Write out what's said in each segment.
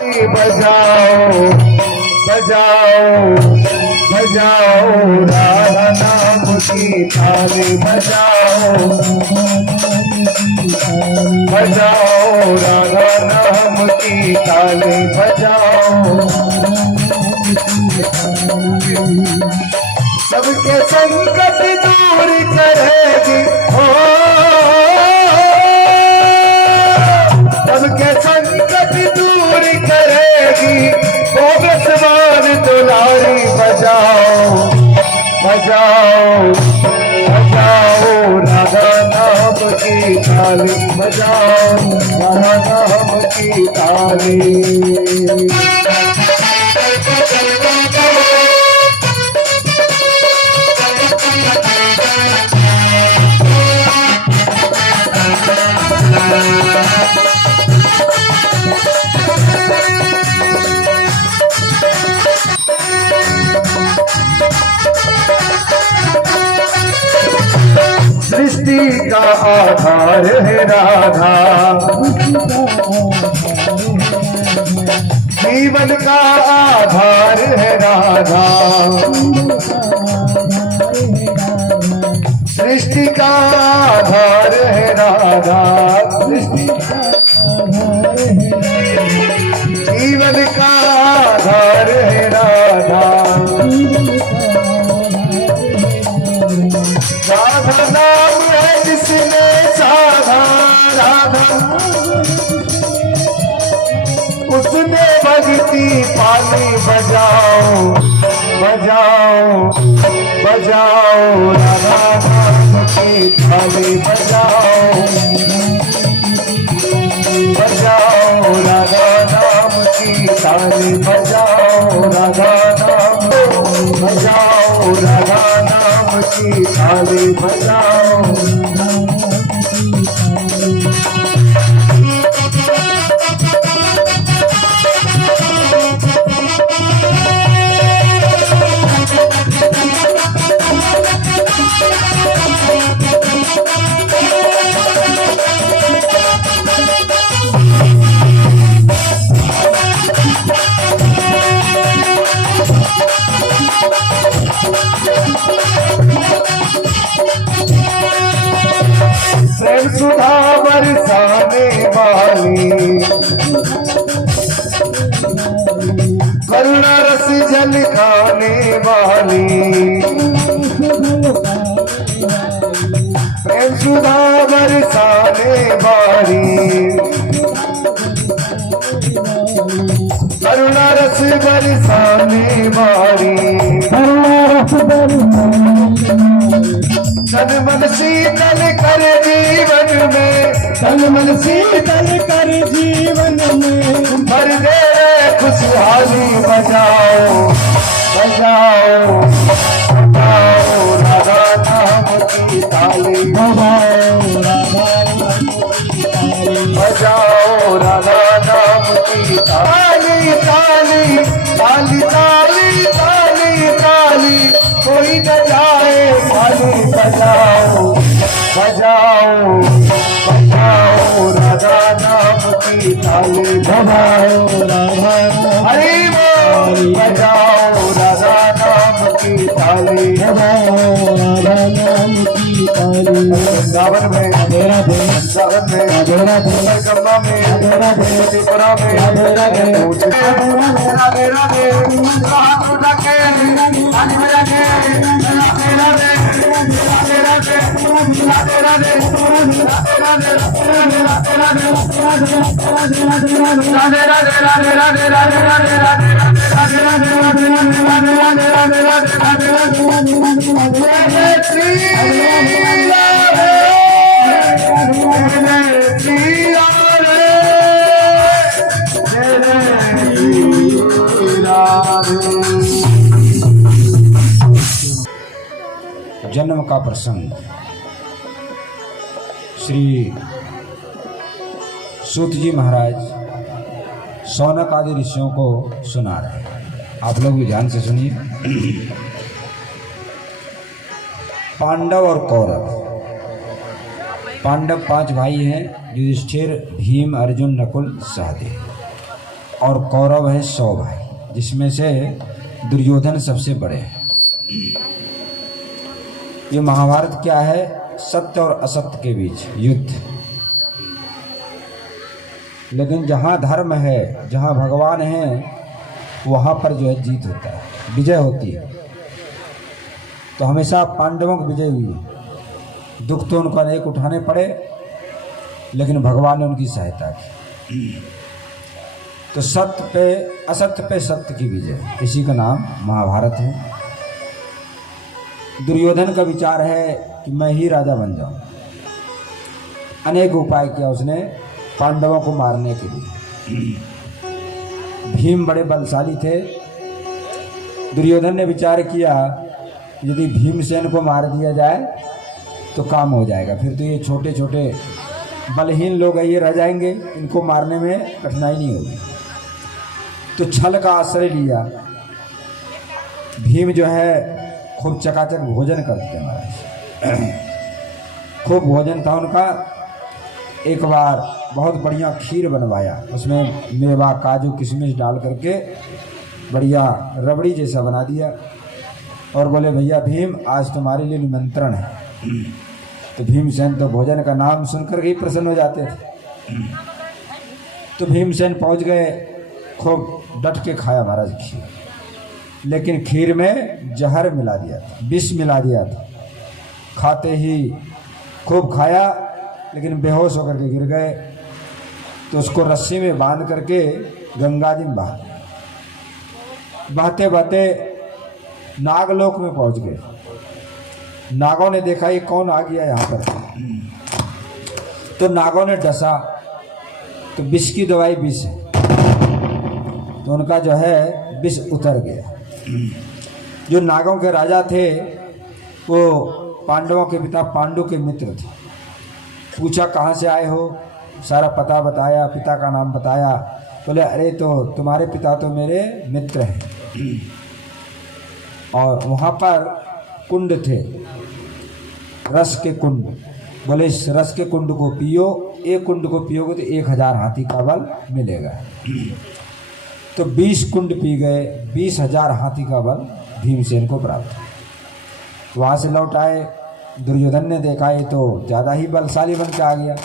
बजाओ बजाओ बजाओ राधा नाम की ताली बजाओ बजाओ राधा नाम की ताली बजाओ। सबके संकट दूर करेगी हो, सबके संकट दूर करेगी वो बसवान दुलारी। बजाओ बजाओ बजाओ राधा नाम की ताली बजाओ राधा नाम की ताली। सृष्टि का आधार है राधा, जीवन का आधार है राधा, सृष्टि का आधार है राधा, जीवन का आधार है राधा। राधा नाम है जिसने साधा राधा, उसने भक्ति पाली। बजाओ बजाओ बजाओ राधा नाम की ताली बजाओ बजाओ राधा नाम की ताली बजाओ राधा नाम बजाओ राधा नाम की ताली बजाओ। प्रेम सुधा बरसाने वाली, करुणा रस झलकाने वाली, प्रेम सुधा बरसाने वाली, करुणा रस बरसाने वाली, तन मन शीतल कर जीवन में, तन मन शीतल कर जीवन में, भर दे खुशहाली। बजाओ बजाओ बजाओ राधा नाम की ताली बजाओ बजाओ राधा नाम की ताली ताली ताली ताली ताली ताली, कोई न जाए खाली। बजाओ बजाओ बजाओ राधा नाम की ताली बजाओ राधा हरि बोल बजाओ राधा नाम की ताली बजाओ राधा नाम की ताली। वृंदावन में अधेरा दे, वृंदावन में अधेरा दे, गंगा में अधेरा दे, त्रिपुरा में अधेरा दे, अधेरा दे, हाथ उठा के पानी में रखे अधेरा दे, अधेरा दे, अधेरा दे, अधेरा दे, अधेरा दे, जन्म का प्रसंग श्री सूत जी महाराज शौनक आदि ऋषियों को सुना रहे हैं। आप लोग भी ध्यान से सुनिए। पांडव और कौरव, पांडव 5 भाई हैं, युधिष्ठिर, भीम, अर्जुन, नकुल, सहदेव। और कौरव है 100 भाई, जिसमें से दुर्योधन सबसे बड़े हैं। ये महाभारत क्या है? सत्य और असत्य के बीच युद्ध। लेकिन जहाँ धर्म है, जहाँ भगवान है, वहाँ पर जो है जीत होता है, विजय होती है। तो हमेशा पांडवों की विजय हुई। दुख तो उनको अनेक उठाने पड़े, लेकिन भगवान ने उनकी सहायता की। तो सत्य पे असत्य पे सत्य की विजय, इसी का नाम महाभारत है। दुर्योधन का विचार है कि मैं ही राजा बन जाऊं। अनेक उपाय किया उसने पांडवों को मारने के लिए। भीम बड़े बलशाली थे। दुर्योधन ने विचार किया यदि भीमसेन को मार दिया जाए तो काम हो जाएगा, फिर तो ये छोटे छोटे बलहीन लोग ये रह जाएंगे, इनको मारने में कठिनाई नहीं होगी। तो छल का आश्रय लिया। भीम जो है खूब चकाचक भोजन करते थे महाराज, खूब भोजन था उनका। एक बार बहुत बढ़िया खीर बनवाया, उसमें मेवा काजू किशमिश डाल करके बढ़िया रबड़ी जैसा बना दिया और बोले भैया भीम आज तुम्हारे लिए निमंत्रण है। तो भीमसेन तो भोजन का नाम सुनकर ही प्रसन्न हो जाते थे। तो भीमसेन पहुंच गए, खूब डट के खाया महाराज खीर, लेकिन खीर में जहर मिला दिया था, विष मिला दिया था। खाते ही खूब खाया, लेकिन बेहोश होकर के गिर गए। तो उसको रस्सी में बांध करके गंगा जी में बहा दिया। बहते बहते नागलोक में पहुंच गए। नागों ने देखा ये कौन आ गया यहाँ पर, तो नागों ने डसा, तो विष की दवाई विष है, तो उनका जो है विष उतर गया। जो नागों के राजा थे वो पांडवों के पिता पांडु के मित्र थे। पूछा कहाँ से आए हो, सारा पता बताया, पिता का नाम बताया। बोले अरे तो तुम्हारे पिता तो मेरे मित्र हैं। और वहाँ पर कुंड थे, रस के कुंड। बोले इस रस के कुंड को पियो, एक कुंड को पियोगे तो 1000 हाथी का बल मिलेगा। तो 20 कुंड पी गए, 20,000 हाथी का बल भीमसेन को प्राप्त। वहाँ से लौट आए। दुर्योधन ने देखा ये तो ज़्यादा ही बलशाली बन के आ गया।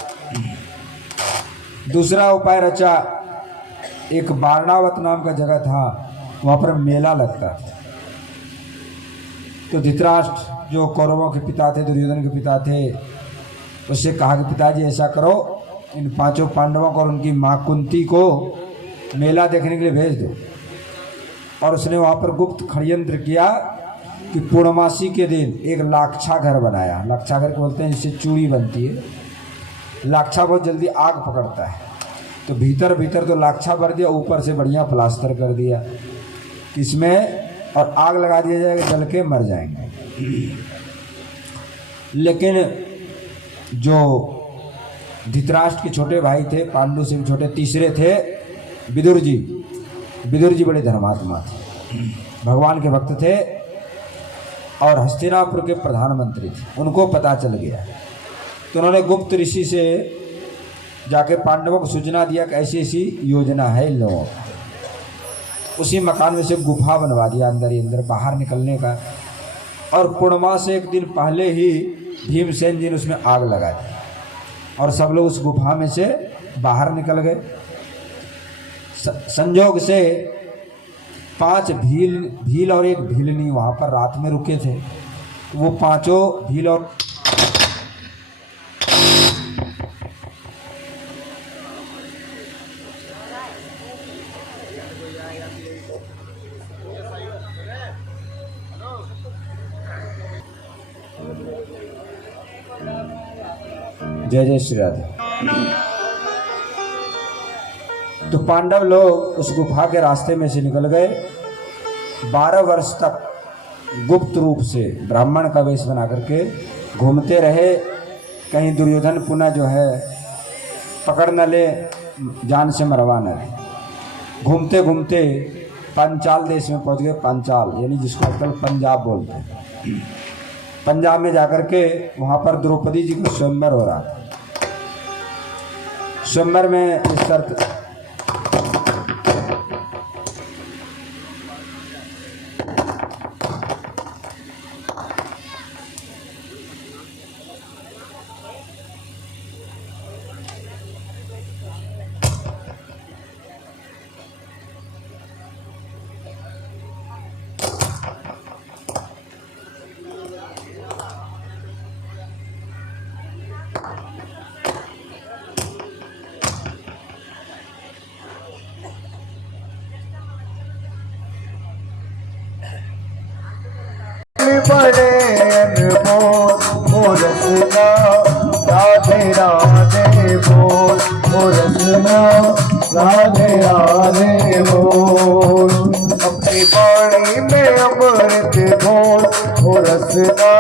दूसरा उपाय रचा। एक बारणावत नाम का जगह था, वहाँ पर मेला लगता था। तो धृतराष्ट्र जो कौरवों के पिता थे, दुर्योधन के पिता थे, उससे कहा कि पिताजी ऐसा करो, इन 5 पांडवों को और उनकी माँ कुंती को मेला देखने के लिए भेज दो। और उसने वहाँ पर गुप्त षड्यंत्र किया कि पूर्णमासी के दिन एक लाक्षा घर बनाया। लाक्षा घर बोलते हैं जिससे चूड़ी बनती है। लाक्षा बहुत जल्दी आग पकड़ता है, तो भीतर भीतर तो लाक्षा भर दिया, ऊपर से बढ़िया प्लास्टर कर दिया इसमें, और आग लगा दिया जाएगा, जल के मर जाएंगे। लेकिन जो धृतराष्ट्र के छोटे भाई थे, पांडु से भी छोटे, तीसरे थे विदुर जी। विदुर जी बड़े धर्मात्मा थे, भगवान के भक्त थे और हस्तिनापुर के प्रधानमंत्री थे। उनको पता चल गया, तो उन्होंने गुप्त ऋषि से जाके पांडवों को सूचना दिया कि ऐसी ऐसी योजना है इन लोगों का। उसी मकान में से गुफा बनवा दिया अंदर ही अंदर बाहर निकलने का। और पूर्णिमा से एक दिन पहले ही भीमसेन जी ने उसमें आग लगा दी और सब लोग उस गुफा में से बाहर निकल गए। संजोग से 5 भील और एक भीलनी वहाँ पर रात में रुके थे। वो 5 भील और जय जय श्री राधे। तो पांडव लोग उस गुफा के रास्ते में से निकल गए। 12 वर्ष तक गुप्त रूप से ब्राह्मण का वेश बना करके घूमते रहे, कहीं दुर्योधन पुनः जो है पकड़ न ले, जान से मरवा न ले। घूमते घूमते पंचाल देश में पहुंच गए। पंचाल यानी जिसको आजकल पंजाब बोलते हैं। पंजाब में जाकर के वहाँ पर द्रौपदी जी को स्वयंवर हो रहा था। स्वयंवर में इस शर्त बड़े अनमोल ओ रसना राधे राधे बोल ओ रसना राधे राधे बोल अपनी वाणी में अमृत घोल ओ रसना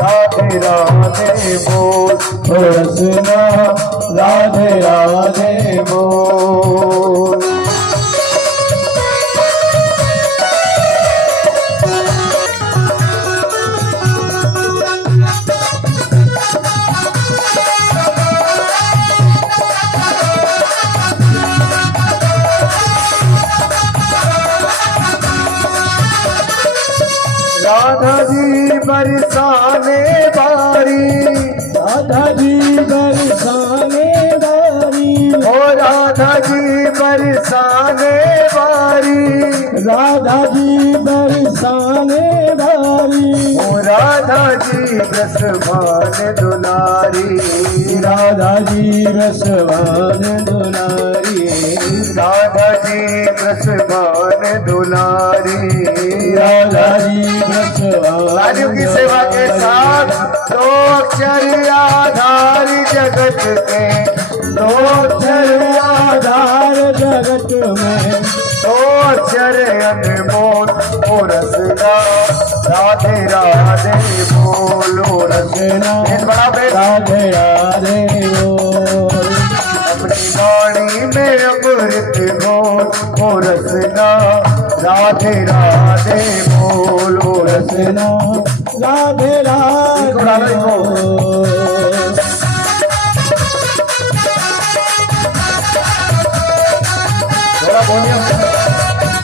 राधे राधे बोल ओ रसना राधे राधे बोल। राधा जी बरसाने बारी राधा जी बरसाने बारी ओ राधा जी बरसाने बारी राधा जी बरसाने बारी ओ राधा जी रसभान दुलारी राधा जी रसवान दुलारी राधा जी रसभान दुलारी राधा जी रसवान राजू की सेवा के साथ दो अक्षर आधार जगत के दो अक्षर आधार जगत में दो अक्षर अनमोल ओ रसना राधे राधे बोलो रसना बड़ा बेटा राधे राधे बोल अपनी वाणी में अमृत घोल ओ रसना राधे राधे बोलो रसना राधे राधे बोल थोड़ा बोलिए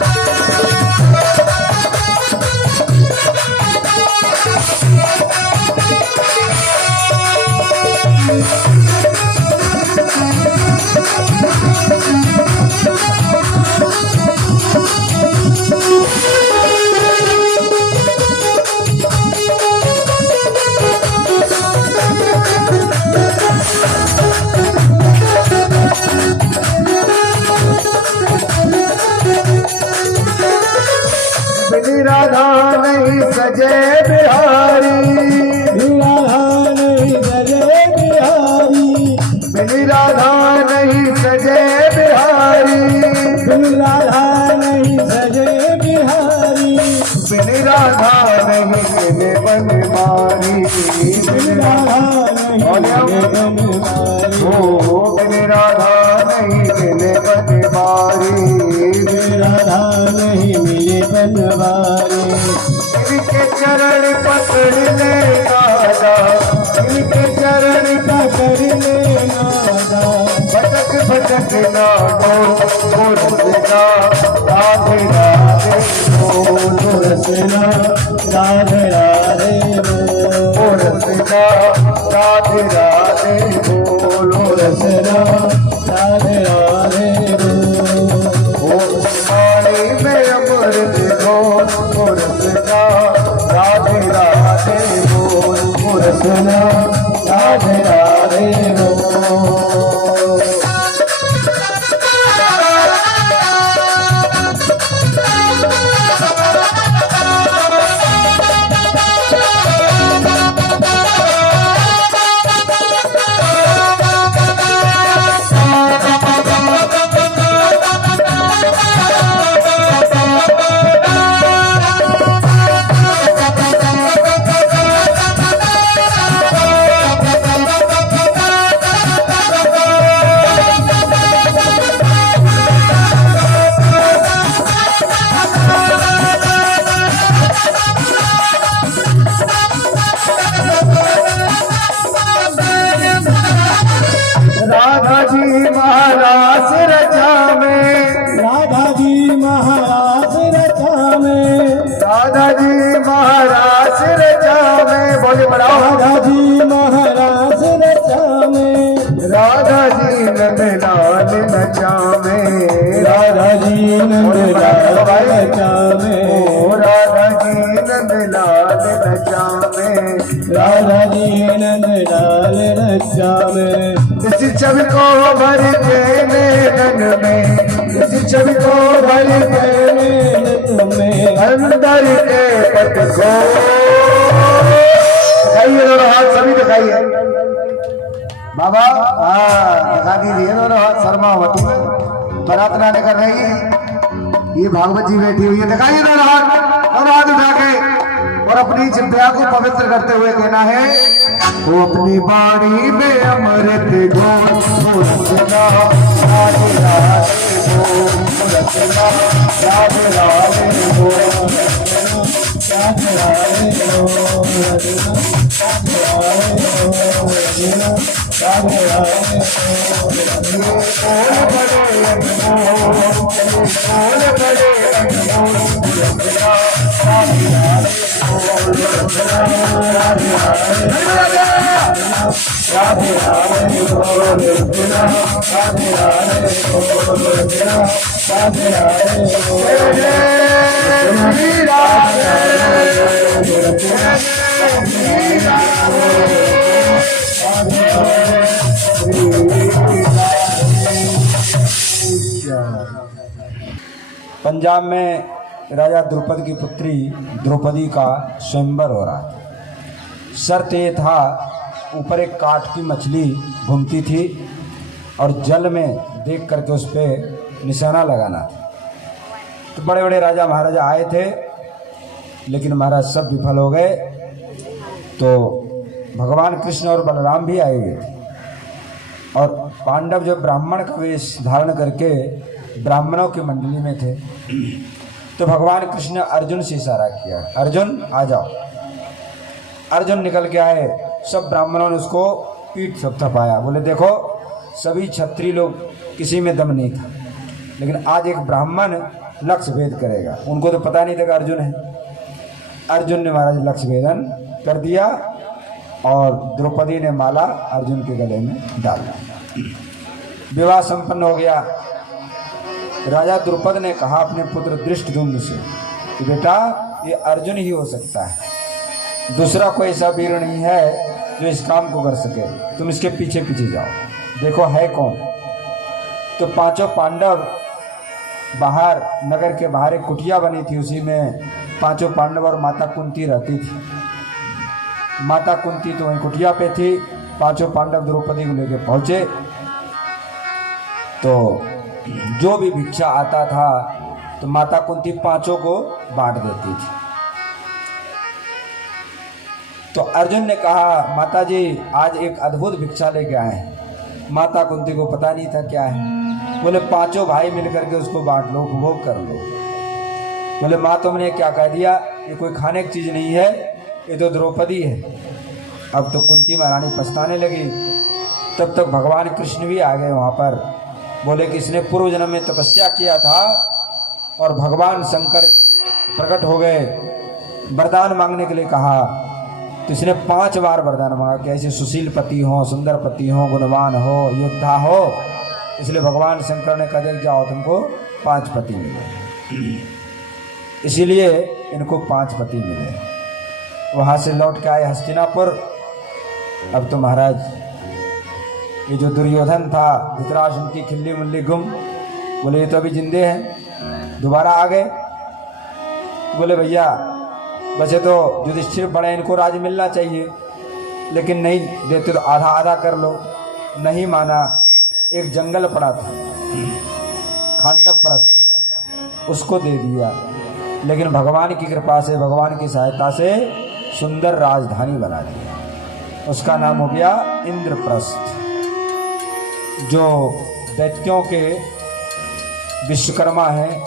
बिन राधा नहीं सजे बिहारी राधा नहीं सजे बिहारी बिन राधा नहीं सजे बिहारी बिन राधा नहीं सजे बिहारी बिन राधा नहीं मिले बनमारी बिन राधा नहीं बनमारी ओ बिन राधा नहीं मिले बनमारी बिन राधा नहीं मिले बनवारी इनके चरण पकड़ ले राधा इनके चरण पकड़ ले नादा भटक भटक ना हो रसना राधे राधे बोलो रसना राधे राधे ओ रसना राधे राधे बोलो रसना राधे राधे ओ पानी में अमृत घोल ओ रसना राधे राधे बोल ओ रसना राधे राधे राधा जी महाराज रचा में राधा जी महाराज रचा में राधा जी महाराज रचा में बोले बढ़ाओ राधा जी महाराज रचा में राधा जी नंदलाल नचा में राधा जी नंदलाल रचा में ओ राधा जी नंदलाल नचा में राधा जी नंदलाल रचा में इस छवि को भर के नैनन में इस छवि को भर के में अंदर के पट खोल दिखाइए दोनों हाथ, सभी दिखाइए बाबा। हाँ दिखा दीजिए दोनों हाथ, शर्मा मत, बारात ना निकल रही है, ये भागवत जी बैठी हुई है। दिखाइए दोनों हाथ उठा के, और अपनी जिब्या को पवित्र करते हुए कहना है, वो अपनी बाणी में अमृत घोल रचना, राधे राधे बोल रचना, राधे राधे बोल राधे राधे राधे पंजाब में राजा द्रुपद की पुत्री द्रौपदी का स्वयंवर हो रहा था। शर्त ये था, ऊपर एक काठ की मछली घूमती थी और जल में देख करके उस पर निशाना लगाना था। तो बड़े बड़े राजा महाराजा आए थे, लेकिन महाराज सब विफल हो गए। तो भगवान कृष्ण और बलराम भी आए हुए थे, और पांडव जो ब्राह्मण का वेश धारण करके ब्राह्मणों की मंडली में थे। तो भगवान कृष्ण ने अर्जुन से इशारा किया, अर्जुन आ जाओ। अर्जुन निकल के आए, सब ब्राह्मणों ने उसको पीठ थपथपाया, बोले देखो सभी क्षत्रिय लोग किसी में दम नहीं था, लेकिन आज एक ब्राह्मण लक्ष्य भेद करेगा। उनको तो पता नहीं था कि अर्जुन है। अर्जुन ने महाराज लक्ष्य भेदन कर दिया, और द्रौपदी ने माला अर्जुन के गले में डाल दिया। विवाह संपन्न हो गया। राजा द्रुपद ने कहा अपने पुत्र दृष्टद्युम्न से कि बेटा ये अर्जुन ही हो सकता है, दूसरा कोई ऐसा वीर नहीं है जो इस काम को कर सके, तुम इसके पीछे पीछे जाओ, देखो है कौन। तो पांचों पांडव बाहर, नगर के बाहर एक कुटिया बनी थी, उसी में पांचों पांडव और माता कुंती रहती थी। माता कुंती तो वहीं कुटिया पे थी। पांचों पांडव द्रौपदी को लेकर पहुंचे। तो जो भी भिक्षा आता था तो माता कुंती पांचों को बांट देती थी। तो अर्जुन ने कहा माता जी आज एक अद्भुत भिक्षा लेके आए हैं। माता कुंती को पता नहीं था क्या है। बोले पांचों भाई मिलकर के उसको बांट लो, उपभोग कर लो। बोले माँ तुमने क्या कह दिया, ये कोई खाने की चीज़ नहीं है, ये तो द्रौपदी है। अब तो कुंती महारानी पछताने लगी। तब तक भगवान कृष्ण भी आ गए वहाँ पर। बोले कि इसने पूर्व जन्म में तपस्या किया था और भगवान शंकर प्रकट हो गए, वरदान मांगने के लिए कहा। तो इसने 5 बार वरदान मांगा कि ऐसे सुशील पति हो, सुंदर पति हो, गुणवान हो, योद्धा हो। इसलिए भगवान शंकर ने कहा कि जाओ तुमको 5 पति मिले। इसीलिए इनको 5 पति मिले। वहाँ से लौट के आए हस्तिनापुर। अब तो महाराज ये जो दुर्योधन था, धृतराष्ट्र, उनकी खिल्ली मुल्ली गुम। बोले ये तो अभी जिंदे हैं, दोबारा आ गए। बोले भैया वैसे तो युधिष्ठिर बड़े, इनको राज मिलना चाहिए, लेकिन नहीं देते तो आधा आधा कर लो। नहीं माना। एक जंगल पड़ा था खांडव प्रस्थ, उसको दे दिया। लेकिन भगवान की कृपा से, भगवान की सहायता से सुंदर राजधानी बना दी। उसका नाम हो गया इंद्रप्रस्थ। जो दैत्यों के विश्वकर्मा हैं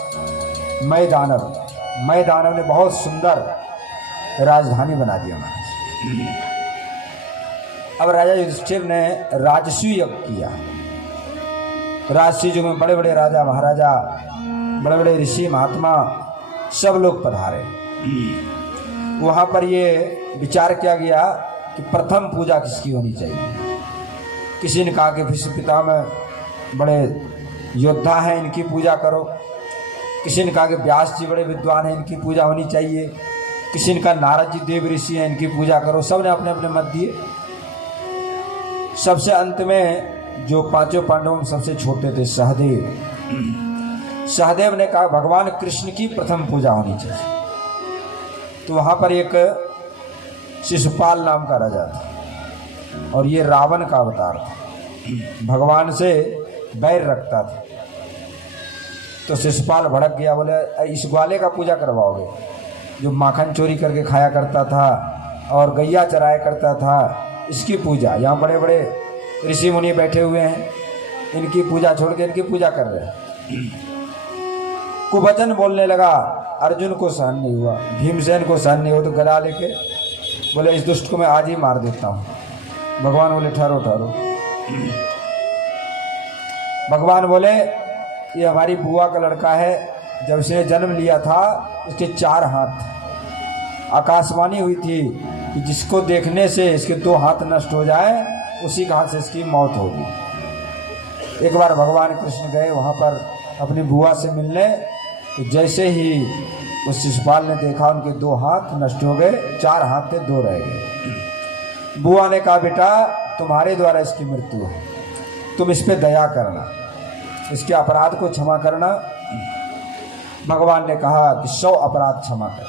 मय दानव ने बहुत सुंदर राजधानी बना दिया महाराज। अब राजा युधिष्ठिर ने राजसूय यज्ञ किया। राजसूय युग में बड़े बड़े राजा महाराजा, बड़े बड़े ऋषि महात्मा सब लोग पधारे। वहाँ पर ये विचार किया गया कि प्रथम पूजा किसकी होनी चाहिए। किसी ने कहा कि भीष्म पितामह बड़े योद्धा हैं, इनकी पूजा करो। किसी ने कहा कि व्यास जी बड़े विद्वान हैं, इनकी पूजा होनी चाहिए। किसी ने कहा नारद जी देव ऋषि हैं, इनकी पूजा करो। सब ने अपने अपने मत दिए। सबसे अंत में जो 5 पांडवों में सबसे छोटे थे सहदेव ने कहा भगवान कृष्ण की प्रथम पूजा होनी चाहिए। तो वहाँ पर एक शिशुपाल नाम का राजा था और ये रावण का अवतार था, भगवान से बैर रखता था। तो शिशुपाल भड़क गया, बोले इस ग्वाले का पूजा करवाओगे जो माखन चोरी करके खाया करता था और गैया चराया करता था, इसकी पूजा? यहाँ बड़े बड़े ऋषि मुनि बैठे हुए हैं, इनकी पूजा छोड़ के इनकी पूजा कर रहे हैं। कुवचन बोलने लगा। अर्जुन को सहन नहीं हुआ, भीमसेन को सहन नहीं हुआ, तो गदा लेके बोले इस दुष्ट को मैं आज ही मार देता हूँ। भगवान बोले ठहरो ठहरो। भगवान बोले ये हमारी बुआ का लड़का है, जब इसने जन्म लिया था इसके 4 हाथ। आकाशवाणी हुई थी कि जिसको देखने से इसके 2 हाथ नष्ट हो जाए उसी के हाथ से इसकी मौत होगी। एक बार भगवान कृष्ण गए वहाँ पर अपनी बुआ से मिलने, तो जैसे ही उस शिशुपाल ने देखा उनके 2 हाथ नष्ट हो गए, 4 हाथ थे 2 रह गए। बुआ ने कहा बेटा तुम्हारे द्वारा इसकी मृत्यु है, तुम इस पे दया करना, इसके अपराध को क्षमा करना। भगवान ने कहा कि 100 अपराध क्षमा कर।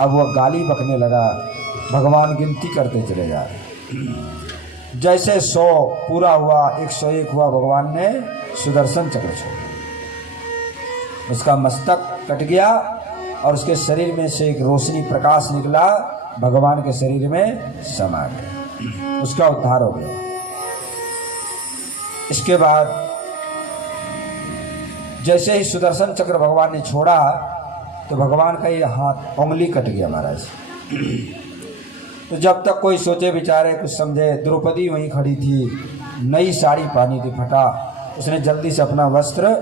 अब वह गाली बकने लगा, भगवान गिनती करते चले जा रहे। जैसे 100 पूरा हुआ, 101 हुआ, भगवान ने सुदर्शन चक्र छोड़ा, उसका मस्तक कट गया और उसके शरीर में से एक रोशनी प्रकाश निकला, भगवान के शरीर में समा गया, उसका उद्धार हो गया। इसके बाद जैसे ही सुदर्शन चक्र भगवान ने छोड़ा तो भगवान का ये हाथ उंगली कट गया महाराज। तो जब तक कोई सोचे विचारे कुछ समझे, द्रौपदी वहीं खड़ी थी, नई साड़ी पहनी थी, फटा, उसने जल्दी से अपना वस्त्र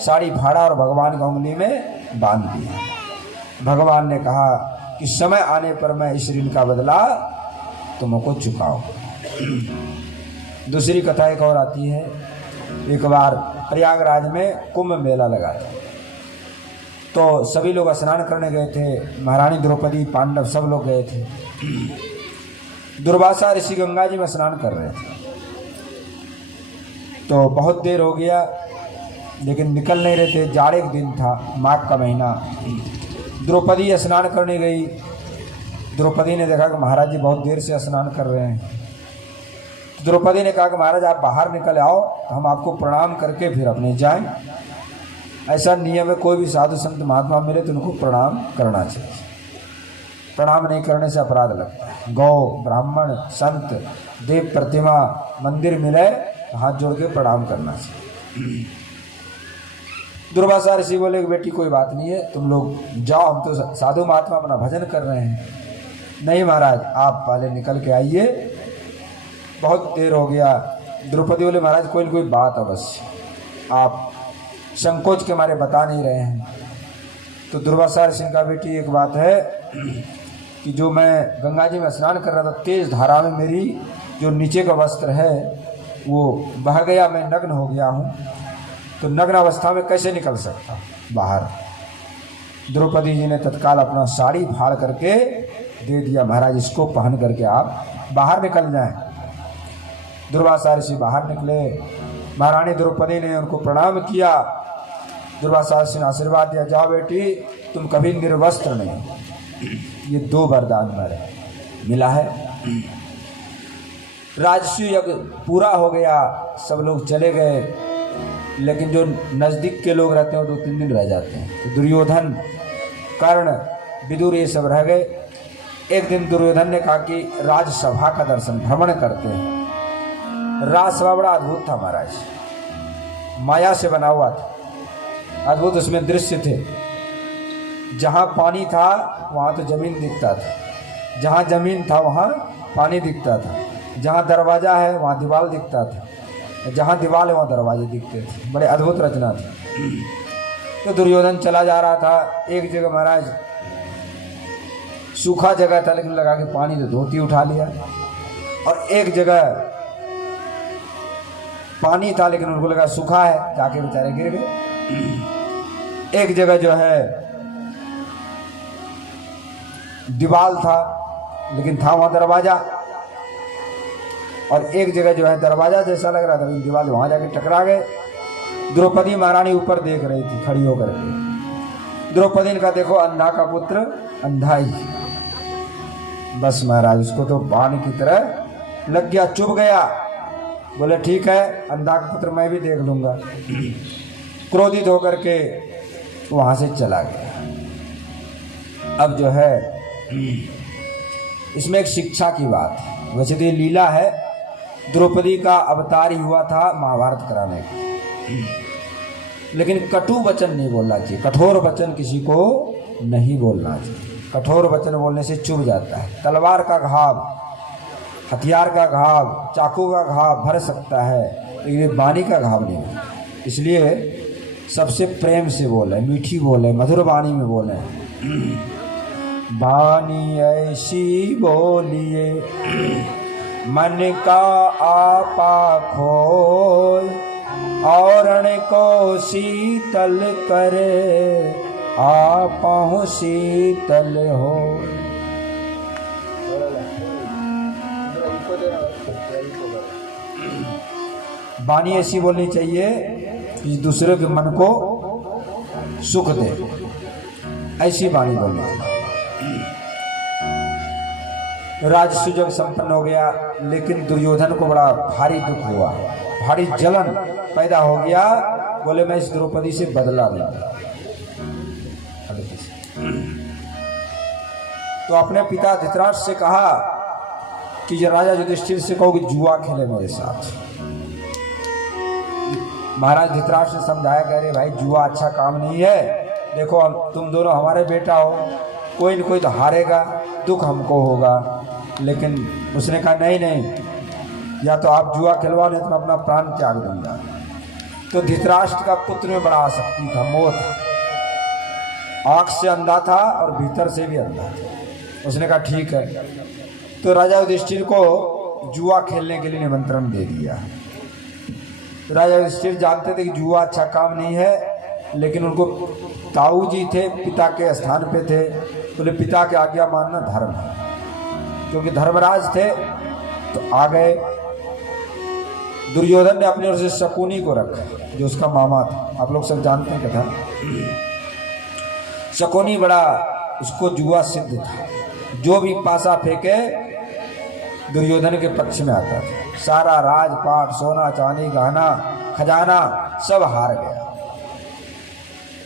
साड़ी फाड़ा और भगवान की उंगली में बांध दिया। भगवान ने कहा कि समय आने पर मैं इस ऋण का बदला तुमको चुकाऊं। दूसरी कथा एक और आती है। एक बार प्रयागराज में कुंभ मेला लगा था, तो सभी लोग स्नान करने गए थे, महारानी द्रौपदी, पांडव सब लोग गए थे। दुर्वासा ऋषि गंगा जी में स्नान कर रहे थे, तो बहुत देर हो गया लेकिन निकल नहीं रहे थे। जाड़े का दिन था, माघ का महीना। द्रौपदी स्नान करने गई। द्रौपदी ने देखा कि महाराज जी बहुत देर से स्नान कर रहे हैं। द्रौपदी ने कहा कि महाराज आप बाहर निकल आओ, तो हम आपको प्रणाम करके फिर अपने जाएं। ऐसा नियम है, कोई भी साधु संत महात्मा मिले तो उनको प्रणाम करना चाहिए, प्रणाम नहीं करने से अपराध लगता है। गौ, ब्राह्मण, संत, देव प्रतिमा, मंदिर मिले तो हाथ जोड़ के प्रणाम करना चाहिए। दुर्वासा ऋषि बोले कि बेटी कोई बात नहीं है, तुम लोग जाओ, हम तो साधु महात्मा अपना भजन कर रहे हैं। नहीं महाराज आप पहले निकल के आइए, बहुत देर हो गया। द्रौपदी बोले महाराज कोई न कोई बात अवश्य, आप संकोच के मारे बता नहीं रहे हैं। तो दुर्वासा ऋषि का बेटी एक बात है कि जो मैं गंगा जी में स्नान कर रहा था, तेज धारा में मेरी जो नीचे का वस्त्र है वो बह गया, मैं नग्न हो गया हूँ, तो नग्न अवस्था में कैसे निकल सकता बाहर। द्रौपदी जी ने तत्काल अपना साड़ी फाड़ करके दे दिया, महाराज इसको पहन करके आप बाहर निकल जाएं। दुर्वासा ऋषि बाहर निकले, महारानी द्रौपदी ने उनको प्रणाम किया। दुर्वासा ऋषि ने आशीर्वाद दिया, जाओ बेटी तुम कभी निर्वस्त्र नहीं। ये 2 वरदान मेरे मिला है। राजसूय यज्ञ पूरा हो गया, सब लोग चले गए, लेकिन जो नज़दीक के लोग रहते हैं वो 2-3 दिन रह जाते हैं। तो दुर्योधन, कर्ण, विदुर ये सब रह गए। एक दिन दुर्योधन ने कहा कि राजसभा का दर्शन भ्रमण करते हैं। राजसभा बड़ा अद्भुत था महाराज, माया से बना हुआ था, अद्भुत उसमें दृश्य थे। जहाँ पानी था वहाँ तो जमीन दिखता था, जहाँ जमीन था वहाँ पानी दिखता था, जहाँ दरवाज़ा है वहाँ दीवार दिखता था, जहाँ दीवार है वहाँ दरवाजे दिखते थे। बड़े अद्भुत रचना थी। तो दुर्योधन चला जा रहा था, एक जगह महाराज सूखा जगह था लेकिन लगा के पानी तो धोती उठा लिया, और एक जगह पानी था लेकिन उनको लगा सूखा है, जाके बेचारे गिर गए। एक जगह जो है दीवार था लेकिन था वहाँ दरवाजा, और एक जगह जो है दरवाजा जैसा लग रहा था लेकिन दीवार वहाँ जाके टकरा गए। द्रौपदी महारानी ऊपर देख रही थी खड़ी होकर के। द्रौपदी ने कहा देखो अंधा का पुत्र अंधा ही, बस महाराज उसको तो बाण की तरह लग गया, चुभ गया। बोले ठीक है, अंधा का पुत्र मैं भी देख लूंगा। क्रोधित होकर के वहां से चला गया। अब जो है इसमें एक शिक्षा की बात है। वैसे तो ये लीला है, द्रौपदी का अवतार ही हुआ था महाभारत कराने का, लेकिन कटु वचन नहीं बोलना चाहिए, कठोर वचन किसी को नहीं बोलना चाहिए। कठोर वचन बोलने से चुभ जाता है। तलवार का घाव, हथियार का घाव, चाकू का घाव भर सकता है, लेकिन ये वाणी का घाव नहीं भरता। इसलिए सबसे प्रेम से बोले, मीठी बोले, मधुर वाणी में बोले। वाणी ऐसी बोलिए मन का आपा खोय, औरण को शीतल करे आपहु शीतल हो। वाणी ऐसी बोलनी चाहिए कि दूसरे के मन को सुख दे, ऐसी वाणी बोलनी चाहिए। राज सुजग संपन्न हो गया, लेकिन दुर्योधन को बड़ा भारी दुख हुआ, भारी जलन पैदा हो गया। बोले मैं इस द्रौपदी से बदला लूंगा। तो अपने पिता धृतराष्ट्र से कहा कि ये राजा युधिष्ठिर से कहो कि जुआ खेले मेरे साथ। महाराज धृतराष्ट्र ने समझाया, कह रहे भाई जुआ अच्छा काम नहीं है, देखो हम तुम दोनों हमारे बेटा हो, कोई न कोई तो हारेगा, दुख हमको होगा। लेकिन उसने कहा नहीं नहीं, या तो आप जुआ खिलवाओ नहीं तो मैं अपना प्राण त्याग दूंगा। तो धृतराष्ट्र का पुत्र में बड़ा आसक्ति था, मोह था, आँख से अंधा था और भीतर से भी अंधा था। उसने कहा ठीक है। तो राजा युधिष्ठिर को जुआ खेलने के लिए निमंत्रण दे दिया। तो राजा युधिष्ठिर जानते थे कि जुआ अच्छा काम नहीं है, लेकिन उनको ताऊ जी थे, पिता के स्थान पे थे, बोले पिता की आज्ञा मानना धर्म है, क्योंकि धर्मराज थे। तो आ गए। दुर्योधन ने अपनी ओर से शकुनी को रखा, जो उसका मामा था, आप लोग सब जानते हैं कथा। शकुनी बड़ा उसको जुआ सिद्ध था, जो भी पासा फेंके दुर्योधन के पक्ष में आता था। सारा राजपाट, सोना चांदी, गहना खजाना सब हार गया।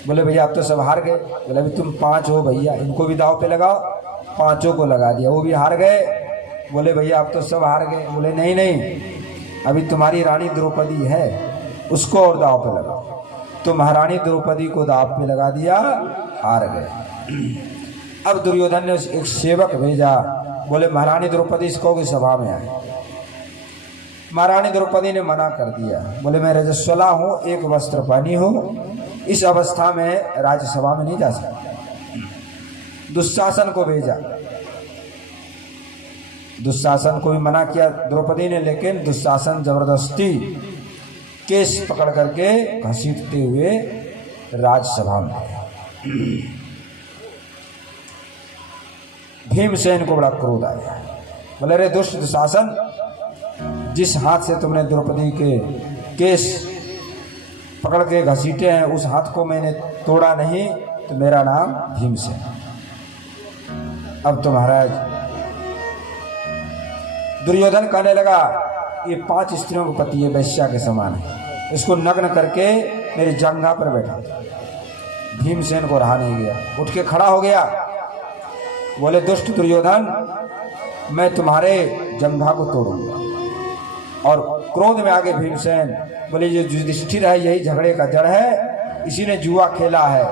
बोले भैया अब तो सब हार गए। बोले अभी तुम 5 हो भैया, इनको भी दाव पे लगाओ। 5 को लगा दिया, वो भी हार गए। बोले भैया अब तो सब हार गए। बोले नहीं नहीं, अभी तुम्हारी रानी द्रौपदी है, उसको और दाव पे लगाओ। तो महारानी द्रौपदी को दाव पे लगा दिया, हार गए। अब दुर्योधन ने एक सेवक भेजा, बोले महारानी द्रौपदी इसको की सभा में आए। महारानी द्रौपदी ने मना कर दिया, बोले मैं रजस्वला हूँ, एक वस्त्र पहनी हूँ, इस अवस्था में राज्यसभा में नहीं जा सकता। दुशासन को भेजा, दुशासन को भी मना किया द्रौपदी ने, लेकिन दुशासन जबरदस्ती केस पकड़ करके घसीटते हुए राज्यसभा में गया। भीमसेन को बड़ा क्रोध आया। बोले रे दुष्ट दुशासन, जिस हाथ से तुमने द्रौपदी के केस पकड़ के घसीटे हैं, उस हाथ को मैंने तोड़ा नहीं, तो मेरा नाम भीमसेन। अब तो महाराज दुर्योधन कहने लगा ये 5 स्त्रियों को पति है, वैश्या के समान है, इसको नग्न करके मेरी जंघा पर बैठा। भीमसेन को रहा नहीं गया, उठ के खड़ा हो गया। बोले दुष्ट दुर्योधन, मैं तुम्हारे जंघा को तोड़ूंगा। और क्रोध में आगे भीमसेन बोले जो युधिष्ठिर है यही झगड़े का जड़ है, इसी ने जुआ खेला है,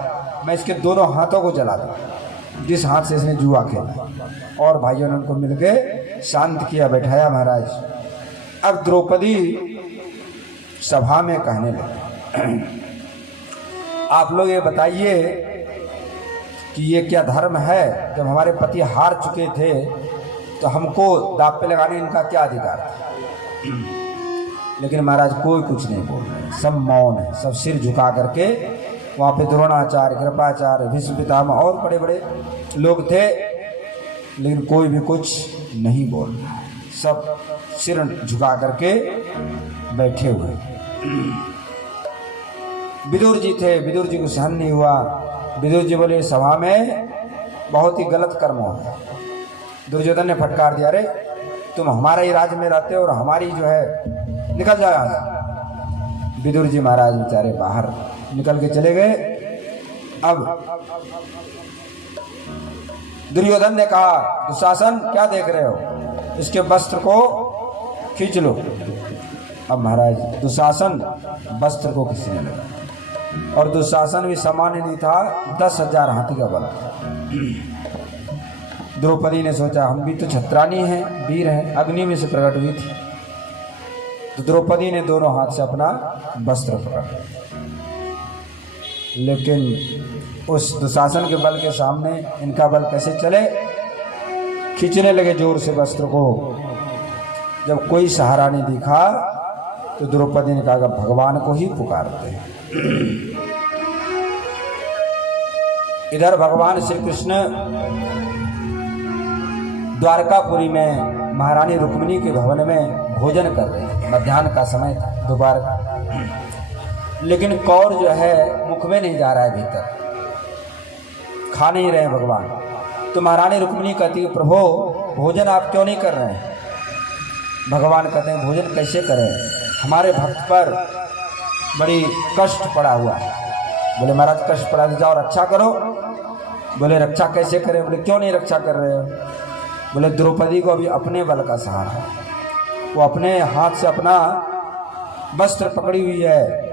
मैं इसके दोनों हाथों को जला दूं, जिस हाथ से इसने जुआ खेला। और भाइयों ने उनको मिलके शांत किया, बैठाया महाराज। अब द्रौपदी सभा में कहने लगे, आप लोग ये बताइए कि ये क्या धर्म है, जब हमारे पति हार चुके थे तो हमको दांव पे लगाने इनका क्या अधिकार था। लेकिन महाराज कोई कुछ नहीं बोल रहे, सब मौन है, सब सिर झुका करके। वहाँ पे द्रोणाचार्य, कृपाचार्य, भीष्म पितामह और बड़े बड़े लोग थे, लेकिन कोई भी कुछ नहीं बोल रहा, सब सिर झुका करके बैठे हुए। विदुर जी थे, विदुर जी को सहन नहीं हुआ। विदुर जी बोले सभा में बहुत ही गलत कर्म हो रहा है, दुर्योधन ने फटकार दिया, अरे तुम हमारे ही राज्य में रहते हो और हमारी जो है, निकल जाओ यहाँ से। विदुर जी महाराज बेचारे बाहर निकल के चले गए। अब दुर्योधन ने कहा, दुशासन क्या देख रहे हो, इसके वस्त्र को खींच लो। अब महाराज दुशासन वस्त्र को खींचने लगा, और दुशासन भी सामान्य नहीं था, 10,000 हाथी का बल। द्रौपदी ने सोचा हम भी तो छत्रानी हैं, वीर हैं, अग्नि में से प्रकट हुई थी। तो द्रौपदी ने दोनों हाथ से अपना वस्त्र पकड़ा, लेकिन उस दुशासन के बल के सामने इनका बल कैसे चले। खींचने लगे जोर से वस्त्र को। जब कोई सहारा नहीं दिखा तो द्रौपदी ने कहा भगवान को ही पुकारते हैं। इधर भगवान श्री कृष्ण द्वारकापुरी में महारानी रुक्मिणी के भवन में भोजन कर रहे हैं। मध्याह्न का समय था, दोपहर का, लेकिन कौर जो है मुख में नहीं जा रहा है, भीतर खा नहीं रहे हैं भगवान। तो महारानी रुक्मिणी कहती है, प्रभु भोजन आप क्यों नहीं कर रहे हैं। भगवान कहते हैं भोजन कैसे करें, हमारे भक्त पर बड़ी कष्ट पड़ा हुआ है। बोले महाराज कष्ट पड़ा तो जाओ रक्षा करो। बोले रक्षा कैसे करें। बोले क्यों नहीं रक्षा कर रहे हो। बोले द्रौपदी को अभी अपने बल का सहारा है, वो अपने हाथ से अपना वस्त्र पकड़ी हुई है।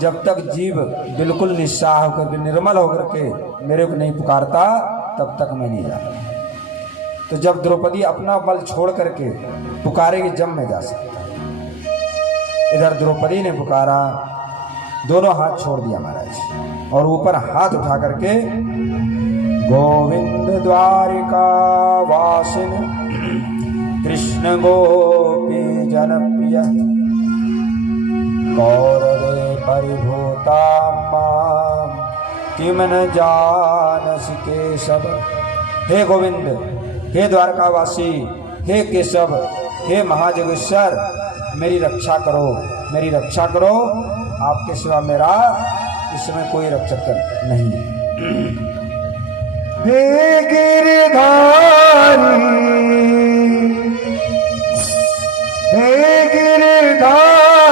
जब तक जीव बिल्कुल निस्साह होकर निर्मल होकर के मेरे को नहीं पुकारता तब तक मैं नहीं जाता। तो जब द्रौपदी अपना बल छोड़ करके पुकारेगी जब मैं जा सकता। इधर द्रौपदी ने पुकारा, दोनों हाथ छोड़ दिया महाराज, और ऊपर हाथ उठा करके गोविंद द्वारिका वासिन कृष्ण गोपी जनप्रिय कौरवे परिभूता माम किम न जानस केशव। हे गोविंद, हे द्वारकावासी, हे केशव, हे महाजगेश्वर, मेरी रक्षा करो, मेरी रक्षा करो। आपके सिवा मेरा इस समय कोई रक्षक नहीं है। हे गिरधारी, हे गिरधारी,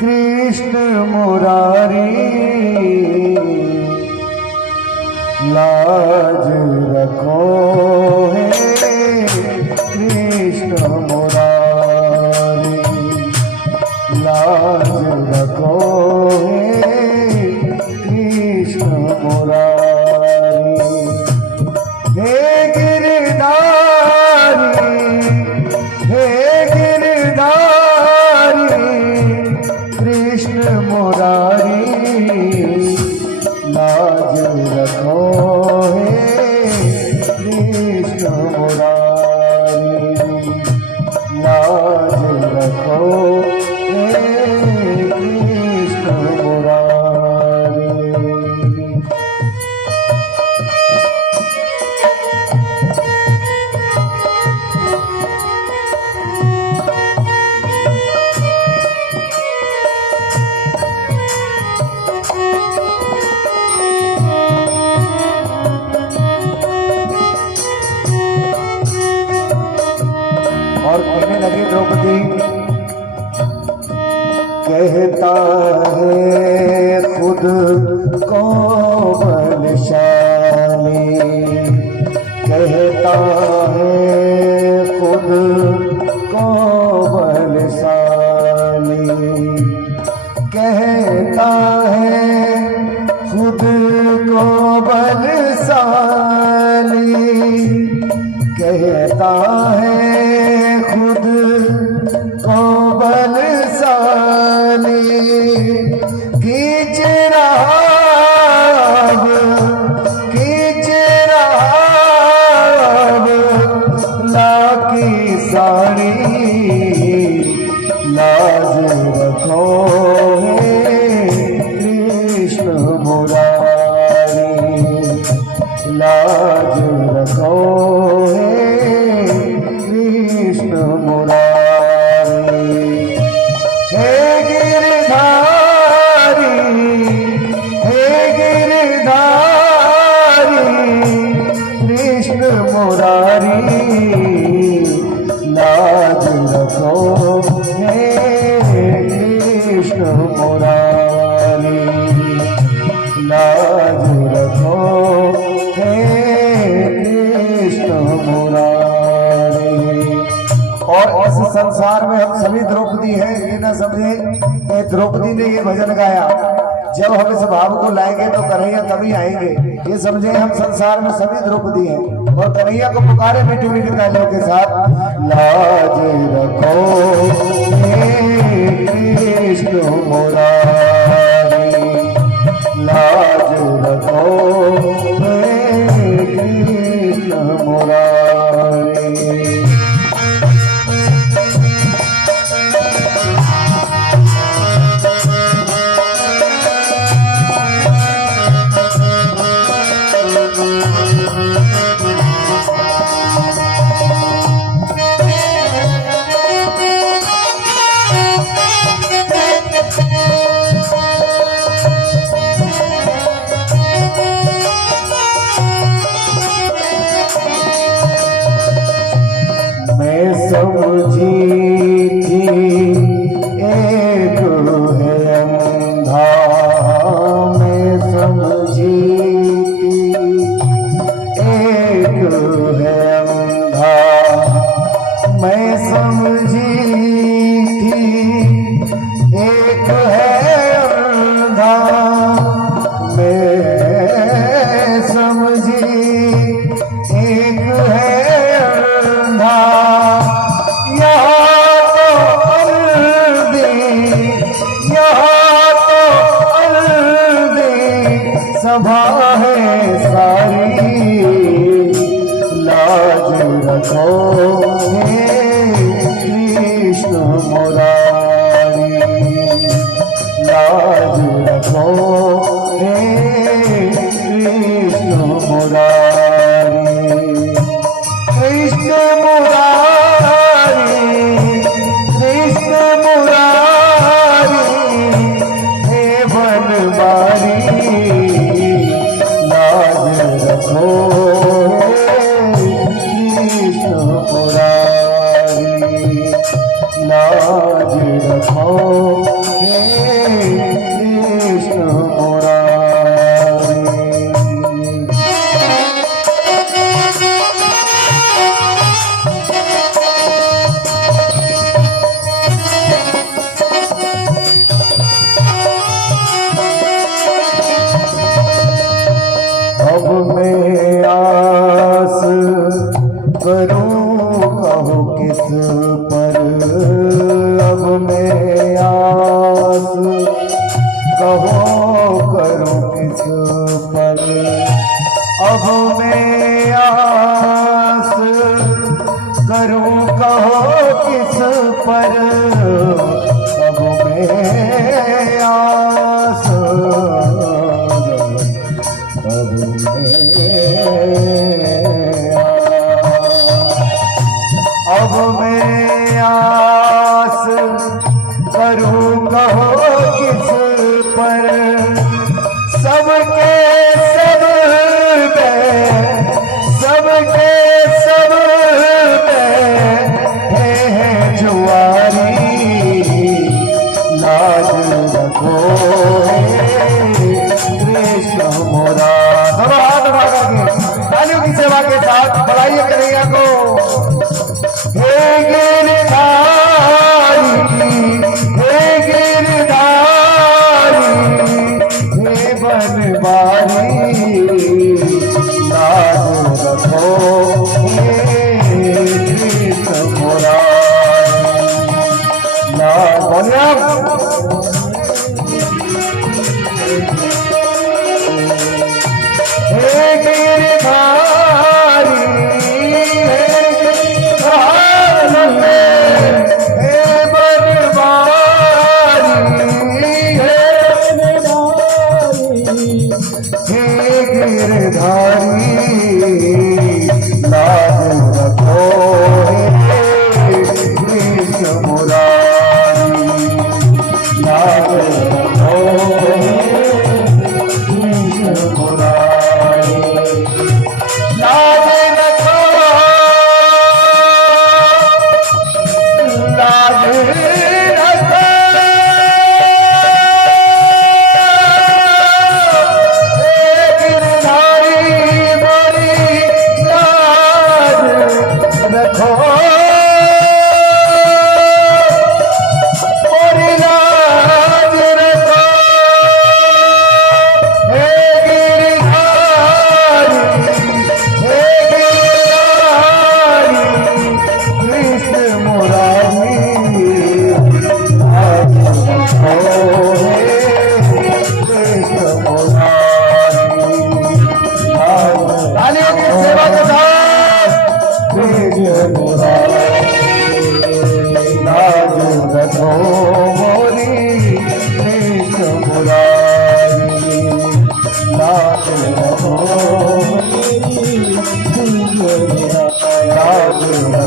कृष्ण मुरारी, लाज रखो हे कृष्ण मुरारी, लाज रखो हे कृष्ण मुरारी। हे गिरधारी, हे गिरधारी, कृष्ण मुरारी, लाज रखो हे कृष्ण मुरारी, लाज रखो हे कृष्ण मुरारी। और कहने लगी द्रौपदी, कहता है खुद को बलशाली, कहता है खुद को बलशाली, कहता है खुद को बलशाली, कहता है खुद को बलशाली, खींच रहा लाकी साड़ी, लाज रखो हे कृष्ण मुरारी, लाज रखो हे कृष्ण मुरारी। हे गिरधारी, संसार में हम सभी द्रौपदी हैं, ये न समझे कि द्रौपदी ने ये भजन गाया। जब हम इस भाव को लाएंगे तो कन्हैया तभी आएंगे। ये समझे हम संसार में सभी द्रौपदी हैं और कन्हैया को पुकारे मीठी मीठी तालियों के साथ, लाज रखो हे कृष्ण मुरारी, लाज रखो हे कृष्ण मुरारी। समझी थी एक है अंधा, मैं समझी थी एक है अंधा, मैं समझी थी एक है अंधा, मैं समझी एक है अंधा। सभा है सारी, लाज रखो हे कृष्ण मुरारी, लाज रखो हे कृष्ण मुरारी, कृष्ण मुरारी, कृष्ण मुरारी, हे बनवारी, रखो कृष्ण मुरारी, लाज रखो कृष्ण मुरारी। अब मैं आस करूं कहो किस पर, अब मैं आस कहो करूं किस पर, अब मैं आस करूं कहो किस पर, अब मैं आस अब मैं आस करूं कहो किस पर, सबके सब पे, सबके सब पे है जुआरी, लाज रखो कृष्ण मुरारी। दोनों हाथ उठा करके तालियों की सेवा के साथ बुलाइए कन्हैया को। हे गिरधारी, हे गिरधारी, हे बनवारी, लाज रखो हे कृष्ण मुरारी, लाज बोलिए हे गिरधारी, हे बनवारी, हे गिरधारी, लाज रखो हे कृष्ण मुरारी, लाज रखो कृष्ण मुरारी, लाज रखो, लाज रखो हे गिरधारी,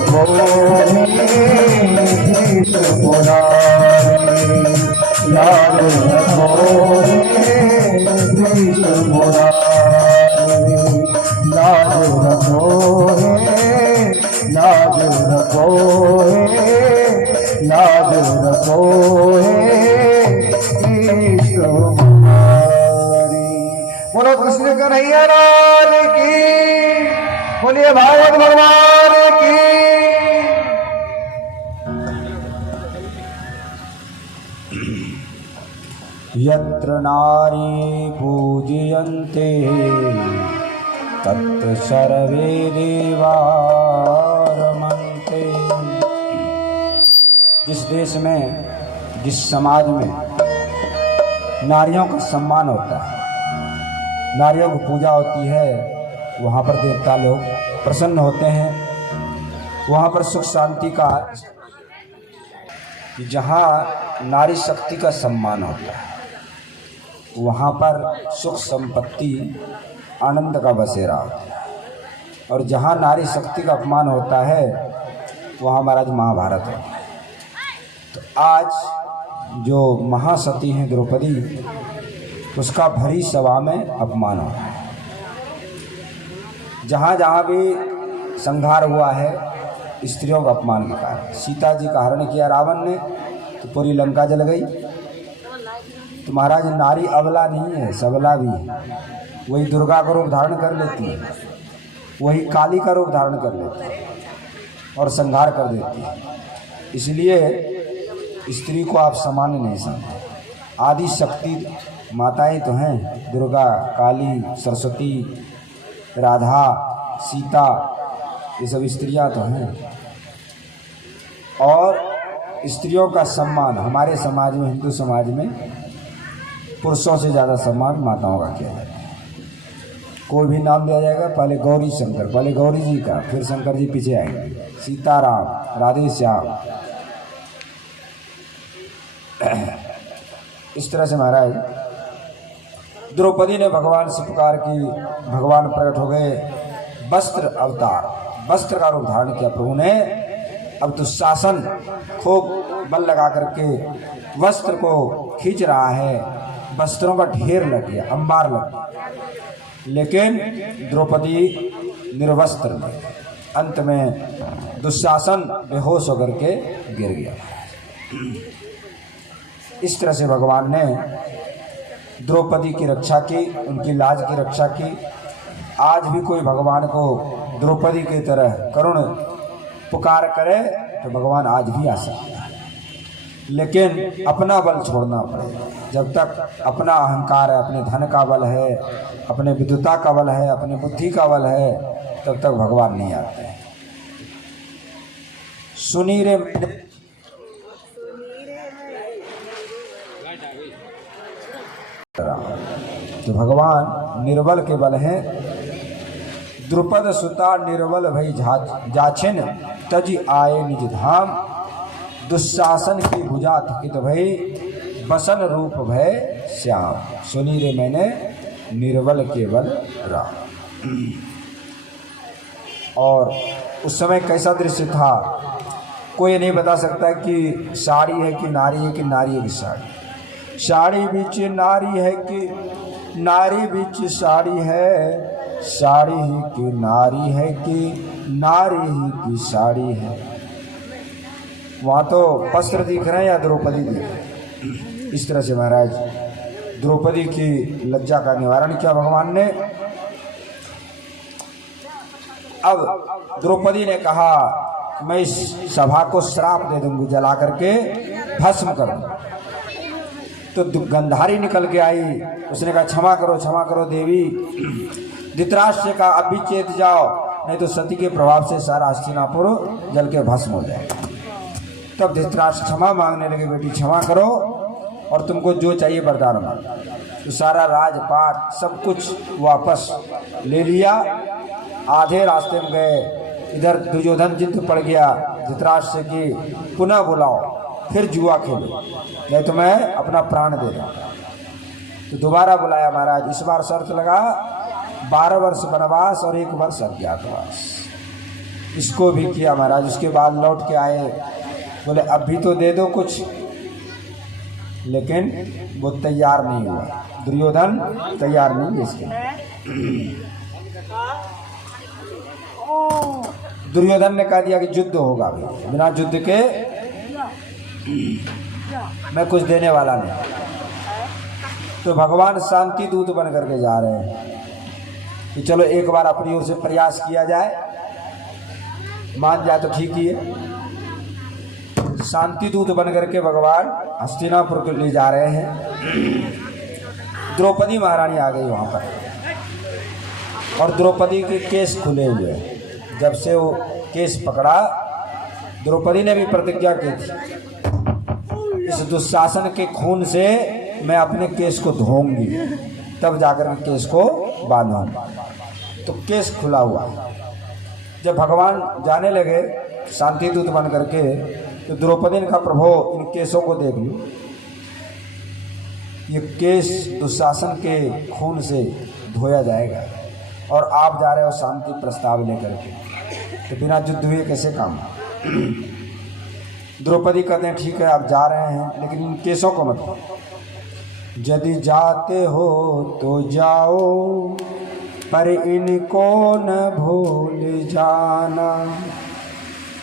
रखो भीष्म मुरारी, लाज रखो भीष्म मुरारी, लाज रखो लाज रखो लाज रखो भीष्म मुरारी। बोलो कृष्ण कन्हैया लाल की, बोलिए भागवत भगवान की। यत्र नारी पूजयन्ते तत्र सर्वे देवा रमन्ते। जिस देश में, जिस समाज में नारियों का सम्मान होता है, नारियों की पूजा होती है, वहाँ पर देवता लोग प्रसन्न होते हैं, वहाँ पर सुख शांति का, जहाँ नारी शक्ति का सम्मान होता है वहाँ पर सुख संपत्ति आनंद का बसेरा होता है, और जहाँ नारी शक्ति का अपमान होता है वहाँ महाराज महाभारत है। तो आज जो महासती हैं द्रौपदी, उसका भरी सभा में अपमान हो रहा है। जहाँ जहाँ भी संहार हुआ है स्त्रियों का अपमान के कारण। सीता जी का हरण किया रावण ने तो पूरी लंका जल गई। तो महाराज नारी अबला नहीं है, सबला भी है। वही दुर्गा का रूप धारण कर लेती है, वही काली का रूप धारण कर लेती है और संहार कर देती है। इसलिए स्त्री को आप सामान्य नहीं समझे। आदि शक्ति माताएं तो हैं, दुर्गा, काली, सरस्वती, राधा, सीता, ये सब स्त्रियां तो हैं। और स्त्रियों का सम्मान हमारे समाज में, हिंदू समाज में पुरुषों से ज़्यादा सम्मान माताओं का किया जाता है। कोई भी नाम दिया जाएगा, पहले गौरी शंकर, पहले गौरी जी का, फिर शंकर जी पीछे आएंगे, सीताराम, राधे श्याम। इस तरह से महाराज द्रौपदी ने भगवान से पुकार की, भगवान प्रकट हो गए, वस्त्र अवतार, वस्त्र का रूप धारण किया प्रभु ने। अब दुशासन खूब बल लगा करके वस्त्र को खींच रहा है, वस्त्रों का ढेर लग गया, अंबार लग गया, लेकिन द्रौपदी निर्वस्त्र में। अंत में दुशासन बेहोश होकर के गिर गया। इस तरह से भगवान ने द्रौपदी की रक्षा की, उनकी लाज की रक्षा की। आज भी कोई भगवान को द्रौपदी की तरह करुण पुकार करे तो भगवान आज भी आ सकता है, लेकिन अपना बल छोड़ना पड़ेगा। जब तक अपना अहंकार है, अपने धन का बल है, अपने विद्युता का बल है, अपनी बुद्धि का बल है, तब तक भगवान नहीं आते हैं। सुनी रे तो भगवान निर्बल के बल हैं। द्रुपद सुता निर्बल भई जाछिन, तजी आए निज धाम। दुशासन की भुजा थकित भई, बसन रूप भय श्याम। सुनी रे मैंने निर्बल के बल राम। और उस समय कैसा दृश्य था, कोई नहीं बता सकता कि साड़ी है कि नारी है, कि नारी है कि साड़ी। साड़ी बीच नारी है कि नारी बीच साड़ी है, साड़ी ही की नारी है कि नारी ही की साड़ी है। वहाँ तो वस्त्र दिख रहे हैं या द्रौपदी दिख रहे हैं। इस तरह से महाराज द्रौपदी की लज्जा का निवारण किया भगवान ने। अब द्रौपदी ने कहा मैं इस सभा को श्राप दे दूंगी, जला करके भस्म कर दूंगी। तो गंधारी निकल के आई, उसने कहा क्षमा करो देवी। धृतराष्ट्र का अब भी चेत जाओ, नहीं तो सती के प्रभाव से सारा हस्तिनापुर जल के भस्म हो जाएगा। तब धृतराष्ट्र क्षमा मांगने लगे, बेटी क्षमा करो और तुमको जो चाहिए वरदान मांगो। तो सारा राजपाट सब कुछ वापस ले लिया। आधे रास्ते में गए, इधर दुर्योधन जिद पड़ गया धृतराष्ट्र से कि पुनः बुलाओ, फिर जुआ खेलो, नहीं तो मैं अपना प्राण दे दूँ। तो दोबारा बुलाया महाराज। इस बार शर्त लगा 12 वर्ष वनवास और 1 वर्ष अज्ञातवास। इसको भी किया महाराज। उसके बाद लौट के आए, बोले अब भी तो दे दो कुछ, लेकिन वो तैयार नहीं हुआ। दुर्योधन तैयार नहीं है इसके। दुर्योधन ने कह दिया कि युद्ध होगा, बिना युद्ध के मैं कुछ देने वाला नहीं। तो भगवान शांति दूत बन करके जा रहे हैं कि चलो एक बार अपनी ओर से प्रयास किया जाए, मान जाए तो ठीक ही है। शांति दूत बन करके भगवान हस्तिनापुर के लिए जा रहे हैं। द्रौपदी महारानी आ गई वहाँ पर, और द्रौपदी के केस खुले हुए। जब से वो केस पकड़ा, द्रौपदी ने भी प्रतिज्ञा की थी, इस दुशासन के खून से मैं अपने केस को धोऊंगी, तब जाकर के केस को बांधूंगा। तो केस खुला हुआ। जब भगवान जाने लगे शांति दूत बन करके, तो द्रौपदी ने कहा प्रभु इन केसों को देख लो, ये केस दुशासन के खून से धोया जाएगा, और आप जा रहे हो शांति प्रस्ताव लेकर के, तो बिना युद्ध हुए कैसे काम। द्रौपदी कहते हैं ठीक है आप जा रहे हैं, लेकिन इन केसों को मत, यदि जाते हो तो जाओ, पर इनको न भूल जाना,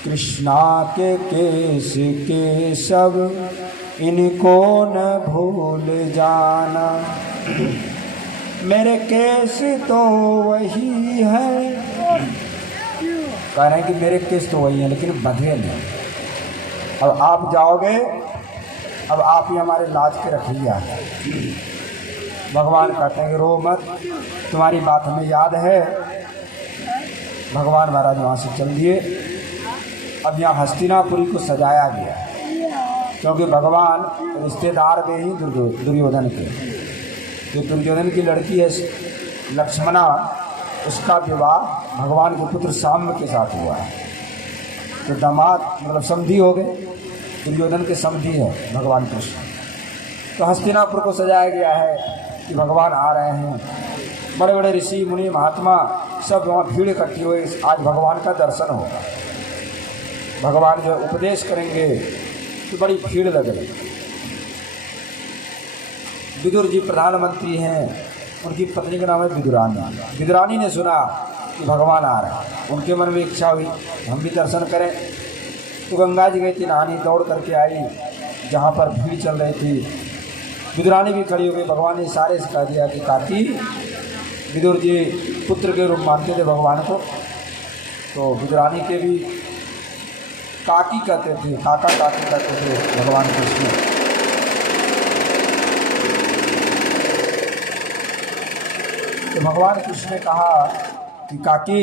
कृष्णा के केस के सब इनको न भूल जाना। मेरे केस तो वही है, कह रहे हैं कि मेरे केस तो वही है, लेकिन बंधे नहीं। अब आप जाओगे, अब आप ही हमारे लाज के रखिएगा। भगवान कहते हैं कि रो मत, तुम्हारी बात हमें याद है। भगवान महाराज वहाँ से चल दिए। अब यहाँ हस्तिनापुरी को सजाया गया, क्योंकि भगवान रिश्तेदार थे ही दुर्योधन के। जो दुर्योधन की लड़की है लक्ष्मणा, उसका विवाह भगवान के पुत्र साम्य के साथ हुआ है। तो दामाद मतलब समधी हो गए, दुर्योधन के समधी है भगवान कृष्ण। तो हस्तिनापुर को सजाया गया है कि भगवान आ रहे हैं। बड़े बड़े ऋषि मुनि महात्मा सब वहाँ भीड़ इकट्ठी हुई, आज भगवान का दर्शन होगा। भगवान जो उपदेश करेंगे तो बड़ी भीड़ लग रही। विदुर जी प्रधानमंत्री हैं, उनकी पत्नी का नाम है विदुरानी। विदुरानी ने सुना कि भगवान आ रहे हैं, उनके मन में इच्छा हुई हम भी दर्शन करें। तो गंगा जी गई थी नहानी, दौड़ करके आई जहाँ पर भीड़ चल रही थी। विदुरानी भी खड़ी हो गई। भगवान ने इशारे से कह दिया कि काकी, विदुर जी पुत्र के रूप मानते थे भगवान को, तो विदुरानी के भी काकी कहते थे, काका काकी कहते थे भगवान कृष्ण। तो भगवान कृष्ण ने कहा कि काकी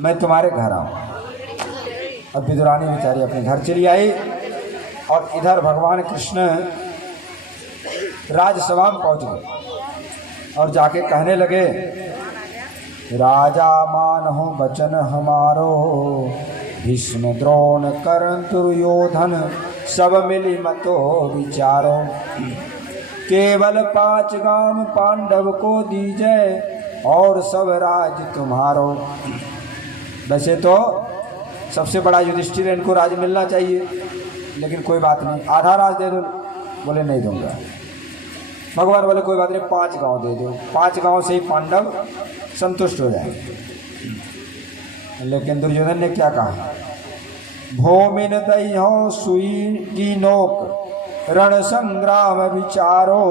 मैं तुम्हारे घर आऊँ। अब विदुरानी बेचारी अपने घर चली आई, और इधर भगवान कृष्ण राजसभा में पहुँच गए और जाके कहने लगे, राजा मानहु बचन हमारो, भीष्म द्रोण कर्ण दुर्योधन, सब मिली मतो विचारो, केवल 5 गांव पांडव को दीजे, और सब राज तुम्हारो। वैसे तो सबसे बड़ा युधिष्ठिर, इनको राज मिलना चाहिए, लेकिन कोई बात नहीं, आधा राज दे दो। बोले नहीं दूंगा। भगवान बोले कोई बात नहीं, 5 गांव दे दो, 5 गांव से ही पांडव संतुष्ट हो जाएंगे। लेकिन दुर्योधन ने क्या कहा, भूमिन दह्यो सुई की नोक, रण संग्राम विचारो,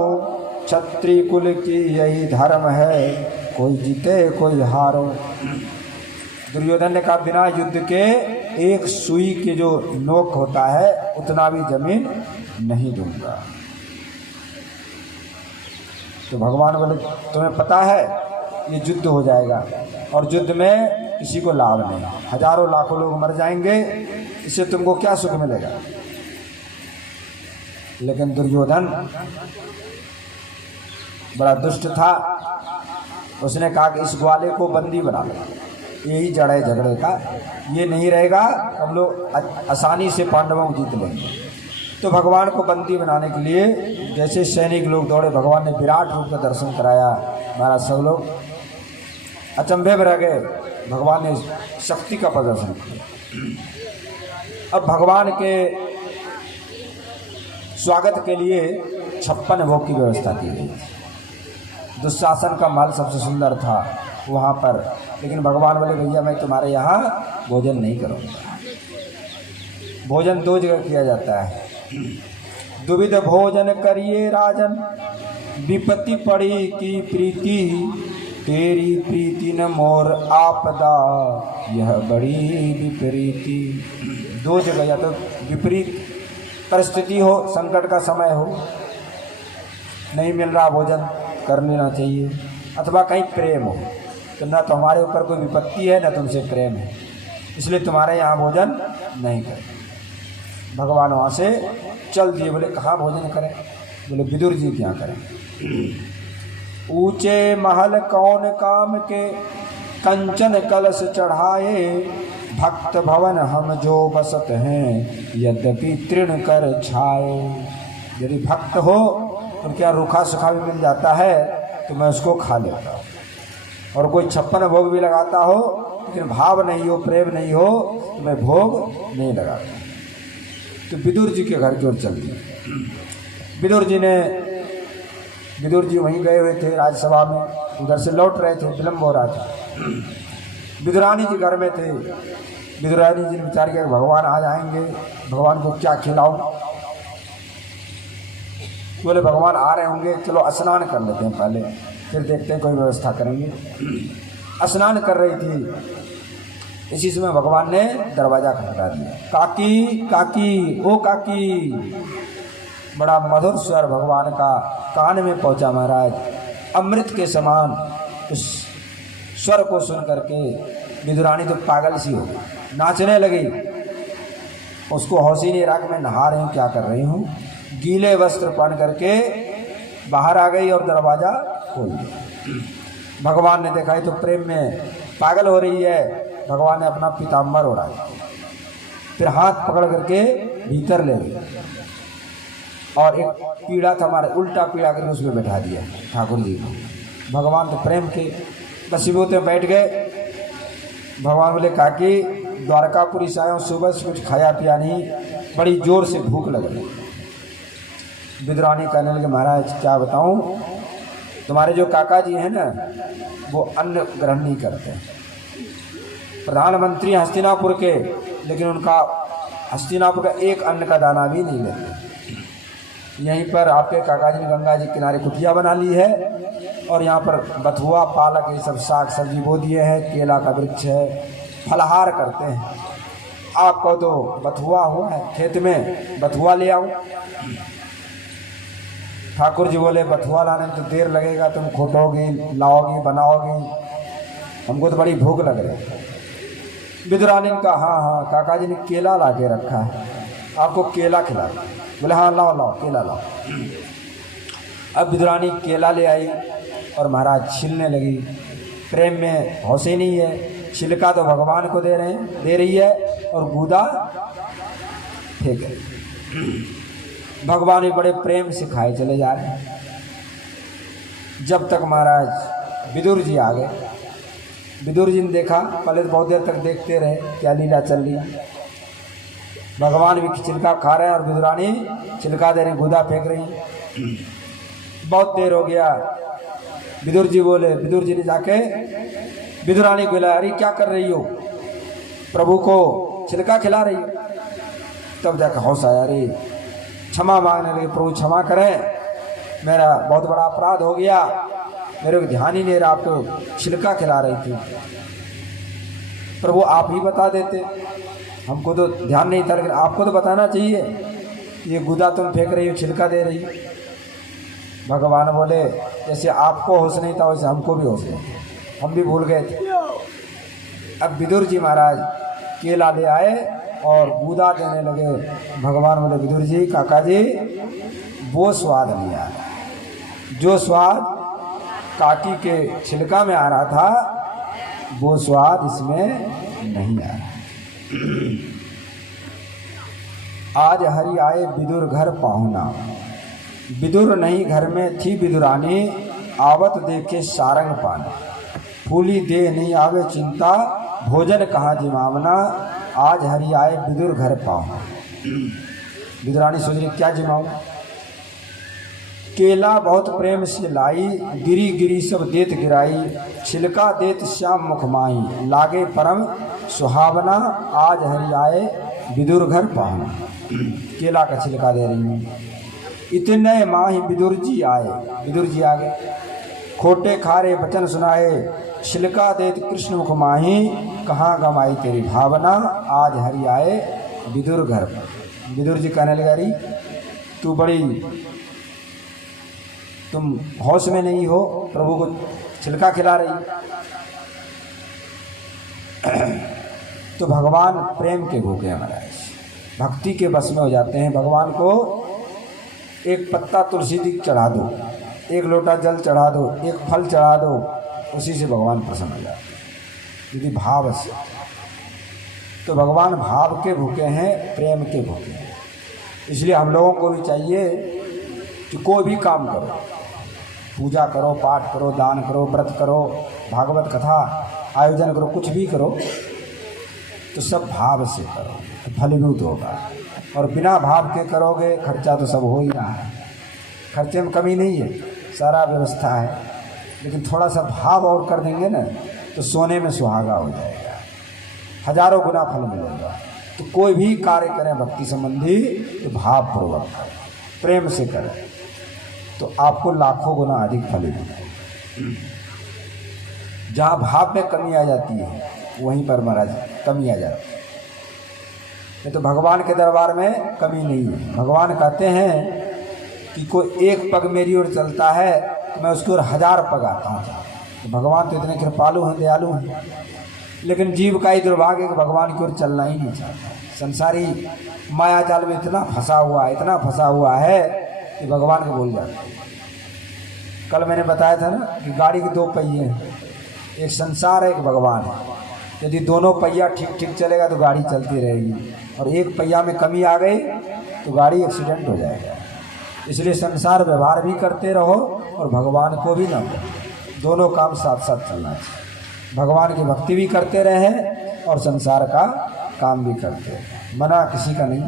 क्षत्रिय कुल की यही धर्म है, कोई जीते कोई हारो। दुर्योधन ने कहा बिना युद्ध के एक सुई के जो नोक होता है उतना भी जमीन नहीं दूंगा। तो भगवान बोले तुम्हें पता है ये युद्ध हो जाएगा, और युद्ध में किसी को लाभ नहीं, हजारों लाखों लोग मर जाएंगे, इससे तुमको क्या सुख मिलेगा। लेकिन दुर्योधन बड़ा दुष्ट था, उसने कहा कि इस ग्वाले को बंदी बना लो, यही जड़ है झगड़े का, ये नहीं रहेगा हम लोग आसानी से पांडवों को जीत लेंगे। तो भगवान को बंदी बनाने के लिए जैसे सैनिक लोग दौड़े, भगवान ने विराट रूप का दर्शन कराया। महाराज सब लोग अचंभे में रह गए। भगवान ने शक्ति का प्रदर्शन किया। अब भगवान के स्वागत के लिए 56 भोग की व्यवस्था की गई थी। दुशासन का महल सबसे सुंदर था वहाँ पर, लेकिन भगवान बोले भैया मैं तुम्हारे यहाँ भोजन नहीं करूँगा। भोजन 2 जगह किया जाता है। दुविध भोजन करिए राजन, विपत्ति पड़ी की प्रीति, तेरी प्रीति न मोर आपदा, यह बड़ी विपरीति। 2 जगह, या तो विपरीत परिस्थिति हो, संकट का समय हो, नहीं मिल रहा भोजन, कर लेना चाहिए, अथवा कहीं प्रेम हो, तो न तो हमारे ऊपर कोई विपत्ति है न तुमसे प्रेम है, इसलिए तुम्हारे यहाँ भोजन नहीं करें। भगवान वहाँ से चल दिए। बोले कहाँ भोजन करें? बोले विदुर जी क्या करें। ऊंचे महल कौन काम के, कंचन कलश चढ़ाए, भक्त भवन हम जो बसत हैं, यद्यपि तृण कर छाए। यदि भक्त हो तो क्या रूखा सूखा भी मिल जाता है तो मैं उसको खा लेता हूँ, और कोई 56 भोग भी लगाता हो लेकिन भाव नहीं हो, प्रेम नहीं हो, तो मैं भोग नहीं लगाता। तो विदुर जी के घर की ओर चल दिए। विदुर जी वहीं गए हुए थे राजसभा में, उधर से लौट रहे थे, विलम्ब हो रहा था। विदुरानी जी घर में थे। विदुरानी जी ने विचार किया भगवान आ जाएंगे, भगवान को क्या खिलाऊं। बोले भगवान आ रहे होंगे, चलो स्नान कर लेते हैं पहले, फिर देखते हैं कोई व्यवस्था करेंगे। स्नान कर रही थी, इसी समय भगवान ने दरवाजा खटखटा दिया। काकी काकी ओ काकी, बड़ा मधुर स्वर भगवान का कान में पहुंचा। महाराज अमृत के समान उस स्वर को सुन करके विदुरानी तो पागल सी हो गई, नाचने लगी। उसको होश ही नहीं रहा कि मैं नहा रही हूँ, क्या कर रही हूँ। गीले वस्त्र पहन करके बाहर आ गई और दरवाज़ा खोल दिया। भगवान ने देखा तो प्रेम में पागल हो रही है। भगवान ने अपना पीताम्बर ओढ़ाया, फिर हाथ पकड़ करके भीतर ले गए और एक पीड़ा था हमारे, उल्टा पीड़ा करके उसमें बैठा दिया ठाकुर जी को। भगवान तो प्रेम के बसीबूत में बैठ गए। भगवान बोले काकी द्वारकापुरी से आया हूँ, सुबह से कुछ खाया पिया नहीं, बड़ी जोर से भूख लग रही। विदुरानी कहने लगे महाराज क्या बताऊँ, तुम्हारे जो काका जी हैं ना वो अन्न ग्रहण नहीं करते, प्रधानमंत्री हस्तिनापुर के, लेकिन उनका हस्तिनापुर का एक अन्न का दाना भी नहीं लेते। यहीं पर आपके काका जी ने गंगा जी किनारे कुटिया बना ली है और यहाँ पर बथुआ पालक ये सब साग सब्जी बो दिए हैं, केला का वृक्ष है, फलाहार करते हैं। आपको तो बथुआ हुआ है खेत में, बथुआ ले आऊँ। ठाकुर जी बोले बथुआ लाने में तो देर लगेगा, तुम खोटोगी, लाओगी, बनाओगी, हमको तो बड़ी भूख लग रही है। विदुरानी ने कहा हाँ हाँ काका जी ने केला ला के रखा है, आपको केला खिला। बोले हाँ लाओ लाओ केला लाओ। अब विदुरानी केला ले आई और महाराज छीलने लगी। प्रेम में होश ही नहीं है, छिलका तो भगवान को दे रही है और गूदा फेंक रही। भगवान भी बड़े प्रेम से खाए चले जा रहे हैं। जब तक महाराज विदुर जी आ गए। विदुर जी ने देखा, पहले तो बहुत देर तक देखते रहे क्या लीला चल रही। भगवान भी छिलका खा रहे हैं और विदुरानी छिलका दे रही, गूदा फेंक रही। बहुत देर हो गया। विदुर जी बोले, विदुर जी ने जाके विदुरानी को बोला अरे क्या कर रही हो, प्रभु को छिलका खिला रही हो। तब जाकर होश आया, अरे क्षमा मांगने लगे, प्रभु क्षमा करें, मेरा बहुत बड़ा अपराध हो गया, मेरे को ध्यान ही नहीं रहा, आपको छिलका खिला रही थी। प्रभु आप ही बता देते, हमको तो ध्यान नहीं था, लेकिन आपको तो बताना चाहिए, ये गुदा तुम फेंक रही हो, छिलका दे रही। भगवान बोले जैसे आपको होश नहीं था वैसे हमको भी होश नहीं, हम भी भूल गए थे। अब विदुर जी महाराज केला ले आए और गूदा देने लगे। भगवान बोले विदुर जी काका जी वो स्वाद नहीं आ रहा, जो स्वाद काकी के छिलका में आ रहा था वो स्वाद इसमें नहीं आ रहा। आज हरि आए विदुर घर पाहुना, विदुर नहीं घर में थी विदुरानी, आवत देखे सारंग पानी। फूली दे नहीं आवे चिंता, भोजन कहाँ जिमावना, आज हरि आए विदुर घर पाऊँ। विदुरानी सोच रही क्या जिमाऊँ। केला बहुत प्रेम से लाई, गिरी गिरी सब देत गिराई, छिलका देत श्याम मुख माई, लागे परम सुहावना, आज हरि आए विदुर घर पाऊँ। केला का छिलका दे रही हूँ। इतने माही विदुर जी आए, विदुर जी आ गए, खोटे खारे वचन सुनाए, छिलका देत कृष्ण मुख माही, कहाँ गमाई तेरी भावना, आज हरि आए विदुर घर पर। विदुर जी कहने लगा रही तुम होश में नहीं हो, प्रभु को छिलका खिला रही। तो भगवान प्रेम के भूखे हैं महाराज, भक्ति के बस में हो जाते हैं। भगवान को एक पत्ता तुलसी जी चढ़ा दो, एक लोटा जल चढ़ा दो, एक फल चढ़ा दो, उसी से भगवान प्रसन्न हो जाते हैं, यदि भाव से। तो भगवान भाव के भूखे हैं, प्रेम के भूखे हैं। इसलिए हम लोगों को भी चाहिए कि कोई भी काम करो, पूजा करो, पाठ करो, दान करो, व्रत करो, भागवत कथा आयोजन करो, कुछ भी करो तो सब भाव से करो तो फलीभूत होगा। और बिना भाव के करोगे खर्चा तो सब हो ही रहा है, खर्चे में कमी नहीं है, सारा व्यवस्था है, लेकिन थोड़ा सा भाव और कर देंगे ना तो सोने में सुहागा हो जाएगा, हजारों गुना फल मिलेगा। तो कोई भी कार्य करें भक्ति संबंधी तो भावपूर्वक करें, प्रेम से करें, तो आपको लाखों गुना अधिक फल मिलेगा। जहाँ भाव में कमी आ जाती है वहीं पर महाराज कमी आ जाती है। नहीं तो भगवान के दरबार में कमी नहीं है। भगवान कहते हैं कि कोई एक पग मेरी ओर चलता है तो मैं उसकी ओर 1000 पग आता हूँ। तो भगवान तो इतने कृपालु हैं, दयालु हैं, लेकिन जीव का ही दुर्भाग्य कि भगवान की ओर चलना ही नहीं चाहता। संसारी माया जाल में इतना फंसा हुआ है कि भगवान को भूल जाता है। कल मैंने बताया था ना कि गाड़ी के 2 पहिए हैं, एक संसार है, एक भगवान है। यदि दोनों पहिया ठीक ठीक चलेगा तो गाड़ी चलती रहेगी, और एक पहिया में कमी आ गई तो गाड़ी एक्सीडेंट हो जाएगा। इसलिए संसार व्यवहार भी करते रहो और भगवान को भी ना भूलो, दोनों काम साथ साथ चलना चाहिए। भगवान की भक्ति भी करते रहे और संसार का काम भी करते रहे, मना किसी का नहीं।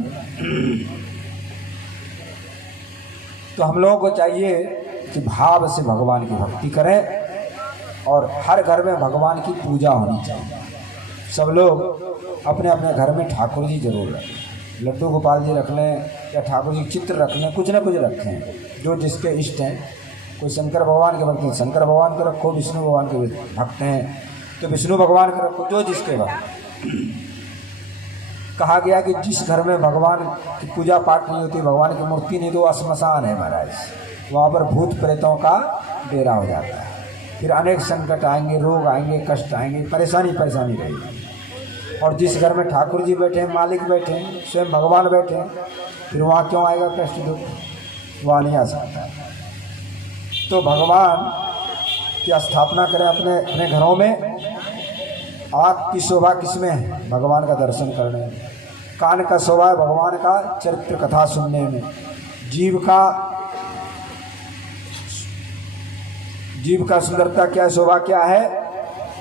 तो हम लोगों को चाहिए कि भाव से भगवान की भक्ति करें, और हर घर में भगवान की पूजा होनी चाहिए। सब लोग अपने अपने घर में ठाकुर जी जरूर रखें, लड्डू गोपाल जी रख लें या ठाकुर जी चित्र रख लें, कुछ ना कुछ रखें जो जिसके इष्ट हैं। कोई शंकर भगवान के भक्त हैं, शंकर भगवान को रखो, विष्णु भगवान के भक्त हैं तो विष्णु भगवान को रखो, जो जिसके भक्त। कहा गया कि जिस घर में भगवान की पूजा पाठ नहीं होती, भगवान की मूर्ति नहीं, तो श्मशान है महाराज, वहाँ पर भूत प्रेतों का डेरा हो जाता है। फिर अनेक संकट आएंगे, रोग आएंगे, कष्ट आएंगे, परेशानी रहेगी। और जिस घर में ठाकुर जी बैठे हैं, मालिक बैठे हैं, स्वयं भगवान बैठे हैं, फिर वहाँ क्यों आएगा कष्ट दुख, वहाँ नहीं आ सकता। तो भगवान की स्थापना करें अपने अपने घरों में। आँख की शोभा किसमें है? भगवान का दर्शन करने में। कान का शोभा है भगवान का चरित्र कथा सुनने में। जीव का सुंदरता क्या है, शोभा क्या है?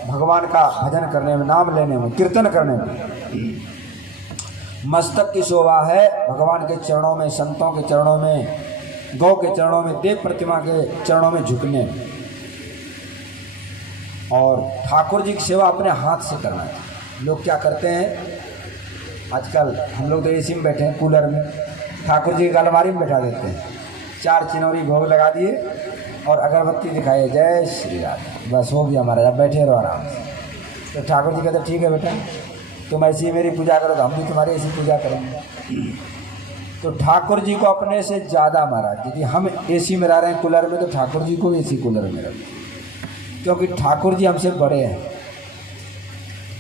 भगवान का भजन करने में, नाम लेने में, कीर्तन करने में। मस्तक की शोभा है भगवान के चरणों में, संतों के चरणों में, गौ के चरणों में, देव प्रतिमा के चरणों में झुकने में। और ठाकुर जी की सेवा अपने हाथ से करना है। लोग क्या करते हैं आजकल, हम लोग तो एसी में बैठे हैं, कूलर में, ठाकुर जी की अलमारी में बैठा देते हैं, 4 चिनौरी भोग लगा दिए और अगरबत्ती दिखाई, जय श्री राम, बस हो गया हमारा, अब बैठे रहो आराम से। तो ठाकुर जी कहते ठीक है बेटा, तुम ऐसी मेरी पूजा करो तो हम भी तुम्हारी ऐसी पूजा करेंगे। तो ठाकुर जी को अपने से ज़्यादा महाराज, यदि हम एसी में रह रहे हैं कूलर में, तो ठाकुर जी को भी एसी कूलर में रखें, क्योंकि ठाकुर जी हमसे बड़े हैं।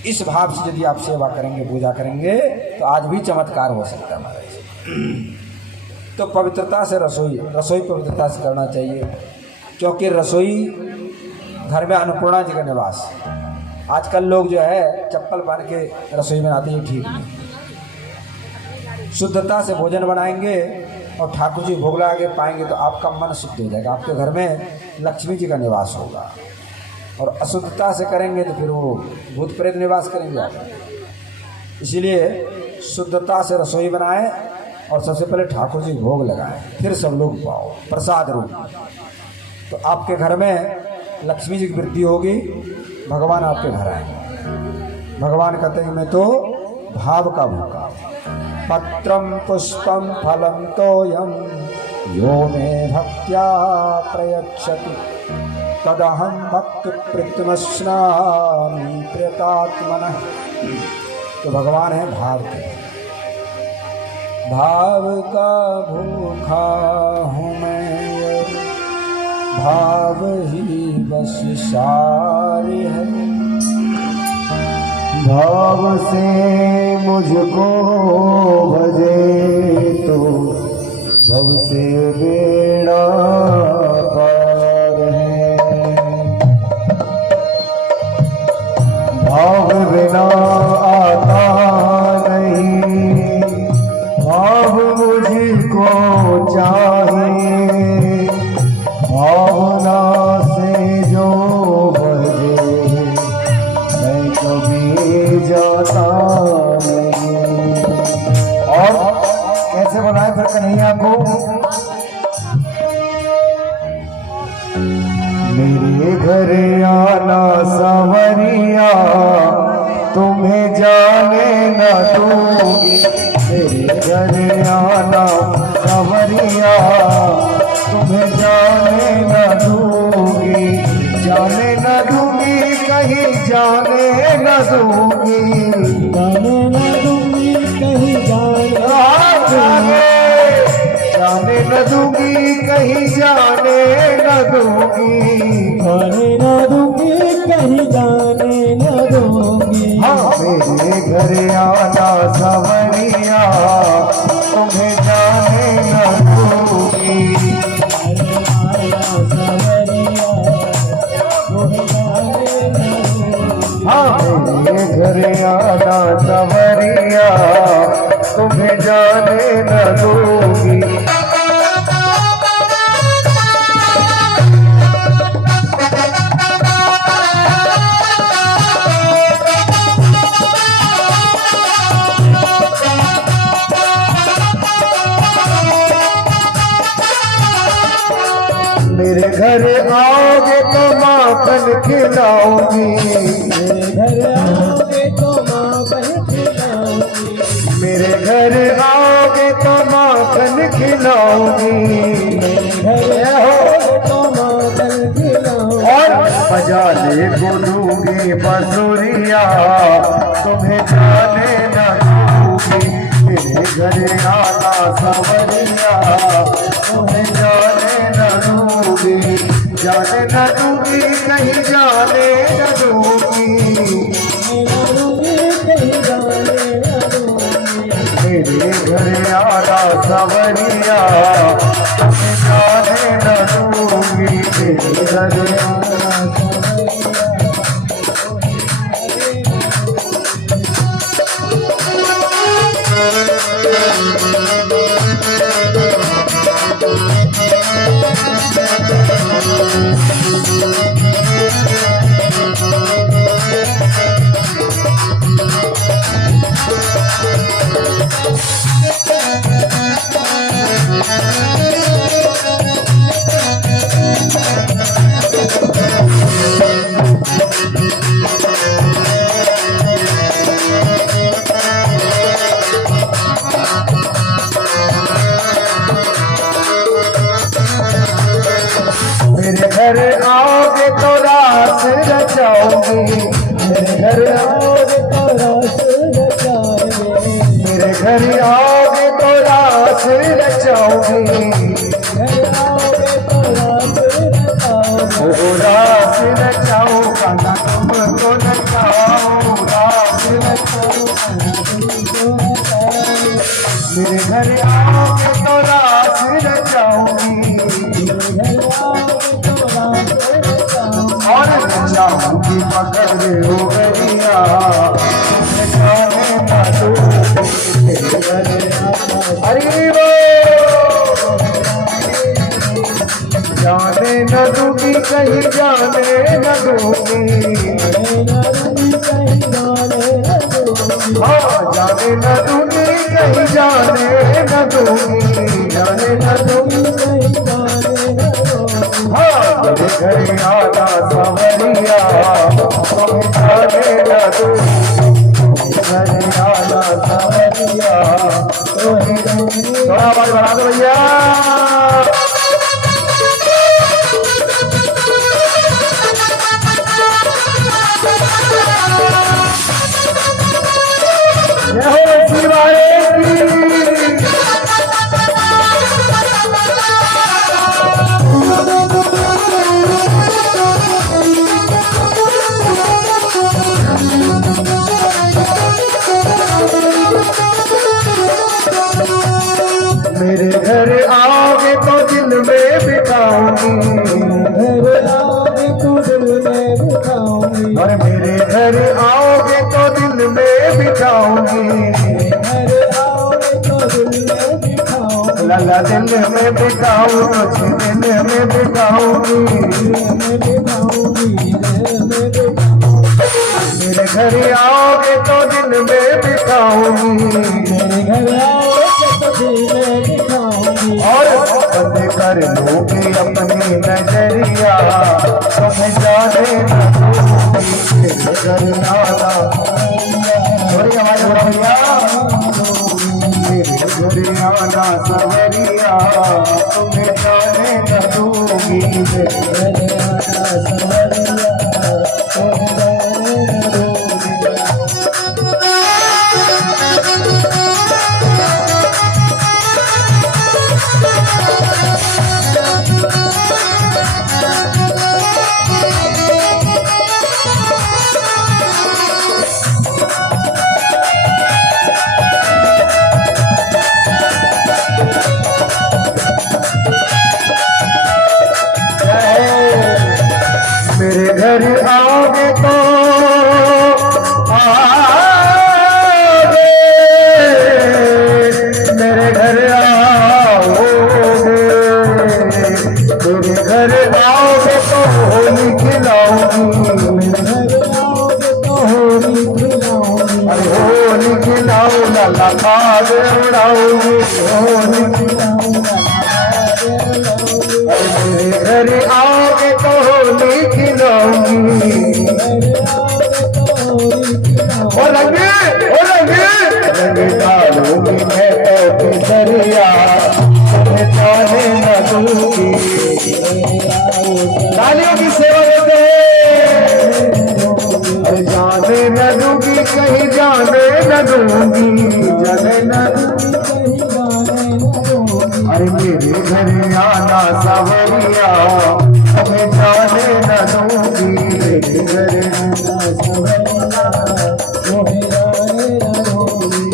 इस भाव से यदि आप सेवा करेंगे, पूजा करेंगे, तो आज भी चमत्कार हो सकता है महाराज। तो पवित्रता से रसोई पवित्रता से करना चाहिए, क्योंकि रसोई घर में अन्नपूर्णा जी का निवास। आजकल लोग जो है चप्पल पहन के रसोई बनाते हैं, ठीक नहीं। शुद्धता से भोजन बनाएंगे और ठाकुर जी भोग लगा के पाएंगे तो आपका मन शुद्ध हो जाएगा, आपके घर में लक्ष्मी जी का निवास होगा। और अशुद्धता से करेंगे तो फिर वो भूत प्रेत निवास करेंगे आगे। इसीलिए शुद्धता से रसोई बनाएं और सबसे पहले ठाकुर जी भोग लगाएं, फिर सब लोग पाओ प्रसाद रूप। तो आपके घर में लक्ष्मी जी की वृद्धि होगी, भगवान आपके घर आएंगे। भगवान कहते हैं मैं तो भाव का भूखा, पत्रम पुष्पम फलम तोयम यो मे भक्त्या प्रयच्छति तदहं भक्ति प्रीतमश्नामि प्रियतात्मनः। तो भगवान है भाव के, भाव का भूखा हूँ मैं, भाव ही बस सारी है। भाव से मुझको भजे तो भव से बेड़ा पार है। भाव बिना आता नहीं, भाव मुझको चाहिए। भावना से जो भजे मैं कभी जाता नहीं। और कैसे बनाए फिर कन्हैया को? मेरे घर आना सांवरिया, तुम्हें जाने न दूंगी। मेरे घर आना सांवरिया, तुम्हें जाने न दूंगी। जाने न दूंगी कहीं, जाने न दूंगी। जाने न दूंगी कहीं, जाने जाने न दूंगी कहीं, जाने न दूंगी। जाने न दूंगी कहीं, जाने न दूंगी। हाँ मेरे घर आना सांवरिया, तुम्हें जाने न दूंगी। हाँ मेरे घर आना सांवरिया, तुम्हें जाने न दूंगी। मेरे घर आओगे तो माखन खिलाऊंगी। मेरे घर आओगे तो माखन खिलाऊंगी। मेरे घर आओगे तो माखन खिलाऊंगी। मेरे घर आओगे तो माखन खिलाऊंगी। और बजा ले बोलूंगी बंसुरिया, तुम्हें जाने न दूंगी। मेरे घर आना सांवरिया, तुम्हें जाने न दूंगी। जाने न दूंगी कहीं, जाने न दूंगी। मेरे घर आना सांवरिया, तुम्हें जाने न दूंगी। मेरे घर आना मेरे घर आओगे तो रास रचाओगे। मेरे घर आओगे तो रास रचाओगे। मेरे घर आओगे तो रास रचाओगे। ओ रास रचाओ काना तुमको नचाओ। रास रचाओ मेरे घर आओगे तो रास रचाओगी। और चाहूंगी पकड़ हो गैया, अरे जाने न दूंगी कहीं जाने न दूंगी। हाँ जाने न दूंगी, कहीं जाने न दूंगी, जाने न दूंगी। हाँ तेरे घर आना सावरिया, तुम्हें जाने न दूंगी। घर आना सावरिया, थोड़ा आवाज बढ़ा दो भैया। मेरे घर आओगे तो दिल में बिताऊंगी। और मेरे घर आओगे तो दिल में बिताऊंगी। लगा दिल में बिताऊं, तुझे दिल में बिताऊंगी। मेरे घर आओगे तो दिल में बिताऊंगी। और बंद कर लूंगी अपनी नजरिया, तुम्हें जाने न दूंगी। घर आना, थोड़ी आवाज बढ़ा भैया। मेरे घर आना सवरिया, तुम्हें जाने न दूंगी। घर आना सवरिया, तुम्हें जाने न दूंगी। मेरे घर आओगे तो आओगे, मेरे घर आओगे। मेरे घर आओगे तो होली खिलाऊंगी। अरे होली खिलाऊं, लाला खाद उड़ाऊंगी। होली खिलाऊं, मेरे घर आओगे तो होली खिलाऊंगी। ओ रंगे रंग डालूंगी मैं तो केसरिया, तुम्हें जाने न दूंगी। तालियों की सेवा देते हैं। जाने न दूंगी, कहीं जाने न दूंगी, जाने न दूंगी। अरे मेरे घर आना सावरिया, हमें जाने न दूंगी। मेरे घर आना सावरिया, हमें जाने न दूंगी।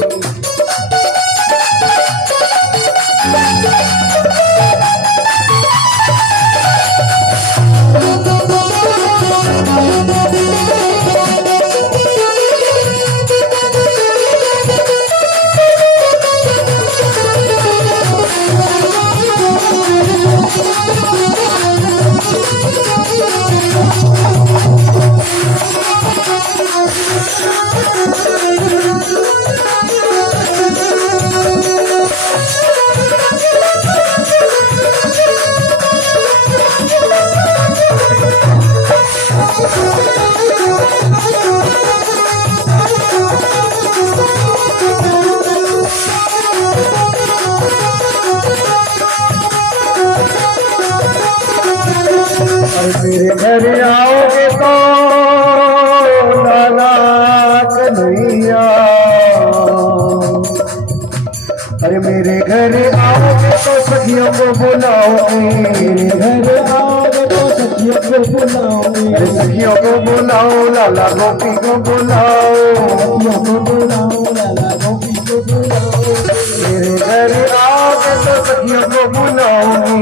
मेरे घर आओगे तो लाला कन्हैया। अरे मेरे घर आओगे तो सखियों को बुलाओगे। मेरे घर आओगे तो सखियों को बुलाओगे। अरे सखियों को बुलाओ, लाला गोपी को बुलाओ। सखियों को बुलाओ, लाला गोपी को बुलाओ। मेरे घर आओगे तो सखियों को बुलाओगी।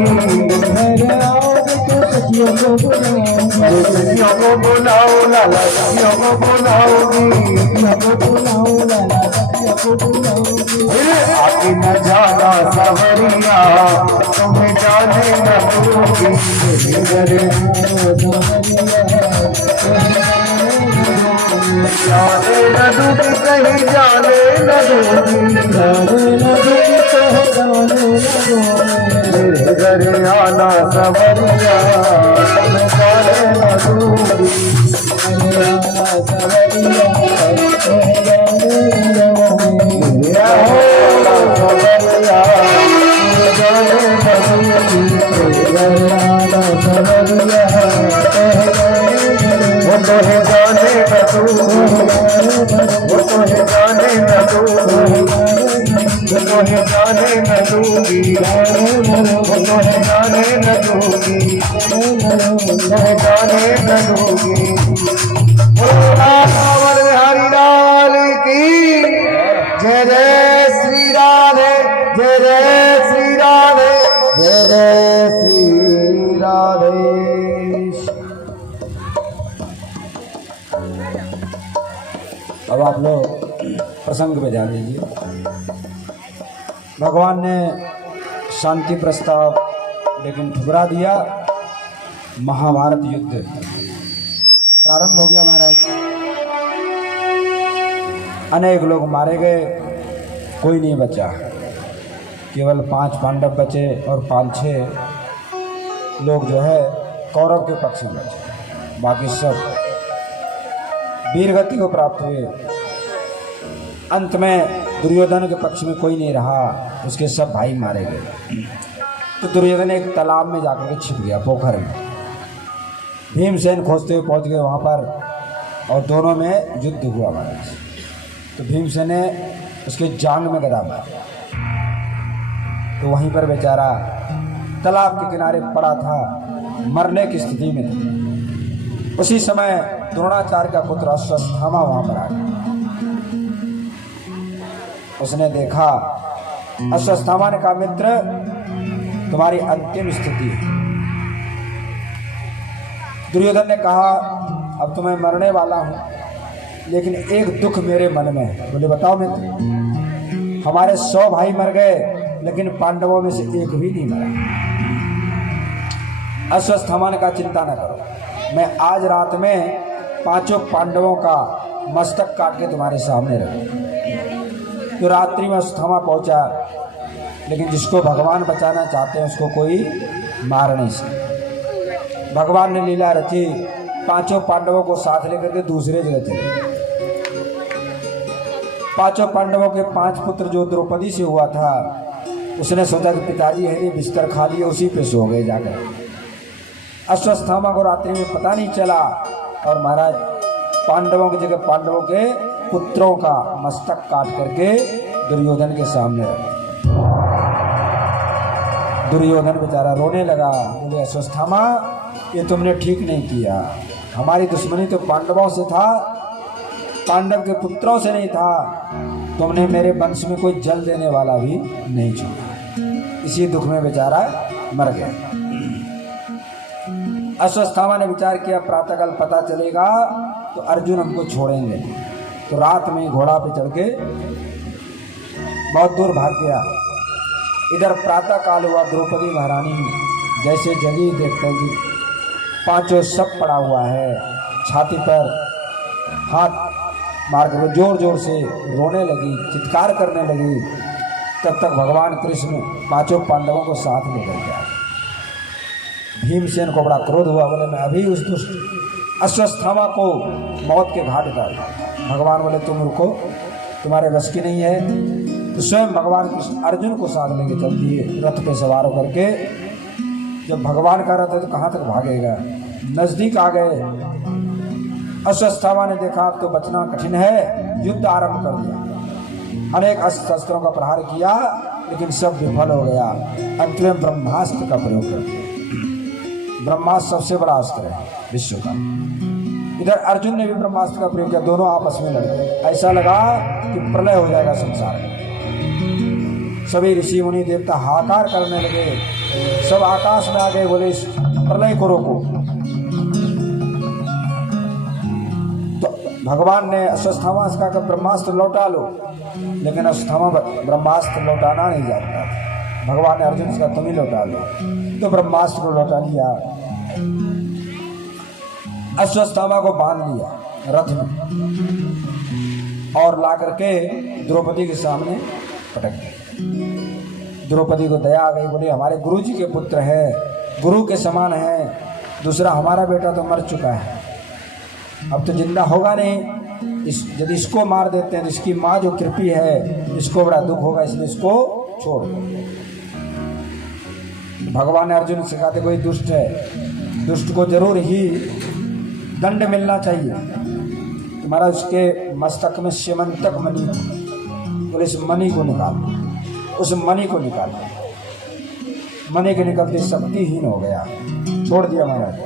मेरे आओगे तो सखियों को बुलाओ। सखियों को बुलाओ, लाला सखियों को बुलाओगी। सखियों को बुलाओ, लाला सखियों आके न जाना सवरिया तुम्हें जाने न दूंगी जाने न दूंगी कहीं जाने न दूंगी मेरे घर आना सवरिया तुम्हें जाने न दूंगी वो तो है जाने न दूंगी वो तो है जाने न दूंगी वो तो है जाने न दूंगी वो तो है जाने न दूंगी वो तो है जाने न दूंगी हरिलाल की जय जय श्री राधे जय जय श्री राधे जय जय श्री राधे। अब आप लोग प्रसंग पे ध्यान दीजिए। भगवान ने शांति प्रस्ताव लेकिन ठुकरा दिया। महाभारत युद्ध प्रारंभ हो गया महाराज। अनेक लोग मारे गए, कोई नहीं बचा। केवल 5 पांडव बचे और 5-6 लोग जो है कौरव के पक्ष में बचे। बाकी सब वीरगति को प्राप्त हुए। अंत में दुर्योधन के पक्ष में कोई नहीं रहा, उसके सब भाई मारे गए। तो दुर्योधन एक तालाब में जाकर के छिप गया, पोखर में। भीमसेन खोजते हुए पहुंच गए वहाँ पर और दोनों में युद्ध हुआ महाराज। तो भीमसेन ने उसके जांग में गदा मारा। तो वहीं पर बेचारा तालाब के किनारे पड़ा था, मरने की स्थिति में था। उसी समय द्रोणाचार्य का पुत्र अश्वत्थामा वहां पर आ गया। उसने देखा, अश्वत्थामा ने कहा, मित्र तुम्हारी अंतिम स्थिति है। दुर्योधन ने कहा, अब तो मैं मरने वाला हूं, लेकिन एक दुख मेरे मन में है। बोले बताओ मित्र। हमारे 100 भाई मर गए, लेकिन पांडवों में से एक भी नहीं मरा। अश्वत्थामा ने कहा, चिंता न करो, मैं आज रात में 5 पांडवों का मस्तक काट के तुम्हारे सामने रखूं। तो रात्रि में अश्वत्थामा पहुंचा, लेकिन जिसको भगवान बचाना चाहते हैं उसको कोई मार नहीं सकता। भगवान ने लीला रची, 5 पांडवों को साथ लेकर के दूसरे जगह चले। 5 पांडवों के 5 पुत्र जो द्रौपदी से हुआ था, उसने सोचा कि पिताजी है नहीं, बिस्तर खा लिए, उसी पे सो गए जाकर। अश्वत्थामा को रात्रि में पता नहीं चला और महाराज पांडवों की जगह पांडवों के पुत्रों का मस्तक काट करके दुर्योधन के सामने रखा। दुर्योधन बेचारा रोने लगा। बोले अश्वत्थामा, ये तुमने ठीक नहीं किया। हमारी दुश्मनी तो पांडवों से था, पांडव के पुत्रों से नहीं था। तुमने मेरे वंश में कोई जल देने वाला भी नहीं छोड़ा। इसी दुख में बेचारा मर गया। अश्वत्थामा ने विचार किया, प्रातःकाल पता चलेगा तो अर्जुन हमको छोड़ेंगे। तो रात में घोड़ा पे चढ़ के बहुत दूर भाग गया। इधर प्रातःकाल हुआ, द्रौपदी महारानी जैसे जगी, देखते हैं कि 5 सब पड़ा हुआ है, छाती पर हाथ मार कर जोर जोर से रोने लगी, चित्कार करने लगी। तब तक भगवान कृष्ण 5 पांडवों को साथ ले गया। भीमसेन को बड़ा क्रोध हुआ। बोले मैं अभी उस दुष्ट अश्वत्थामा को मौत के घाट उतार। भगवान बोले तुम रुको, तुम्हारे बस की नहीं है। तो स्वयं भगवान कृष्ण अर्जुन को साथ लेके चल दिए, रथ पे सवार होकर के। जब भगवान का रथ है तो कहाँ तक भागेगा। नजदीक आ गए। अश्वत्थामा ने देखा अब तो बचना कठिन है, युद्ध आरंभ कर दिया। अनेक अस्त्रों का प्रहार किया, लेकिन सब विफल हो गया। अंत में ब्रह्मास्त्र का प्रयोग कर दिया। ब्रह्मास्त्र सबसे बड़ा अस्त्र है विश्व का। इधर अर्जुन ने भी ब्रह्मास्त्र का प्रयोग किया, दोनों आपस में लड़े। ऐसा लगा कि प्रलय हो जाएगा संसार में। सभी ऋषि मुनि देवता हाहाकार करने लगे, सब आकाश में आ गए, बोले इस प्रलय को रोको। तो भगवान ने अश्वत्थामा से कहा कि ब्रह्मास्त्र लौटा लो, लेकिन अश्वत्थामा ब्रह्मास्त्र लौटाना नहीं जानता था। भगवान ने अर्जुन से कहा तुम ही लौटा लो, तो ब्रह्मास्त्र को लौटा लिया। अश्वत्थामा को बांध लिया रथ में और ला करके द्रौपदी के सामने पटक दिया। द्रौपदी को दया आ गई, बोली हमारे गुरु जी के पुत्र है, गुरु के समान है, दूसरा हमारा बेटा तो मर चुका है, अब तो जिंदा होगा नहीं, यदि इसको मार देते हैं तो इसकी माँ जो कृपी है इसको बड़ा दुख होगा, इसलिए इसको छोड़ दो। भगवान ने अर्जुन से कहा था कोई दुष्ट है, दुष्ट को जरूर ही दंड मिलना चाहिए, तुम्हारा उसके मस्तक में स्यमंतक मणि, बोले इस मणि को निकाल, उस मणि को निकाल, मणि के निकलते शक्तिहीन हो गया, छोड़ दिया महाराज।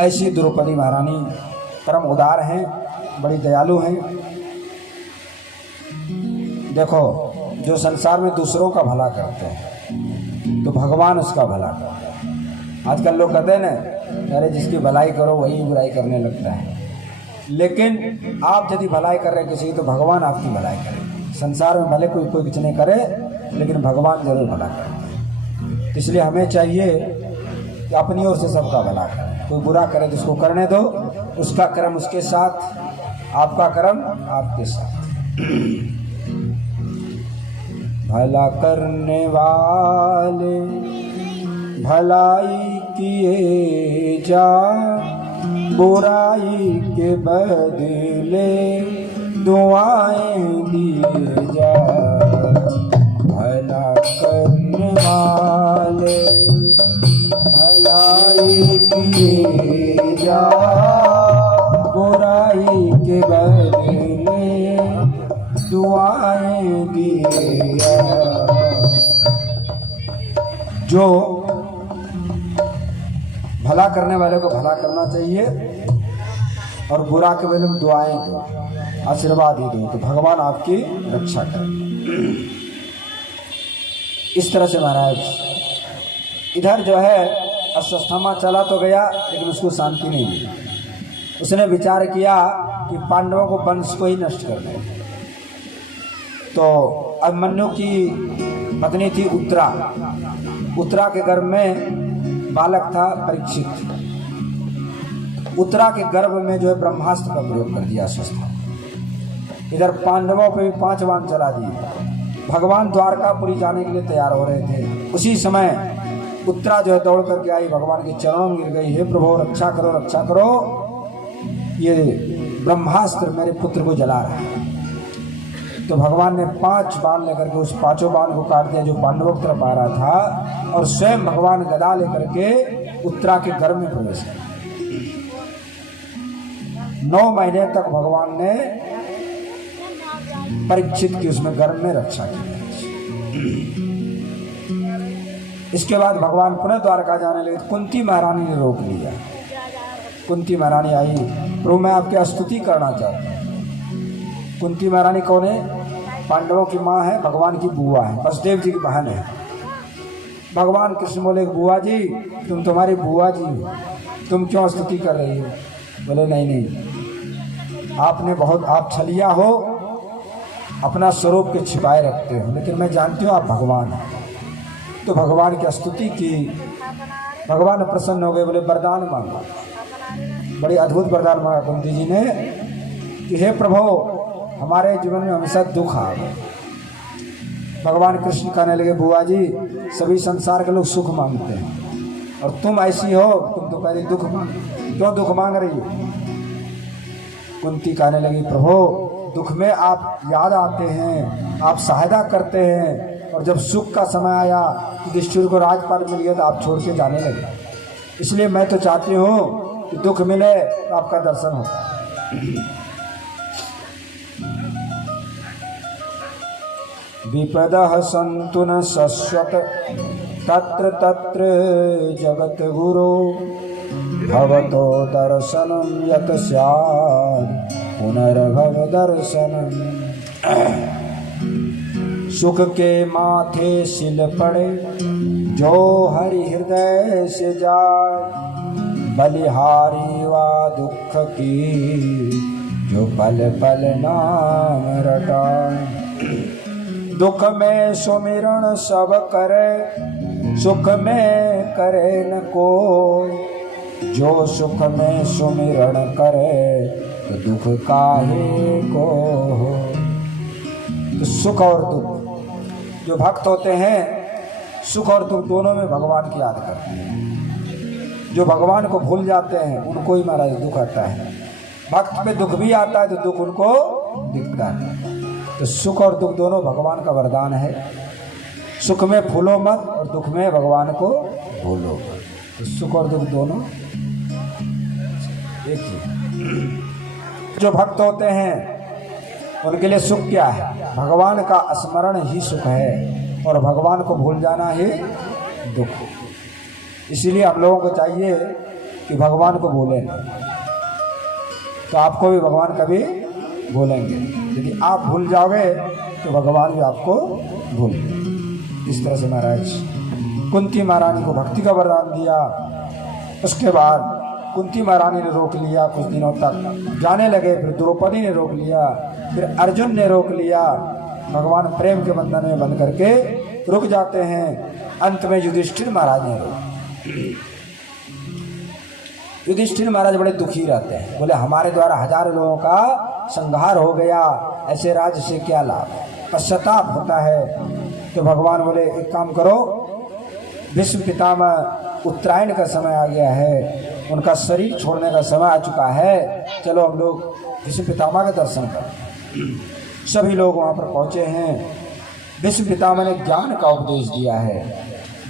ऐसी द्रौपदी महारानी परम उदार हैं, बड़ी दयालु हैं। देखो जो संसार में दूसरों का भला करते हैं तो भगवान उसका भला करता है। आजकल लोग कहते हैं ना, अरे जिसकी भलाई करो वही बुराई करने लगता है, लेकिन आप यदि भलाई कर रहे किसी की तो भगवान आपकी भलाई करे। संसार में भले कोई कुछ नहीं करे, लेकिन भगवान जरूर भला करते हैं। इसलिए हमें चाहिए कि अपनी ओर से सबका भला करें। कोई बुरा करे तो उसको करने दो, उसका कर्म उसके साथ, आपका कर्म आपके साथ। भला करने वाले भलाई किए जा, बुराई के बदले दुआएं दिए जा। भला करने वाले भलाई किए जा, बुराई के बदले दुआएं दिए जा। जो भला करने वाले को भला करना चाहिए और बुरा के बदले में दुआएं दो, आशीर्वाद ही दो, तो भगवान आपकी रक्षा करें। इस तरह से महाराज इधर जो है अश्वत्थामा चला तो गया, लेकिन उसको शांति नहीं मिली। उसने विचार किया कि पांडवों को वंश को ही नष्ट कर दे। तो अभिमन्यु की पत्नी थी उत्तरा, उत्तरा के गर्भ में बालक था परीक्षित। उत्तरा के गर्भ में जो है ब्रह्मास्त्र का प्रयोग कर दिया अश्वत्थामा। इधर पांडवों पे भी 5 बाण चला दिए। भगवान द्वारकापुरी जाने के लिए तैयार हो रहे थे। उसी समय उत्तरा जो है दौड़ करके आई, भगवान के चरणों में गिर गई, हे प्रभु रक्षा करो, रक्षा करो, ये ब्रह्मास्त्र मेरे पुत्र को जला रहा है। तो भगवान ने 5 बाण लेकर के उस 5 बाण को काट दिया जो पांडवों की तरफ आ रहा था, और स्वयं भगवान गदा लेकर के उत्तरा के गर्भ में प्रवेश किया। 9 महीने तक भगवान ने परीक्षित की उसमें गर्भ में रक्षा की। इसके बाद भगवान पुनः द्वारका जाने लगे। कुंती महारानी ने रोक लिया। कुंती महारानी आई, प्रभु मैं आपकी स्तुति करना चाहती हूँ। कुंती महारानी कौन है? पांडवों की माँ है, भगवान की बुआ है, वसुदेव जी की बहन है। भगवान कृष्ण बोले बुआ जी, तुम तुम्हारी बुआ जी हो, तुम क्यों स्तुति कर रही हो? बोले नहीं, आपने बहुत, आप छलिया हो, अपना स्वरूप के छिपाए रखते हो, लेकिन मैं जानती हूँ आप भगवान हैं। तो भगवान की स्तुति की। भगवान प्रसन्न हो गए, बोले वरदान मांगा। बड़ी अद्भुत वरदान मांगा कुंती जी ने कि हे प्रभु हमारे जीवन में हमेशा दुख आ गए। भगवान कृष्ण कहने लगे बुआ जी, सभी संसार के लोग सुख मांगते हैं और तुम ऐसी हो, तुम तो पहले दुख मांग, क्यों दुख मांग रही हो? कुंती कहने लगी प्रभु दुख में आप याद आते हैं, आप सहायता करते हैं, और जब सुख का समय आया युधिष्ठिर को राजपाट मिल गया तो आप छोड़ के जाने लगे। इसलिए मैं तो चाहती हूँ कि दुख मिले तो आपका दर्शन होता है। विपदः सन्तु न शश्वत तत्र तत्र जगत गुरो, भवतो दर्शनं यत् स्यात् पुनर्भव दर्शनम्। सुख के माथे सिल पड़े जो हरि हृदय से जाए, बलिहारी वा दुख की जो पल पल नाम रटाए। दुख में सुमिरन सब करे सुख में करे न कोई, जो सुख में सुमिरन करे तो दुख काहे को हो। तो सुख और दुख, जो भक्त होते हैं सुख और दुख दोनों में भगवान की याद करते हैं। जो भगवान को भूल जाते हैं उनको ही महाराज दुख आता है। भक्त पे दुख भी आता है तो दुख उनको दिखता है। तो सुख और दुख दोनों भगवान का वरदान है। सुख में फूलो मत और दुख में भगवान को भूलो। तो सुख और दुख दोनों एक ही। जो भक्त होते हैं उनके लिए सुख क्या है? भगवान का स्मरण ही सुख है और भगवान को भूल जाना ही दुख। इसीलिए हम लोगों को चाहिए कि भगवान को भूलें नहीं। तो आपको भी भगवान कभी भूलेंगे। यदि आप भूल जाओगे तो भगवान भी आपको भूल। इस तरह से महाराज कुंती महारानी को भक्ति का वरदान दिया। उसके बाद कुंती महारानी ने रोक लिया, कुछ दिनों तक जाने लगे। फिर द्रौपदी ने रोक लिया, फिर अर्जुन ने रोक लिया। भगवान प्रेम के बंधन में बंध करके रुक जाते हैं। अंत में युधिष्ठिर महाराज ने रोक। युधिष्ठिर महाराज बड़े दुखी रहते हैं। बोले हमारे द्वारा हजारों लोगों का संहार हो गया, ऐसे राज्य से क्या लाभ? पश्चाताप होता है। तो भगवान बोले एक काम करो, भीष्म पितामह उत्तरायण का समय आ गया है, उनका शरीर छोड़ने का समय आ चुका है, चलो हम लोग भीष्म पितामह का दर्शन करें। सभी लोग वहाँ पर पहुँचे हैं। भीष्म पितामह ने ज्ञान का उपदेश दिया है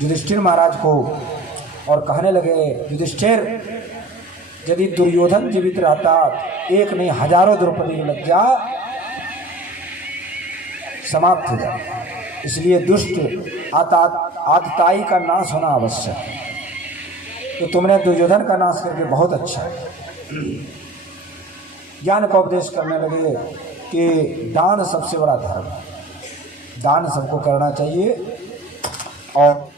युधिष्ठिर महाराज को और कहने लगे युधिष्ठिर, यदि दुर्योधन जीवित रहता एक नहीं हजारों द्रौपदी लग जा समाप्त हो जाए। इसलिए दुष्ट आतताई का नाश होना आवश्यक है। तो तुमने दुर्योधन का नाश करके बहुत अच्छा है। ज्ञान का उपदेश करने लगे कि दान सबसे बड़ा धर्म है, दान सबको करना चाहिए। और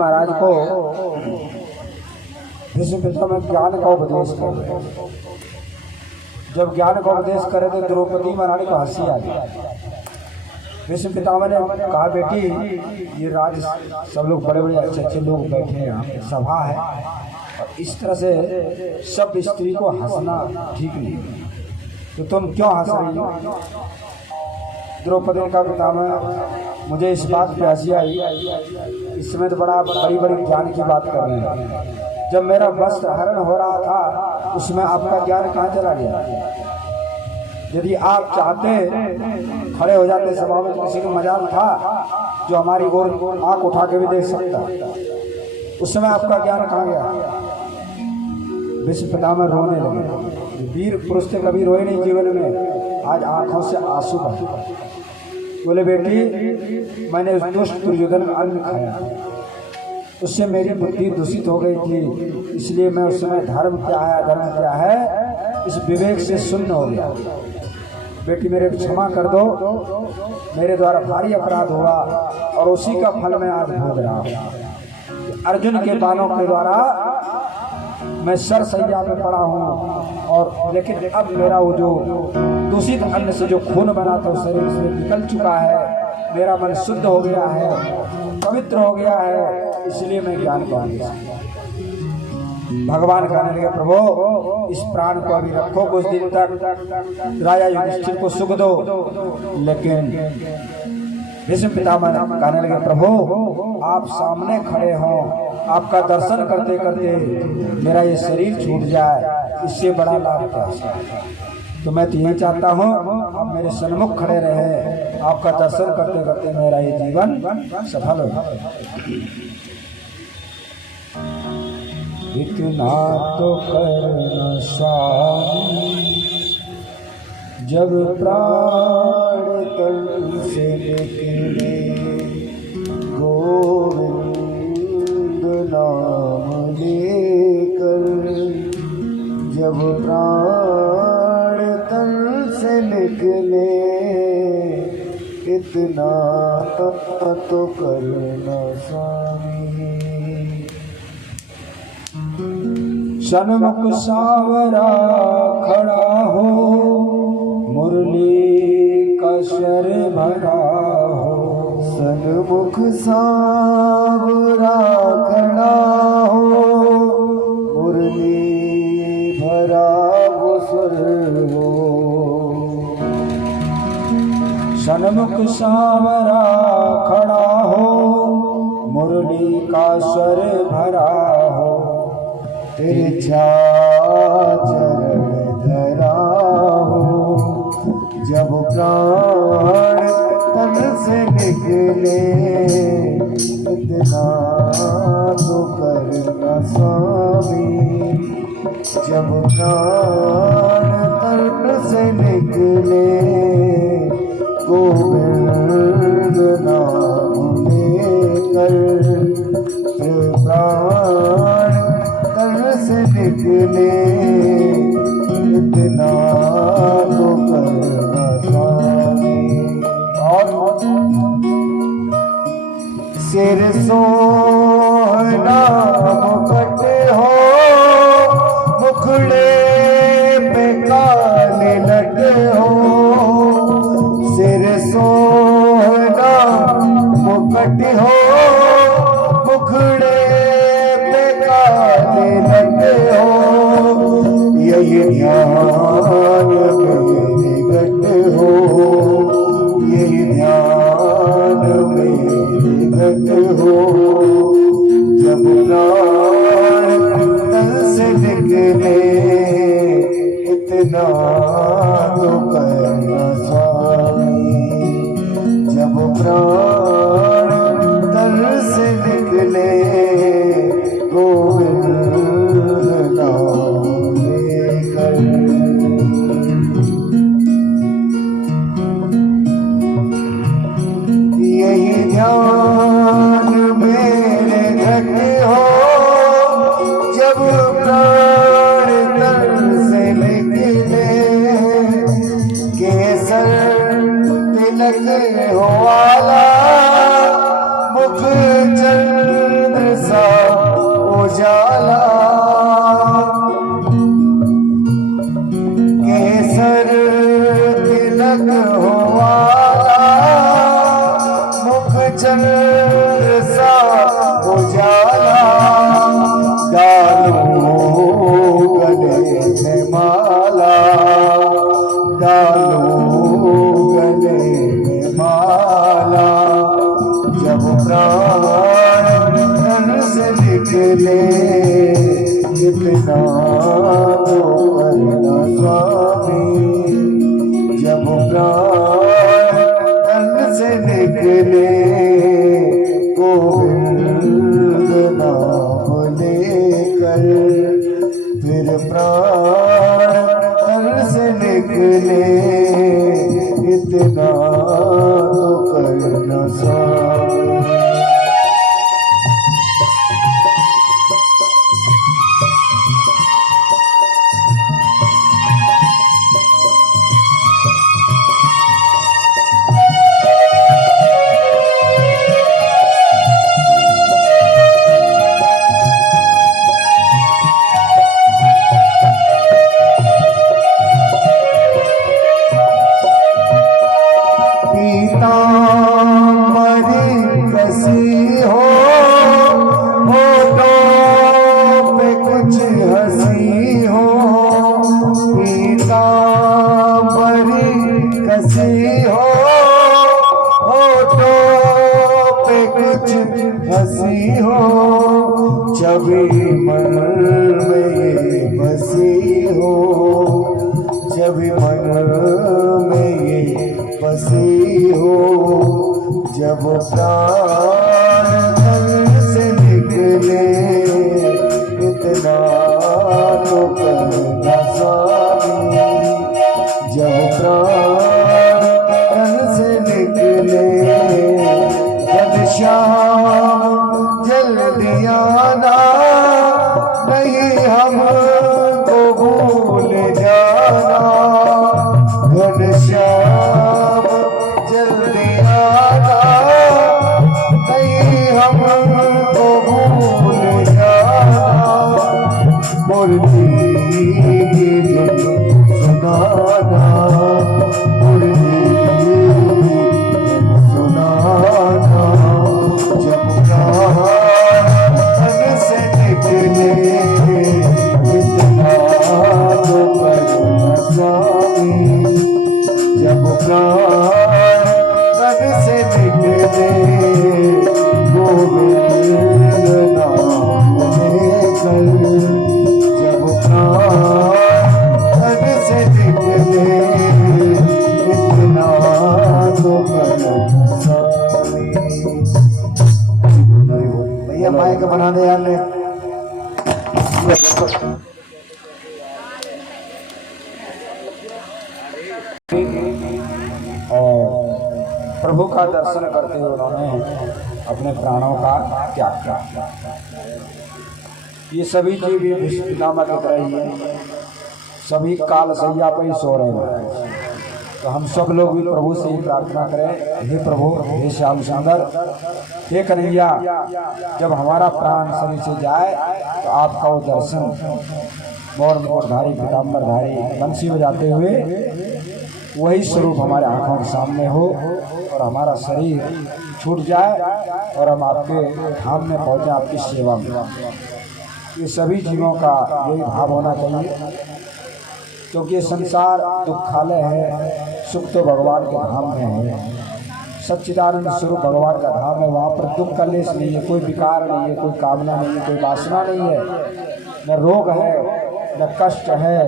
महाराज को भीष्म पितामह ज्ञान का उपदेश कर रहे। जब ज्ञान का उपदेश करे तो द्रौपदी महारानी को हंसी आ गई। भीष्म पितामह ने कहा बेटी ये राज सब लोग बड़े बड़े अच्छे अच्छे लोग बैठे हैं, यहाँ पे सभा है और इस तरह से सब स्त्री को हंसना ठीक नहीं, तो तुम क्यों हंस रही हो? द्रौपदी का पितामह मुझे इस बात पे हंसी आई, इस समय तो बड़ी बड़ी ज्ञान की बात कर रहे हैं। जब मेरा वस्त्र हरण हो रहा था उसमें आपका ज्ञान कहाँ चला गया? यदि आप चाहते खड़े हो जाते सभा में, किसी को मजाल था जो हमारी ओर आंख उठा के भी देख सकता, उस समय आपका ज्ञान कहाँ गया? भीष्म पितामह रोने लगे। वीर पुरुष से कभी रोए नहीं जीवन में, आज आंखों से आंसू बहे। बोले बेटी मैंने उस दुष्ट दुर्योधन का अन्न खाया, उससे मेरी बुद्धि दूषित हो गई थी, इसलिए मैं उस समय धर्म क्या है अधर्म क्या है इस विवेक से शून्य हो गया। बेटी मेरे क्षमा कर दो, मेरे द्वारा भारी अपराध हुआ और उसी का फल मैं आज भोग रहा हूँ। अर्जुन के बाणों के द्वारा मैं सरसैया में पड़ा हूँ और लेकिन अब मेरा वो जो दूषित अन्न से जो खून बना था शरीर से निकल चुका है, मेरा मन शुद्ध हो गया है, पवित्र हो गया है, इसलिए मैं ज्ञान पाऊंगा। भगवान कहने लगे प्रभु इस प्राण को अभी रखो कुछ दिन तक, राजा युधिष्ठिर को सुख दो। लेकिन भीष्म पितामह कहने लगे प्रभु आप सामने खड़े हों, आपका दर्शन करते करते मेरा ये शरीर छूट जाए, इससे बड़ा लाभ क्या है? तो मैं तो यही चाहता हूँ आप मेरे सन्मुख खड़े रहे, आपका दर्शन करते करते मेरा ये जीवन सफल हो। इतना तो करना स्वामी जब प्राण तन से निकले, गोविंद नाम लेकर जब प्राण तन से निकले, इतना तो करना स्वामी। सन्मुख सावरा खड़ा हो, मुरली का सर भरा हो। सन्मुख सावरा खड़ा हो, मुरली भरा वो स्वर हो। सन्मुख सावरा खड़ा हो, मुरली का सर भरा हो। तेरे चरण धरा हो, जब प्राण तन से निकले, इतना तो करना स्वामी। जब प्राण तन से निकले, गोविंद नाम लेकर। प्राण तन से निकले, इतना तो करना स्वामी। और सिर सोना मुकुट हो, मुखड़े पे काले लट हो। सिर सोना मुकुट हो, मुखड़े पे काले लट हो। यही ध्यान मेरे गट हो, यही ध्यान मेरे गट हो। जब प्राण तन से निकले, इतना तो करना स्वामी। जब प्राण तन से निकले, गोविंद नाम लेकर। यही ध्यान मेरे घट हो, जब प्राण तन से निकले। केसर तिलक हो वाला, मुख चंद्र सा उजाला। केसर तिलक हो वाला, मुख चंद्र सा उजाला। डालो गले में माला, डालो गले में माला। जब प्राण तन से निकले, इतना तो करना स्वामी। जब प्राण तन से निकले, गोविंद नाम लेकर। फिर प्राण तन से निकले, इतना तो करना स्वामी। पीताम्बरी कसी हो, होठों पे कुछ हंसी हो। पीताम्बरी कसी हो, होठों पे कुछ हंसी हो। छवि मन में ये बसी हो, छवि मन में ये बसी हो। जब प्राण तन से निकले, इतना तो करना स्वामी। जब प्राण तन से निकले, घनश्याम जल्दी आना, नहीं हमको भूल जाना। घनश्याम जल्दी आना, माइक बना दे यार ले। और प्रभु का दर्शन करते हुए उन्होंने अपने प्राणों का त्याग किया। ये सभी जीव भी भीष्म पितामह की तरह ही है, सभी काल सैया पर ही सो रहे हैं। तो हम सब लोग भी प्रभु से ही प्रार्थना करें, हे प्रभु, हे श्याम सुंदर, हे कन्हैया, जब हमारा प्राण शरीर से जाए तो आपका वो दर्शन मोर मुकुटधारी पीताम्बरधारी बंसी बजाते हुए वही स्वरूप हमारे आंखों के सामने हो और हमारा शरीर छूट जाए और हम आपके धाम में पहुँचे, आपकी सेवा में। ये सभी जीवों का यही भाव होना चाहिए, क्योंकि ये संसार दुखालय है, सुख तो भगवान के धाम में है। सच्चिदानंद स्वरूप भगवान का धाम है, वहाँ पर दुख का लेस नहीं है, कोई विकार नहीं है, कोई कामना नहीं है, कोई वासना नहीं है, न रोग है न कष्ट है,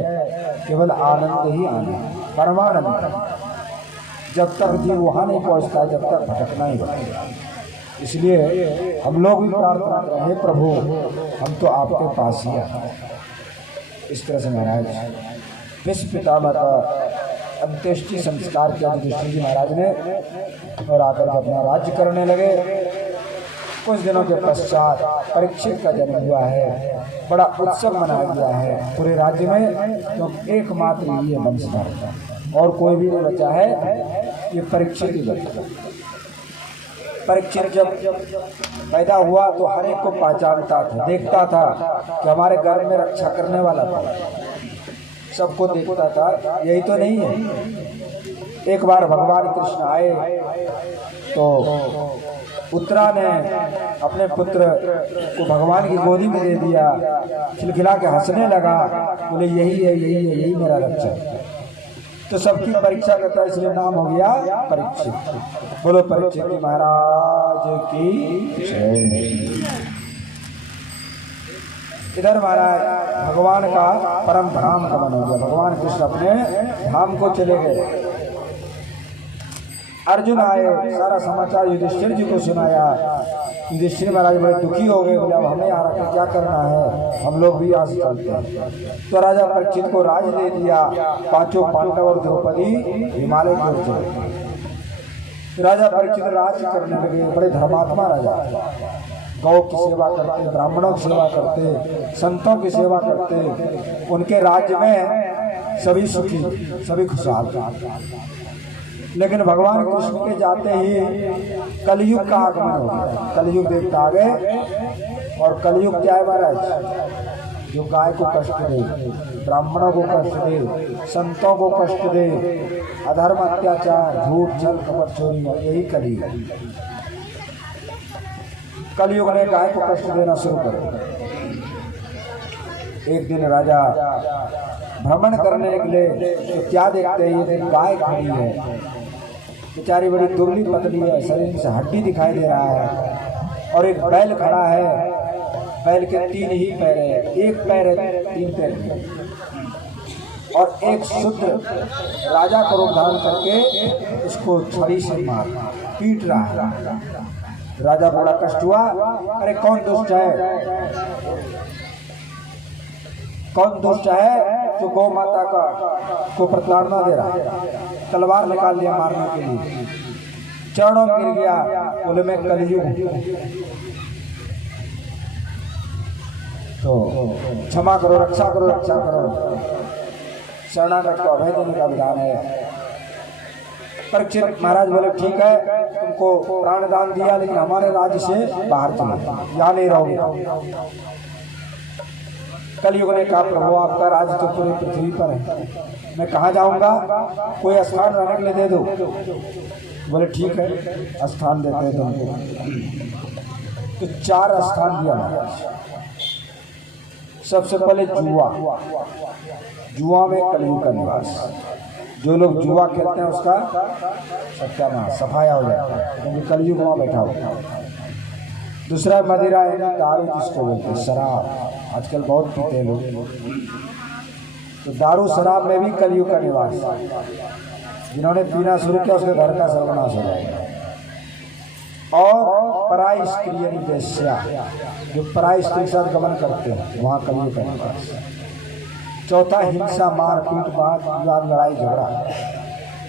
केवल आनंद ही आनंद, परमानंद। जब तक जीव वहाँ नहीं पहुँचता, जब तक भटकना ही बनेगा। इसलिए हम लोग भी प्रार्थना करें, हे प्रभु, हम तो आपके पास ही हैं। इस तरह से महाराज भीष्म पितामह का अंत्येष्टि संस्कार किया युधिष्ठिर जी महाराज ने और आकर के अपना राज्य करने लगे। कुछ दिनों के पश्चात परीक्षित का जन्म हुआ है। बड़ा उत्सव मनाया गया है पूरे राज्य में, क्योंकि एकमात्र ये वंशधर और कोई भी नहीं बचा है, ये परीक्षित ही बचा। परीक्षित जब पैदा हुआ तो हर एक को पहचानता था, देखता था कि हमारे घर में रक्षा करने वाला था, सबको देखता था, यही तो नहीं है। एक बार भगवान कृष्ण आए तो उत्तरा ने अपने पुत्र को भगवान की गोदी में दे दिया, खिलखिला के हंसने लगा, बोले यही है, यही है, यही मेरा रक्षक। तो सबकी परीक्षा करता, इसलिए नाम हो गया परीक्षित। बोलो परीक्षित महाराज की जय। इधर महाराज भगवान का परम धाम गमन हो गया, भगवान कृष्ण अपने धाम को चले गए। अर्जुन आए, सारा समाचार युधिष्ठिर जी को सुनाया। युधिष्ठिर महाराज बड़े दुखी हो गए, बोले अब हमें यहाँ रख क्या करना है, हम लोग भी यहाँ से चलते हैं। तो राजा परीक्षित को राज दे दिया, पांचों पांडव और द्रौपदी हिमालय की ओर चले। राजा परीक्षित राज करने लगे, बड़े धर्मात्मा राजा, गौ की सेवा करते, ब्राह्मणों की सेवा करते, संतों की सेवा करते। उनके राज्य में सभी सुखी, सभी खुशहाल। लेकिन भगवान कृष्ण के जाते ही कलयुग का आगमन हो गया। कलयुग देवता आ गए और कलयुग क्या है महाराज, जो गाय को कष्ट दे, ब्राह्मणों को कष्ट दे, संतों को कष्ट दे, अधर्म, अत्याचार, झूठ, छल, कपट, चोरी, यही कलयुग। कलयुग ने गाय को कष्ट देना शुरू कर दिया। एक दिन राजा भ्रमण करने निकले तो क्या देखते हैं, ये गाय खड़ी है, बेचारी बड़ी दुबली पतली है, शरीर से हड्डी दिखाई दे रहा है, और एक बैल खड़ा है, बैल के 3 ही पैर है, एक पैर है, 3 पैर है, और एक शूद्र राजा को रूप धारण करके उसको छड़ी से मार पीट रहा है। राजा बड़ा कष्ट हुआ, अरे कौन दुष्ट है, कौन दुष्ट है जो गौ माता का को प्रताड़ना दे रहा है। तलवार निकाल लिया मारने के लिए, चरणों में गिर गया, बोले मैं कलयुग तो क्षमा करो, रक्षा करो, रक्षा करो। शरणागत को अभय देने का विधान है। परीक्षित महाराज बोले ठीक है, तुमको प्राणदान दिया, लेकिन हमारे राज्य से बाहर चलो, यहाँ नहीं रहोगे। कलयुग ने कहा प्रभु आपका राज्य तो पूरी पृथ्वी पर है, मैं कहाँ जाऊँगा, कोई स्थान रहने के लिए दे दो। बोले ठीक है, स्थान देते हैं तुमको। तो 4 स्थान दिया महाराज। सबसे पहले जुआ, जुआ में कलयुग का निवास। जो लोग जुआ खेलते हैं उसका सत्यानाश, सफाया हो जाता है, क्योंकि कलयुग वहाँ बैठा होता है। दूसरा मदिरा यानी दारू, जिसको बोलते हैं शराब, आजकल बहुत पीते लोग, तो दारू शराब में भी कलयुग का निवास। जिन्होंने पीना शुरू किया उसके घर का सर्वनाश हो जाएगा। और पराई स्त्री यानी वेश्या, जो पराई स्त्री के साथ गमन करते हैं वहाँ कलयुग का निवास। चौथा हिंसा, मार पीट, वाद विवाद, लड़ाई झगड़ा,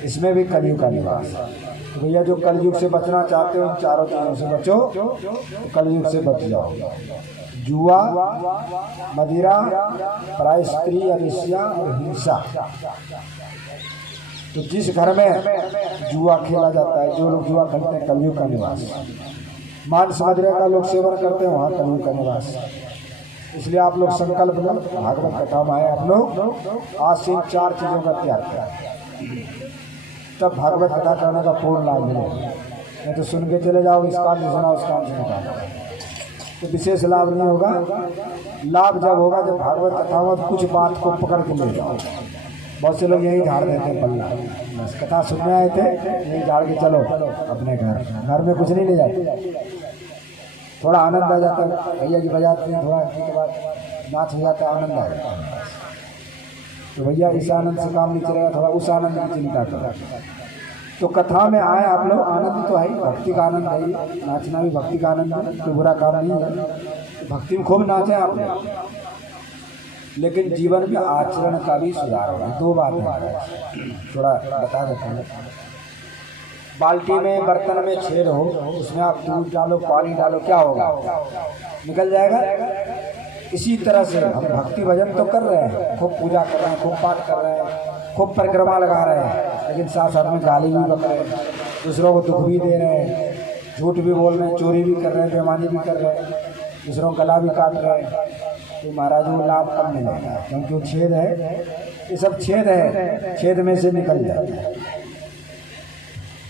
इसमें भी कलयुग का निवास है। तो भैया जो कलयुग से बचना चाहते हो उन चारों चीज़ों से बचो, तो कलयुग से बच जाओ। जुआ, मदिरा, पराई स्त्री या वेश्या और हिंसा। तो जिस घर में जुआ खेला जाता है, जो लोग जुआ खेलते हैं, कलयुग का निवास। मांस मदिरा का लोग सेवन करते हैं, वहाँ कलयुग का निवास। इसलिए आप लोग संकल्प लो, भागवत कथा में आए आप लोग आज से इन 4 चीज़ों का त्याग करें, तब भागवत कथा करने का पूर्ण लाभ मिलेगा। नहीं तो सुन के चले जाओ, इस काम से सुना, उस काम से निकालो, तो विशेष लाभ नहीं होगा। लाभ जब होगा जब भागवत कथा में कुछ बात को पकड़ के ले जाओ। बहुत से लोग यही झाड़ देते हैं पल्ला, बस कथा सुनने आए थे यही झाड़ के चलो अपने घर में कुछ नहीं ले जाते। थोड़ा आनंद आ जाता है, भैया जी बजाते हैं, थोड़ा के बाद नाच हो जाता है, आनंद आ जाता है। तो भैया इस आनंद से काम नहीं चलेगा, थोड़ा उस आनंद की चिंता करो। तो कथा में आए आप लोग, आनंद तो है, भक्ति का आनंद है, नाचना भी भक्ति का आनंद है, कोई बुरा काम नहीं है। भक्ति में खूब नाचे आप लोग, लेकिन जीवन में आचरण का भी सुधार होगा। 2 बातें थोड़ा बता देते हैं। बाल्टी में, बर्तन में छेद हो, उसमें आप दूध डालो, पानी डालो, क्या होगा? निकल जाएगा। इसी तरह से हम भक्ति भजन तो कर रहे हैं, खूब पूजा कर रहे हैं, खूब पाठ कर रहे हैं, खूब परिक्रमा लगा रहे हैं, लेकिन साथ साथ में गाली भी बक रहे हैं, दूसरों को दुख भी दे रहे हैं, झूठ भी बोल रहे हैं, चोरी भी कर रहे हैं, बेईमानी भी कर रहे हैं, दूसरों का गला भी काट रहे हैं। तो महाराज वो लाभ कम मिलेगा, क्योंकि वो छेद है, ये सब छेद है, छेद में से निकल जाता है।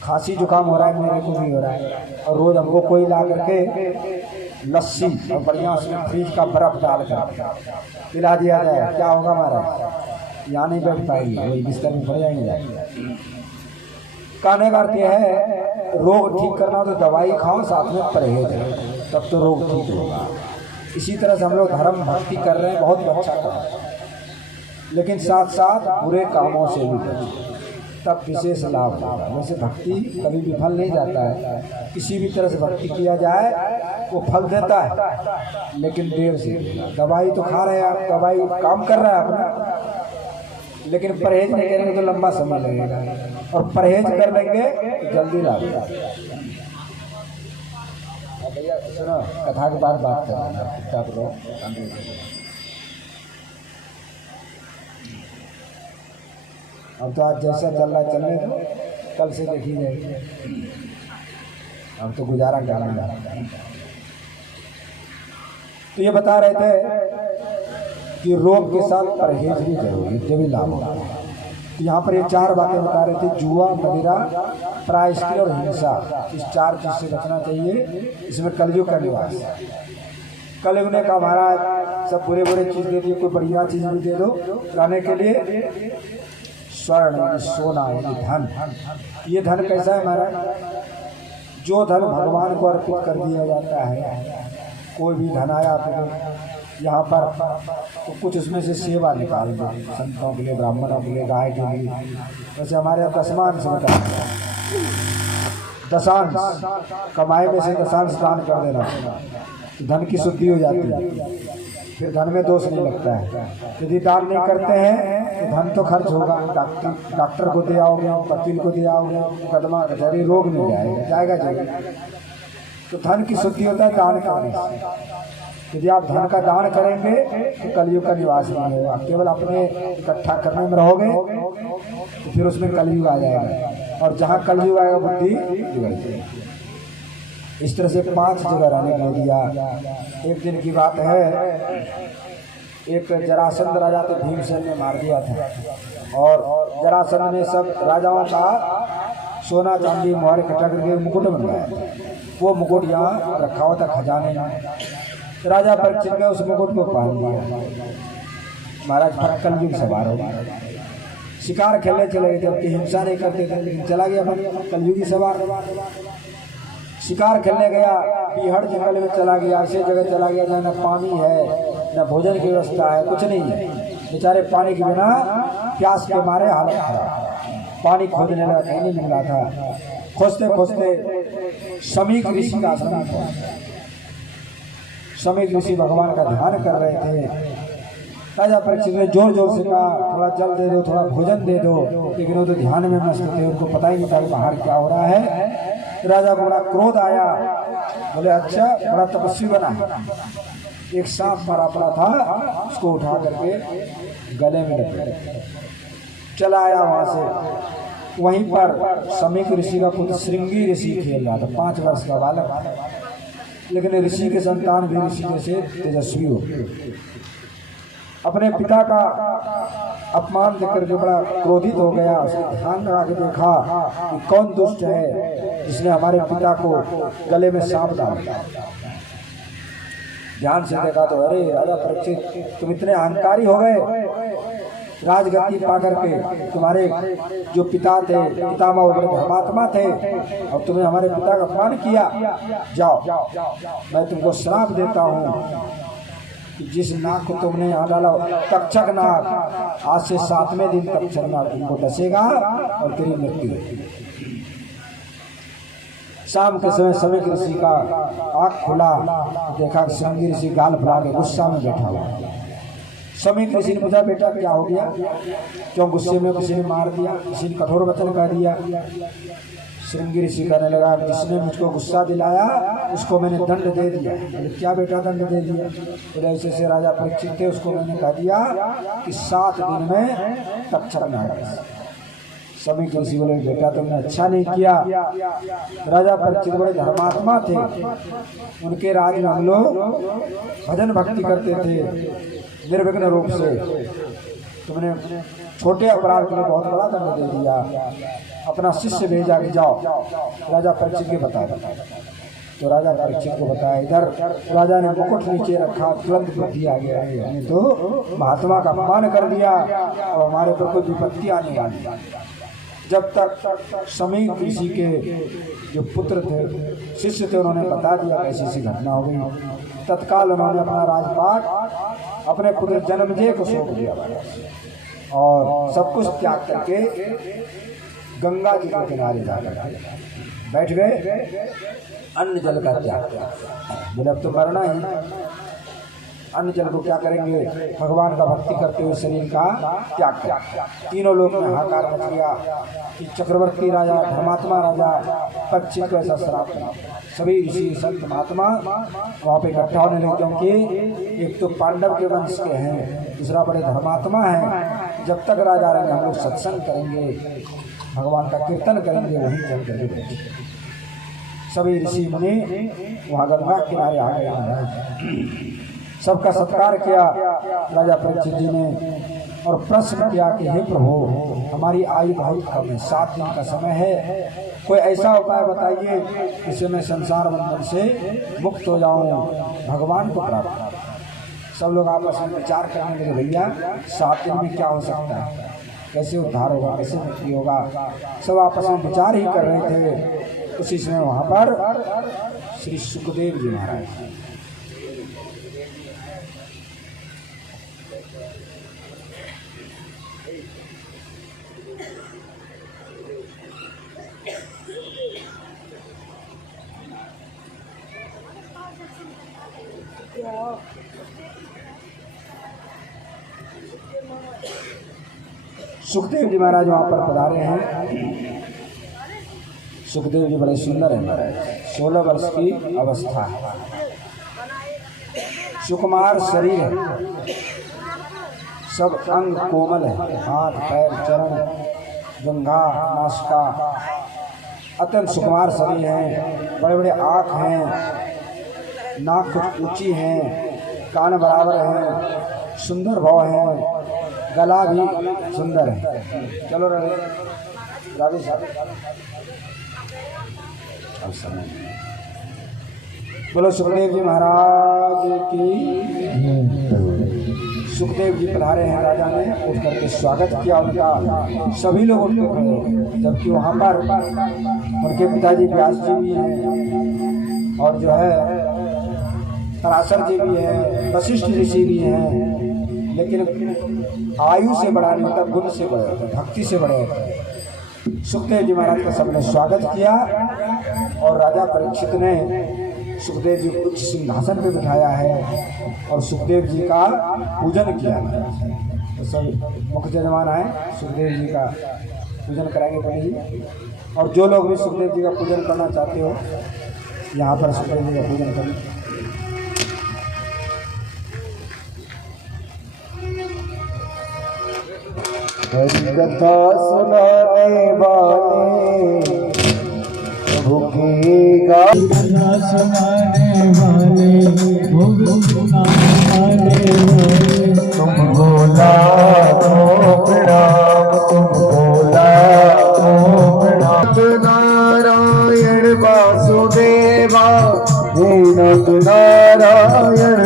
खांसी जुकाम हो रहा है, मेरे को भी हो रहा है, और रोज़ हमको कोई ला करके लस्सी और बढ़िया उसमें फ्रिज का बर्फ डाल कर पिला दिया जाए, क्या होगा महाराज? यहाँ नहीं बैठ पाएगी, वही बिस्तर में पड़ जाएंगे। कहने का अर्थ यह है, रोग ठीक करना तो दवाई खाओ, साथ में परहेज है, तब तो रोग ठीक होगा। इसी तरह से हम लोग धर्म भक्ति कर रहे हैं, बहुत अच्छा काम, लेकिन साथ साथ बुरे कामों से भी बचें, तब विशेष लाभ होगा। वैसे भक्ति कभी विफल नहीं जाता है, किसी भी तरह से भक्ति किया जाए वो फल देता है, लेकिन देर से। दवाई तो खा रहे हैं आप, दवाई काम कर रहा है अपना, लेकिन परहेज नहीं करेंगे तो लंबा समय लगेगा, और परहेज कर लेंगे तो जल्दी लाभ होगा। भैया सुनो, कथा के बाद बात करेंगे। अब तो आज जैसा चल रहा चलने दो, कल से देखी जाएगी, अब तो गुजारा करना है। तो ये बता रहे थे कि रोग के साथ परहेज भी जरूरी, तभी लाभ होगा। तो यहाँ पर ये 4 बातें बता रहे थे, जुआ, मदिरा, पराई स्त्री और हिंसा, इस 4 चीज से बचना चाहिए। इसमें कलयुग का निवास है। कलयुग ने कहा महाराज सब बुरे बुरे चीज़ दे दिए, कोई बढ़िया चीज़ भी दे दो लाने के लिए। स्वर्ण, सोना, धन। ये धन कैसा है महाराज? जो धन भगवान को अर्पित कर दिया जाता है, कोई भी धन आया आपको यहाँ पर, तो कुछ उसमें से सेवा निकाल दो, संतों के लिए, ब्राह्मणों के लिए, गाय के लिए। वैसे हमारे यहाँ दशमांश होता है, दशांश कमाई में से दशांश दान कर देना, तो धन की शुद्धि हो जाती है, फिर धन में दोष नहीं लगता है। यदि दान नहीं करते हैं तो धन तो खर्च होगा, डॉक्टर को दे आओगे, वकील को दे आओगे, मुकदमा कचहरी, रोग नहीं जाएगा। तो धन की शुद्धि होता है दान करने से। यदि आप धन का दान करेंगे तो कलयुग का निवास नहीं होगा, केवल अपने इकट्ठा करने में रहोगे तो फिर उसमें कलयुग आ जाएगा, और जहाँ कलयुग आएगा बुद्धि बिगड़ जाएगी। इस तरह से 5 जगह रहने को दिया। एक दिन की बात है, एक जरासंध राजा थे, भीमसेन ने मार दिया था, और जरासंध ने सब राजाओं का सोना चांदी मोहर इकट्ठा करके मुकुट बनवाया। वो मुकुट यहाँ रखा हुआ था खजाने में। राजा परीक्षित ने उस मुकुट को पहन लिया। महाराज कलयुग सवार हो गया। शिकार खेलने चले गए, जबकि हिंसा नहीं करते थे, लेकिन चला गया कलयुगी सवार। शिकार खेलने गया, पीहड़ जंगल में चला गया, ऐसे जगह चला गया जहाँ न पानी है, न भोजन की व्यवस्था है, कुछ नहीं है। बेचारे पानी के बिना प्यास के मारे हालत खराब, पानी खोजने लगा, कहीं नहीं मिल रहा था। खोजते खोजते समीक ऋषि का आश्रम था। समीक ऋषि भगवान का ध्यान कर रहे थे। राजा परीक्षित ने जोर जोर से कहा, थोड़ा जल दे दो, थोड़ा भोजन दे दो, लेकिन वो तो ध्यान में मस्त थे, उनको पता ही नहीं था कि बाहर क्या हो रहा है। राजा को बड़ा क्रोध आया, बोले अच्छा बड़ा तपस्वी बना है। एक सांप मरा पड़ा था, उसको उठा करके गले में लपेटा, चला आया वहां से। वहीं पर समीक ऋषि का पुत्र श्रृंगी ऋषि खेल रहा था, 5 वर्ष का बालक, लेकिन ऋषि के संतान भी ऋषि जैसे तेजस्वी हो। अपने पिता का अपमान देखकर के बड़ा क्रोधित हो गया। उसने ध्यान लगा के देखा कि कौन दुष्ट है जिसने हमारे पिता को गले में सांप डाला। ध्यान से देखा तो अरे राजा परीक्षित, तुम इतने अहंकारी हो गए, राजगद्दी पा करके तुम्हारे जो पिता थे, पितामह वो बड़े धर्मात्मा थे, और तुमने हमारे पिता का अपमान किया। जाओ, मैं तुमको श्राप देता हूँ, जिस नाक को तुमने यहाँ डाला तक्षक नाक, आज से 7वें दिन तक्षक नाक तुमको डसेगा और तेरी मृत्यु होगी। शाम के समय समीक ऋषि का आँख खुला, देखा श्रृंगी ऋषि गाल फुला के गुस्सा में बैठा हुआ। समीक ऋषि ने पूछा, बेटा क्या हो गया, क्यों गुस्से में किसी ने मार दिया, किसी ने कठोर वचन कह दिया? श्रृंगी ऋषि कहने लगा, जिसने मुझको गुस्सा दिलाया उसको मैंने दंड दे दिया। बोले क्या बेटा दंड दे दिया? बोले ऐसे से राजा परीक्षित थे, उसको मैंने कह दिया कि 7 दिन में तक्षक नाक। समीक ऋषि बोले बेटा तुमने अच्छा नहीं किया। राजा परीक्षित बड़े धर्मात्मा थे, उनके राज में हम लोग भजन भक्ति करते थे निर्विघ्न रूप से, तुमने छोटे अपराध के लिए बहुत बड़ा दंड दे दिया। अपना शिष्य भेजा कि जाओ राजा परीक्षित के बता। तो राजा परीक्षित को बताया। इधर राजा ने मुकुट नीचे रखा, तुरंत बुद्धि आ गया, हमने तो महात्मा का अपमान कर दिया और हमारे पर कोई विपत्ति आने वाली। जब तक समीक ऋषि के जो पुत्र थे, शिष्य थे, उन्होंने बता दिया ऐसी ऐसी घटना हो गई। तत्काल उन्होंने अपना राजपाट अपने पुत्र जन्मजय को सौंप दिया और सब कुछ त्याग करके गंगा जी के किनारे जाकर बैठ गए। अन्न जल का त्याग किया। बोले अब तो मरना ही, अन्न जल को क्या करेंगे, भगवान का भक्ति करते हुए शरीर का त्याग किया। तीनों लोग में हाहाकार मच गया कि चक्रवर्ती राजा, धर्मात्मा राजा परीक्षित को ऐसा श्राप दिया। सभी ऋषि संत महात्मा वहाँ पे इकट्ठा होने लगे, क्योंकि एक तो पांडव के वंश के हैं, दूसरा बड़े धर्मात्मा हैं। जब तक राजा रहेंगे हम लोग सत्संग करेंगे, भगवान का कीर्तन करेंगे, वहीं चल करके सभी ऋषि मुनि वहाँ गंगा किनारे आ गए महाराज। सबका सत्कार किया राजा परीक्षित जी ने और प्रश्न किया कि हे प्रभु, हमारी आयु बहुत कम है, 7 दिन का समय है, कोई ऐसा उपाय बताइए जिससे मैं संसार बंधन से मुक्त हो जाऊं, भगवान को प्राप्त। सब लोग आपस में विचार करने लगे, भैया 7 दिन में क्या हो सकता है, कैसे उद्धार होगा, कैसे मुक्ति होगा। सब आपस में विचार ही कर रहे थे। उसी समय वहाँ पर श्री सुखदेव जी महाराज, सुखदेव जी महाराज वहाँ पर पधारे हैं। सुखदेव जी बड़े सुंदर हैं महाराज, 16 वर्ष की अवस्था है, सुकुमार शरीर है, सब अंग कोमल है, हाथ पैर चरण जंघा नासिका अत्यंत सुकुमार शरीर है, बड़े बड़े आँख हैं, नाक कुछ ऊंची हैं, कान बराबर हैं, सुंदर भाव है, गला भी सुंदर है। चलो राधे साहब अब समय बोलो सुखदेव जी महाराज की। सुखदेव जी पधारे हैं, राजा ने उठ करके स्वागत किया उनका। सभी लोग उठ खड़े, जबकि वहाँ पर उनके पिताजी व्यास जी भी हैं और जो है पराशर जी भी हैं, वशिष्ठ ऋषि भी हैं, लेकिन आयु से बड़ा नहीं होता, गुण से बड़े होते, भक्ति से बड़े होते। सुखदेव जी महाराज का सबने स्वागत किया और राजा परीक्षित ने सुखदेव जी को उच्च सिंहासन पे बिठाया है और सुखदेव जी का पूजन किया। तो सब मुख्य जजमान आए, सुखदेव जी का पूजन कराएंगे पंडित जी। और जो लोग भी सुखदेव जी का पूजन करना चाहते हो यहाँ पर सुखदेव जी का पूजन करें। हरि कथा सुनाने वाले प्रभु की कथा सुनाने वाले भोग सुनाने वाले तुमको लाखों प्रणाम, तुमको लाखों प्रणाम। नारायण वासुदेवा हे नाथ नारायण।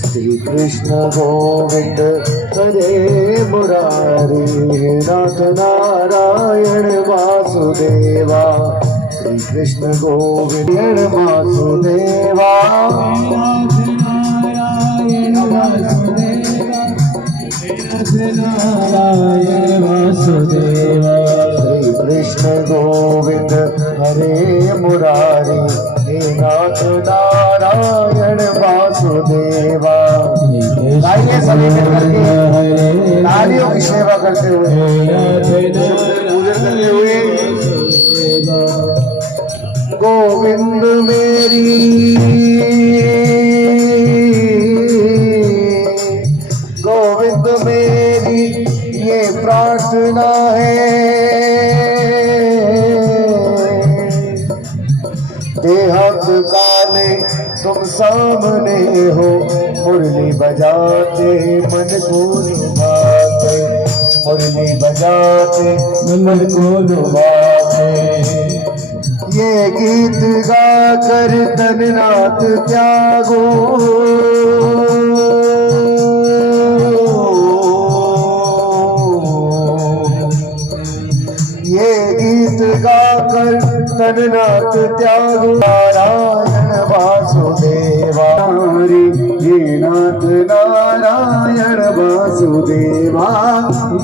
श्री कृष्ण गोविंद हरे मुरारी, हे नाथ नारायण वासुदेवा। श्री कृष्ण गोविंद वासुदेवा, नारायण वासुदेवा, नारायण वासुदेवा। श्री कृष्ण गोविंद हरे मुरारी, हे नाथ नारायण वासुदेवा। आइए सभी मिलकर के नारियों की सेवा करते हुए, पूजन करते हुए। गोविंद मेरी गोविंद मेरी ये प्रार्थना है, देहात काले तुम सामने हो, मुरली बजाते मन को लुभाते, मुरली बजाते मन को लुभाते। ये गीत गाकर तननाथ त्यागो, ये गीत गाकर तननाथ त्यागो। नारायण वासुदेवा, हे नाथ नारायण वासुदेवा।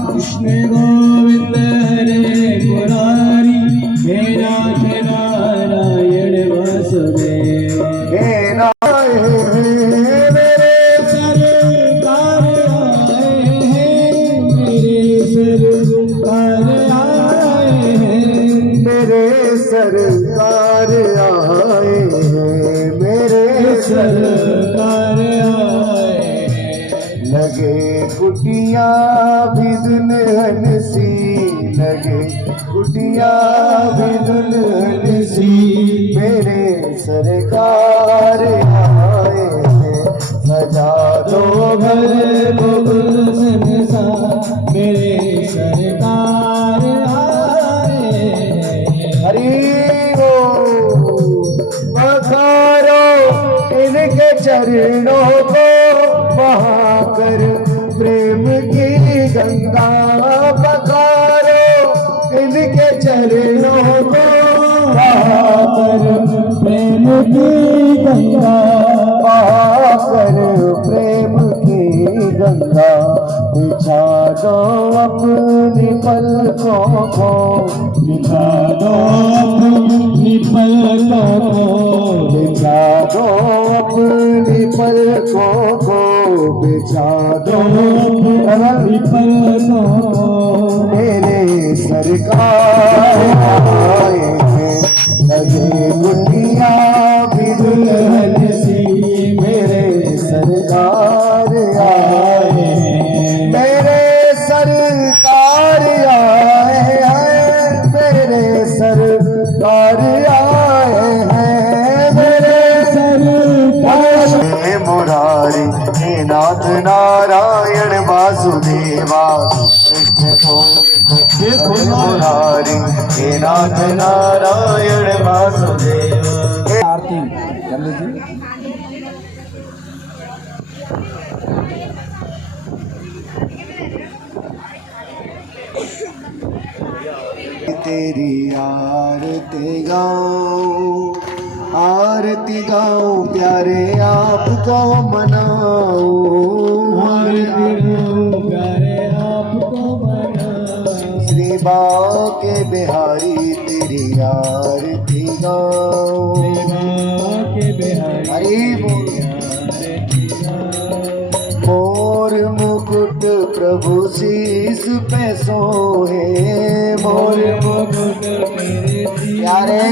कृष्ण गोविंद हरे मुरारी, हे नाथ नारायण वासुदेवा। हे नारायण मेरे सरकार आए हैं, मेरे सरकार आए हैं, मेरे सरकार आए हैं, मेरे सरकार आए हैं। लगे कुटिया भी दुल्हन सी, लगे कुटिया भी दुल्हन सी। मेरे सरकार आए हैं, सजा दो घर को गुलशन सा, मेरे सरकार आए हैं। हरि हो पखारो इनके चरणों को, बहाकर प्रेम की गंगा। पखारो इनके चरणों को, बहाकर प्रेम की गंगा, बहाकर प्रेम की गंगा। बिछा दो अपनी पलकों को, बिछा दो अपनी पलकों को, बिछा दो अपनी पलकों को, बिछा दो अपनी पलकों को। मेरे सरकार आए हैं, लगे गुटिया भी दुल्हन सी। मेरे सरकार आए हैं, मेरे सरकार आए हैं, मेरे सरकार आए हैं, मेरे सरकार। हे मुरारी, हे नाथ नारायण वासुदेवा। कृष्ण गोविंद हे मुरारी, हे नाथ नारायण वासुदेवा। आरती कर लीजिए। तेरी आरती गाऊं, आरती गाऊं प्यारे आपको मनाऊं। आरती गाऊं प्यारे आपको मनाऊं। श्री बाके बिहारी तेरी आरती गाऊं। के बिहारी हरि बोल। मोर मुकुट प्रभु शीस पे सोहे, मोर मुकुट मेरे प्यारे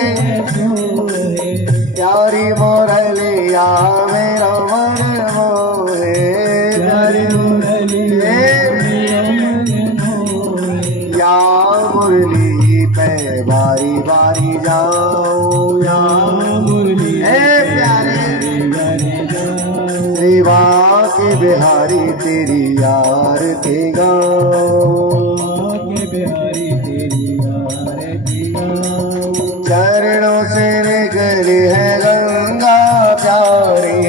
प्यारी मोरलिया मेरा मन मोहे, प्यारी मुरलिया या मुरली पे बारी बारी जाओ, या मुरली प्यारे सेवा के बिहारी तेरी आरती गाऊं। के बिहारी तेरी आरती गाऊं। चरणों से निकली है गंगा प्यारी,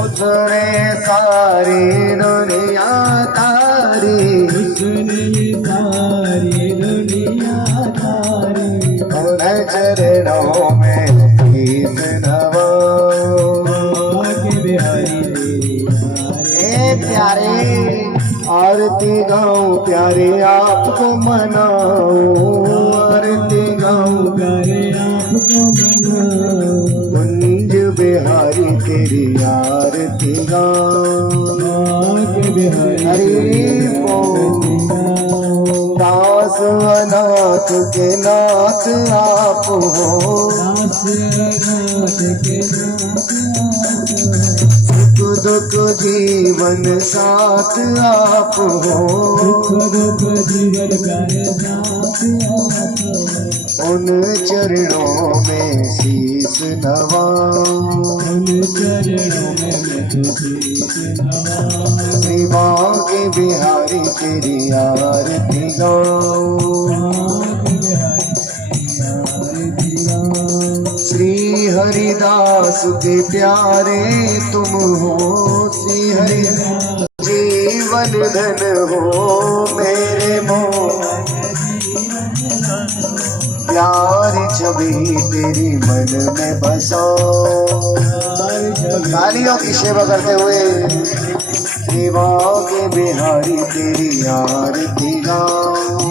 उसने सारी दुनिया तारी, सारी दुनिया तारी। उन चरणों में शीस नवाऊं। के बिहारी तेरी प्यारे आरती गाऊं प्यारे आपको मनाऊं, आरती गाऊं प्यारे आपको मनाऊं। कुंज बिहारी तेरी आरती गाऊं। के बिहारी हरि बोल। दास अनाथ के नाथ आप हो, सुख दुख जीवन साथ आप हो, जीवन का साथ उन चरणों में शीस नवाऊं। चरणों में सेवा के बिहारी तेरी आरती गाऊं। श्री हरिदास के प्यारे तुम हो, श्री हरि जीवन धन हो मेरे मोह, प्यारी छवि तेरी मन में बसो। तालियों की सेवा करते हुए सेवा के बिहारी तेरी आरती गाऊं।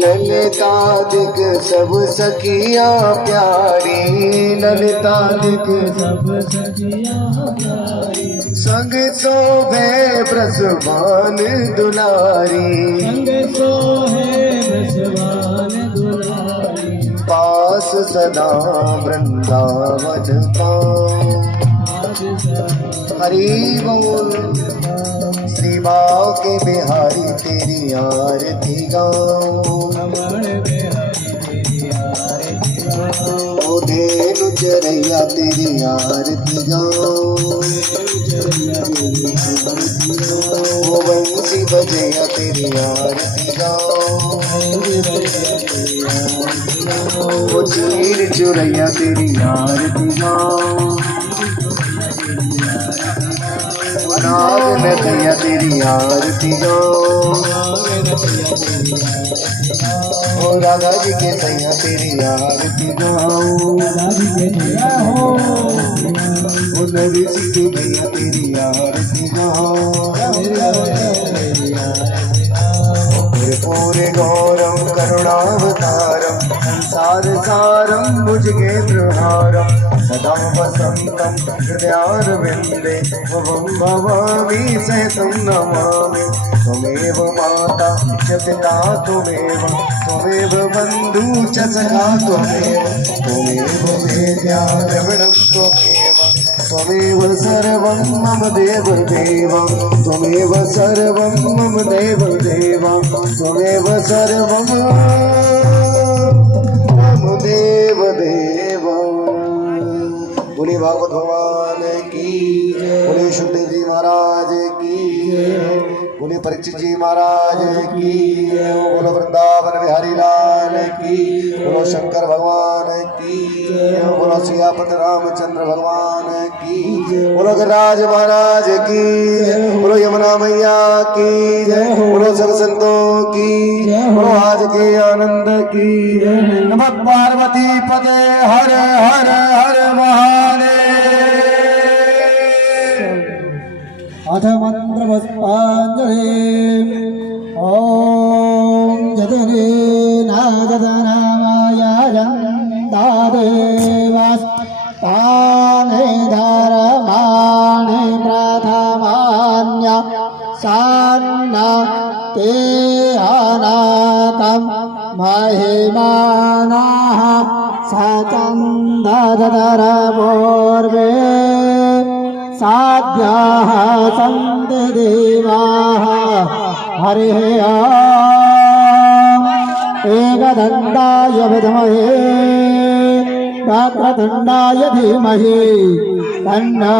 ललिता दिख सब सखिया प्यारी, ललिता दिख सब सखिया प्यारी। संग शोभे ब्रजमान दुलारी, संग सोहे ब्रजमान दुलारी। पास सदा वृंदावन पाऊं। हरि बोल। सेवा के बिहारी तेरी आरती गाऊं। ओ धेनु चरैया तेरी आरती गाऊं। ओ बंसी बजैया तेरी आरती गाऊं। ओ चीर चुरैया तेरी आरती गाऊं। नाग नदैया तेरी आरती गाऊं। ओ राधा जी के सैया तेरी आरती गाऊं। ओ नदी जी के भैया तेरी आरती गाऊं। पूरे गौरम करुणावतारम संसार सारम भुजगेन्द्रहारम सदा वसंतम हृदयारविंदे भवं भवामि सहितं नमामि। त्वमेव माता च पिता त्वमेव बन्धु च सखा त्वमेव वेद्या द्रविणं त्वमेव सर्वं मम देवदेव। त्वमेव सर्वं मम देवदेव। त्वमेव सर्वं मम देवदेव। बोले भागवत भगवान की, बोले सुखदेव जी महाराज की, बोले परीक्षित जी महाराज की, बोलो वृंदावन बिहारी लाल की, बोलो शंकर भगवान की, बोलो सियापति रामचंद्र भगवान की, बोलो गिरिराज महाराज की, बोलो यमुना मैया की, बोलो सब संतों की, बोलो आज के आनंद की। नमः पार्वती पते हर हर हर महादेव। अथ मंत्रपुष्पाञ्जलि ॐ यदि नागदनामायाजन्दादेवास्तानि धर्माणि प्रथमान्य सान्न ते अनाकं महिमानः सचन्ददरपूर्वे साध्याः सन्ति देवाः हरिः एकदन्ताय विद्महे वक्रतुण्डाय धीमहि तन्नो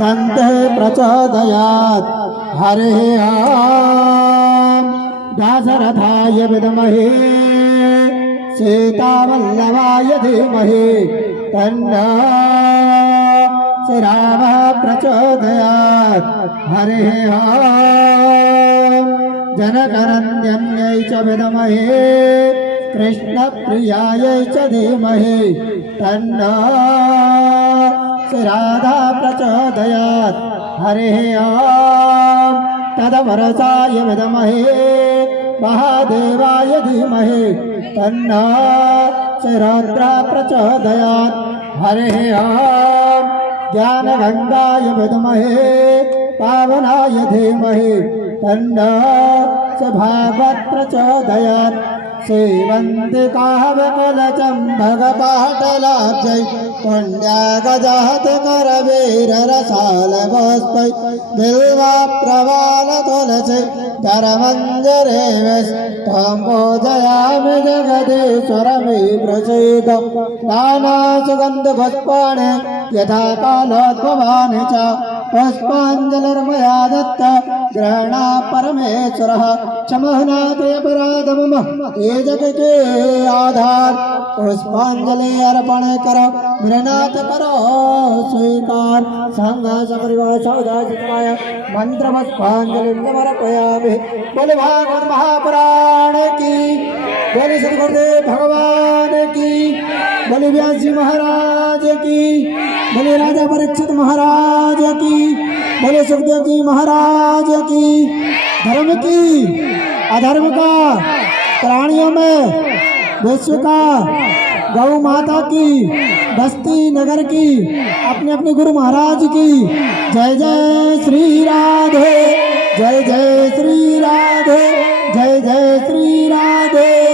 दन्ते प्रचोदयात् हरिः दाशरथाय विद्महे सीतावल्लभाय धीमहि तन्नो श्रीरामः प्रचोदयात् हरिः जनकनन्दन्यै च विद्महे कृष्णप्रियायै च धीमहि तन्नो श्रीराधा प्रचोदयात् हरिः तदवरसाय विद्महे महादेवाय धीमहि तन्नो श्रीरुद्रः प्रचोदयात् हरिः ज्ञानगङ्गाय विद्महे पावनाय धीमहि तन्नो भागवत प्रचोदयात् सेवन्तिकावकुलचम्भगपाटलाब्जै पुण्यागजहत करवीररसालगोस्पै बिल्वप्रवालतुलसी करमञ्जरेवस्त्वं पूजयामि जगदीश्वरमे प्रसीद नानासुगन्धपुष्पाणि यथा कालोद्भवानि च पुष्पाञ्जलिर्मया दत्त ग्रहणा परमेश्वरः क्षमहनाते अपराध मम ये जग के आधार पुष्पांजलि अर्पण करो मृनाथ करो स्वीकार संघ सपरिवार सौदाय मंत्र पुष्पांजलि समर्पयामि। बोले भागवत महापुराण की, बोले श्री गुरुदेव भगवान की, बोले व्यास जी महाराज की, बोले राजा परीक्षित महाराज की, बोले सुखदेव जी महाराज की। धर्म की अधर्म का प्राणियों में विश्व का गौ माता की बस्ती नगर की अपने अपने गुरु महाराज की जय जय श्री राधे, जय जय श्री राधे, जय जय श्री राधे।